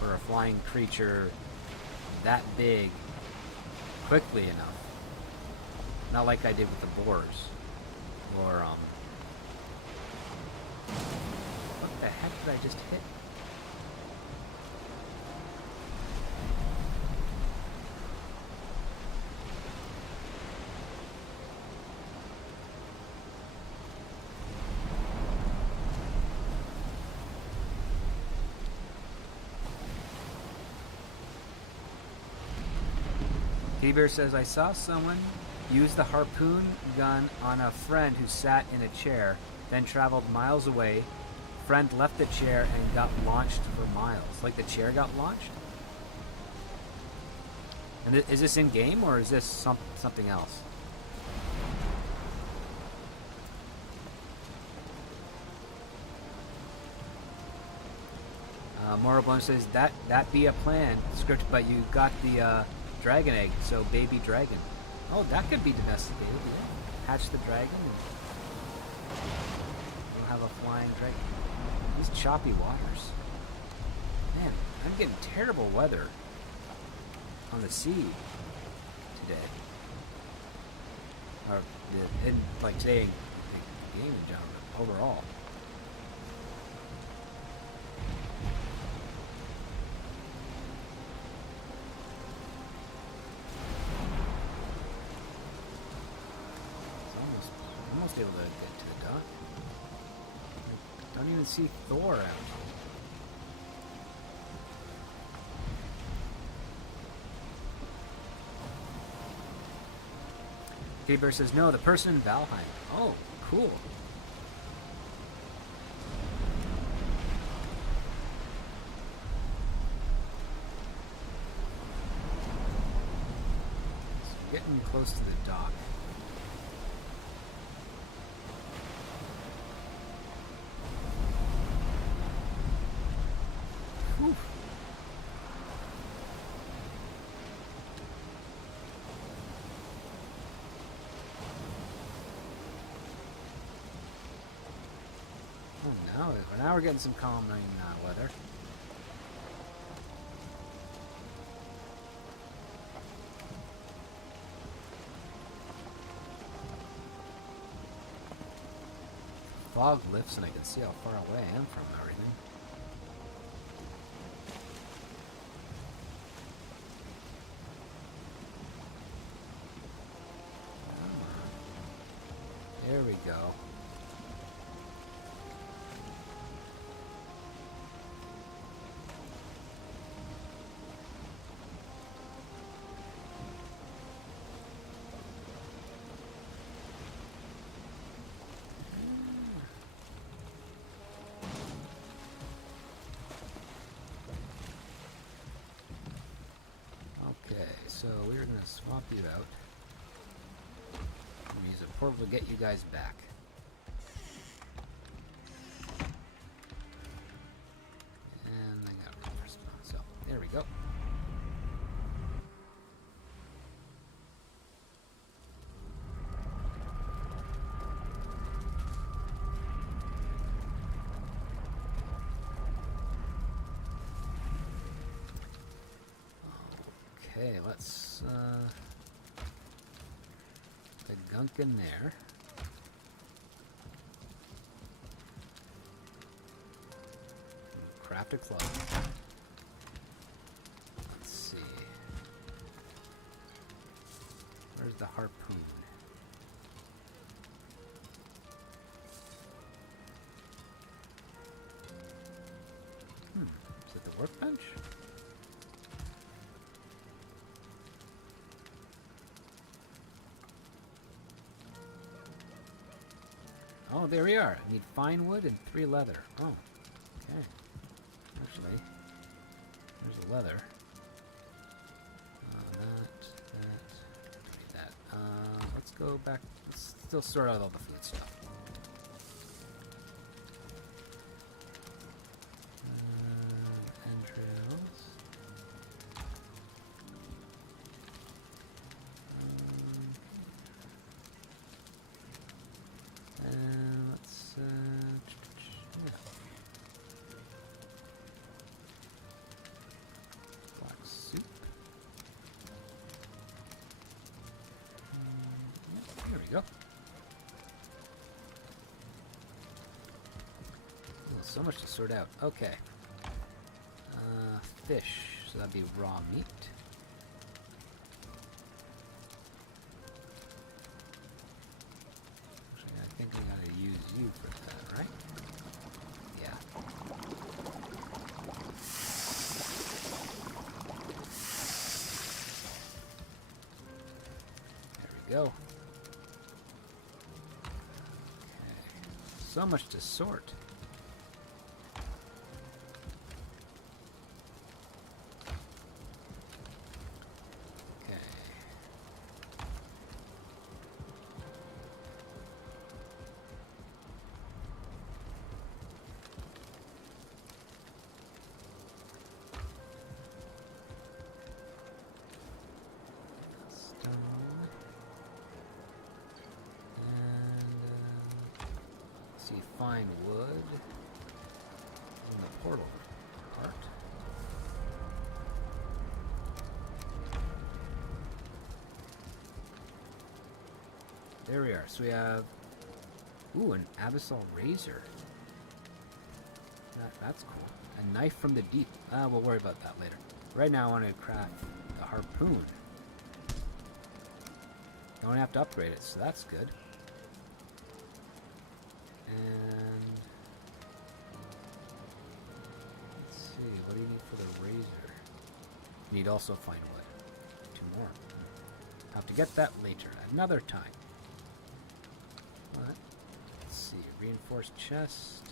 for a flying creature that big quickly enough. Not like I did with the boars. Or, what the heck did I just hit? Kitty Bear says, I saw someone use the harpoon gun on a friend who sat in a chair, then traveled miles away. Friend left the chair and got launched for miles. Like the chair got launched? And is this in-game, or is this something else? Moribund says, that be a plan, script, but you got the dragon egg, so baby dragon. Oh, that could be domesticated, yeah. Hatch the dragon and we'll have a flying dragon. These choppy waters. Man, I'm getting terrible weather on the sea today. Or, like today in the game in general, overall. Almost able to get to the dock. I don't even see Thor out. Bear says, no, the person in Valheim. Oh, cool. So getting close to the dock. Whew. Now we're getting some calming weather. Fog lifts and I can see how far away I am from everything. There we go. So we're going to swap you out. I'm going to use a portal to get you guys back. And I got room for spawn. So there we go. Okay, let's put the gunk in there. Craft a club. Let's see. Where's the harpoon? Is it the workbench? Oh, there we are. I need fine wood and 3 leather. Oh, okay. Actually, there's the leather. That. Let's go back. Let's still sort out all the food stuff. Entrails. Let's black soup. There we go. Oh, so much to sort out. Okay. Fish. So that'd be raw meat. I think we gotta use you for that, right? Yeah. There we go. Okay. So much to sort. Fine wood in the portal part. there we are. So we have, ooh, an abyssal razor. That's cool. A knife from the deep. We'll worry about that later. Right now I want to craft the harpoon. Don't have to upgrade it, so that's good. And let's see, what do you need for the razor? You need also fine wood. 2 more. Have to get that later, another time. But let's see, reinforced chest.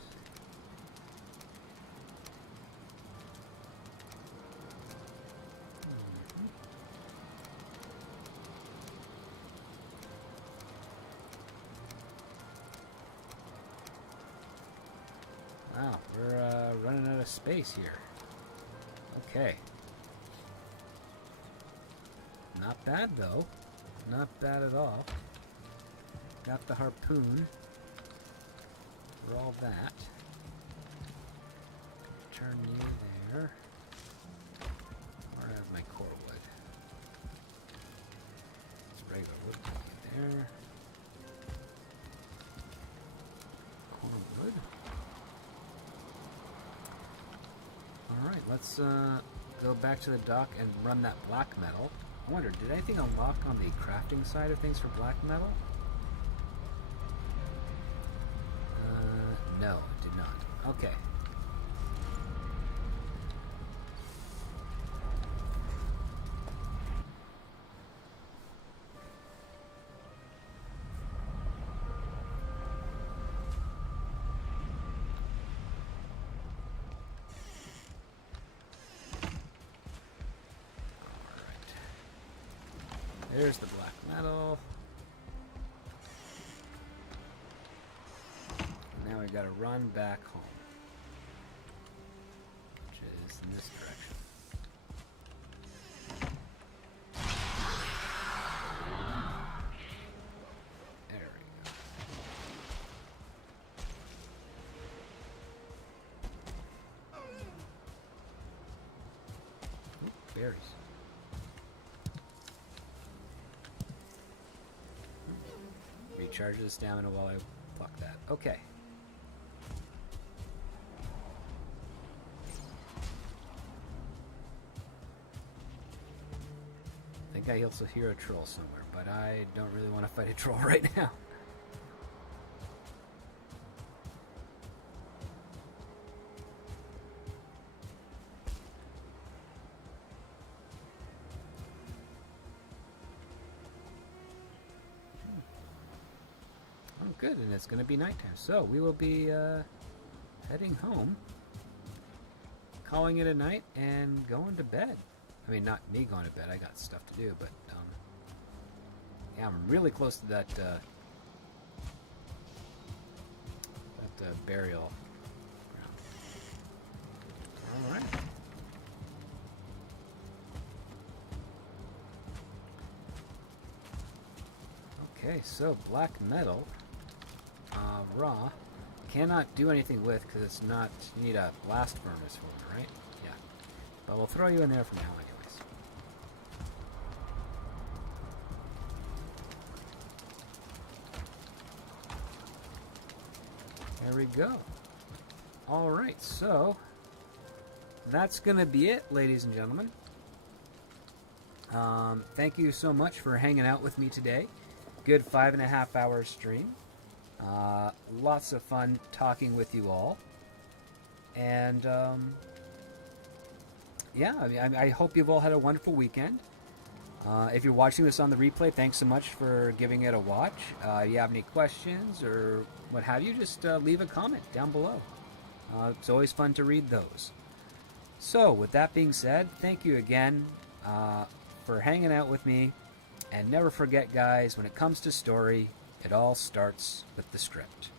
Wow, we're running out of space here. Okay. Not bad, though. Not bad at all. Got the harpoon. For all that. Turn you there. Where have my core wood? It's regular wood there. Core wood. Alright, let's go back to the dock and run that black metal. I wonder, did anything unlock on the crafting side of things for black metal? No, it did not. Okay. There's the black metal. Now we gotta run back home, which is in this direction. There we go. Ooh, berries. Recharge the stamina while I pluck that. Okay. I think I also hear a troll somewhere, but I don't really want to fight a troll right now. Good, and it's going to be nighttime, so we will be heading home, calling it a night, and going to bed. I mean, not me going to bed, I got stuff to do, but yeah, I'm really close to that burial ground. All right. Okay, so black metal. Raw. Cannot do anything with because it's not. You need a blast furnace for it, right? Yeah. But we'll throw you in there for now, anyways. There we go. Alright, so that's going to be it, ladies and gentlemen. Thank you so much for hanging out with me today. Good 5.5 hour stream. Lots of fun talking with you all. And yeah, I hope you've all had a wonderful weekend. If you're watching this on the replay, thanks so much for giving it a watch. If you have any questions or what have you, just leave a comment down below. It's always fun to read those. So, with that being said, thank you again for hanging out with me. And never forget, guys, when it comes to story, it all starts with the script.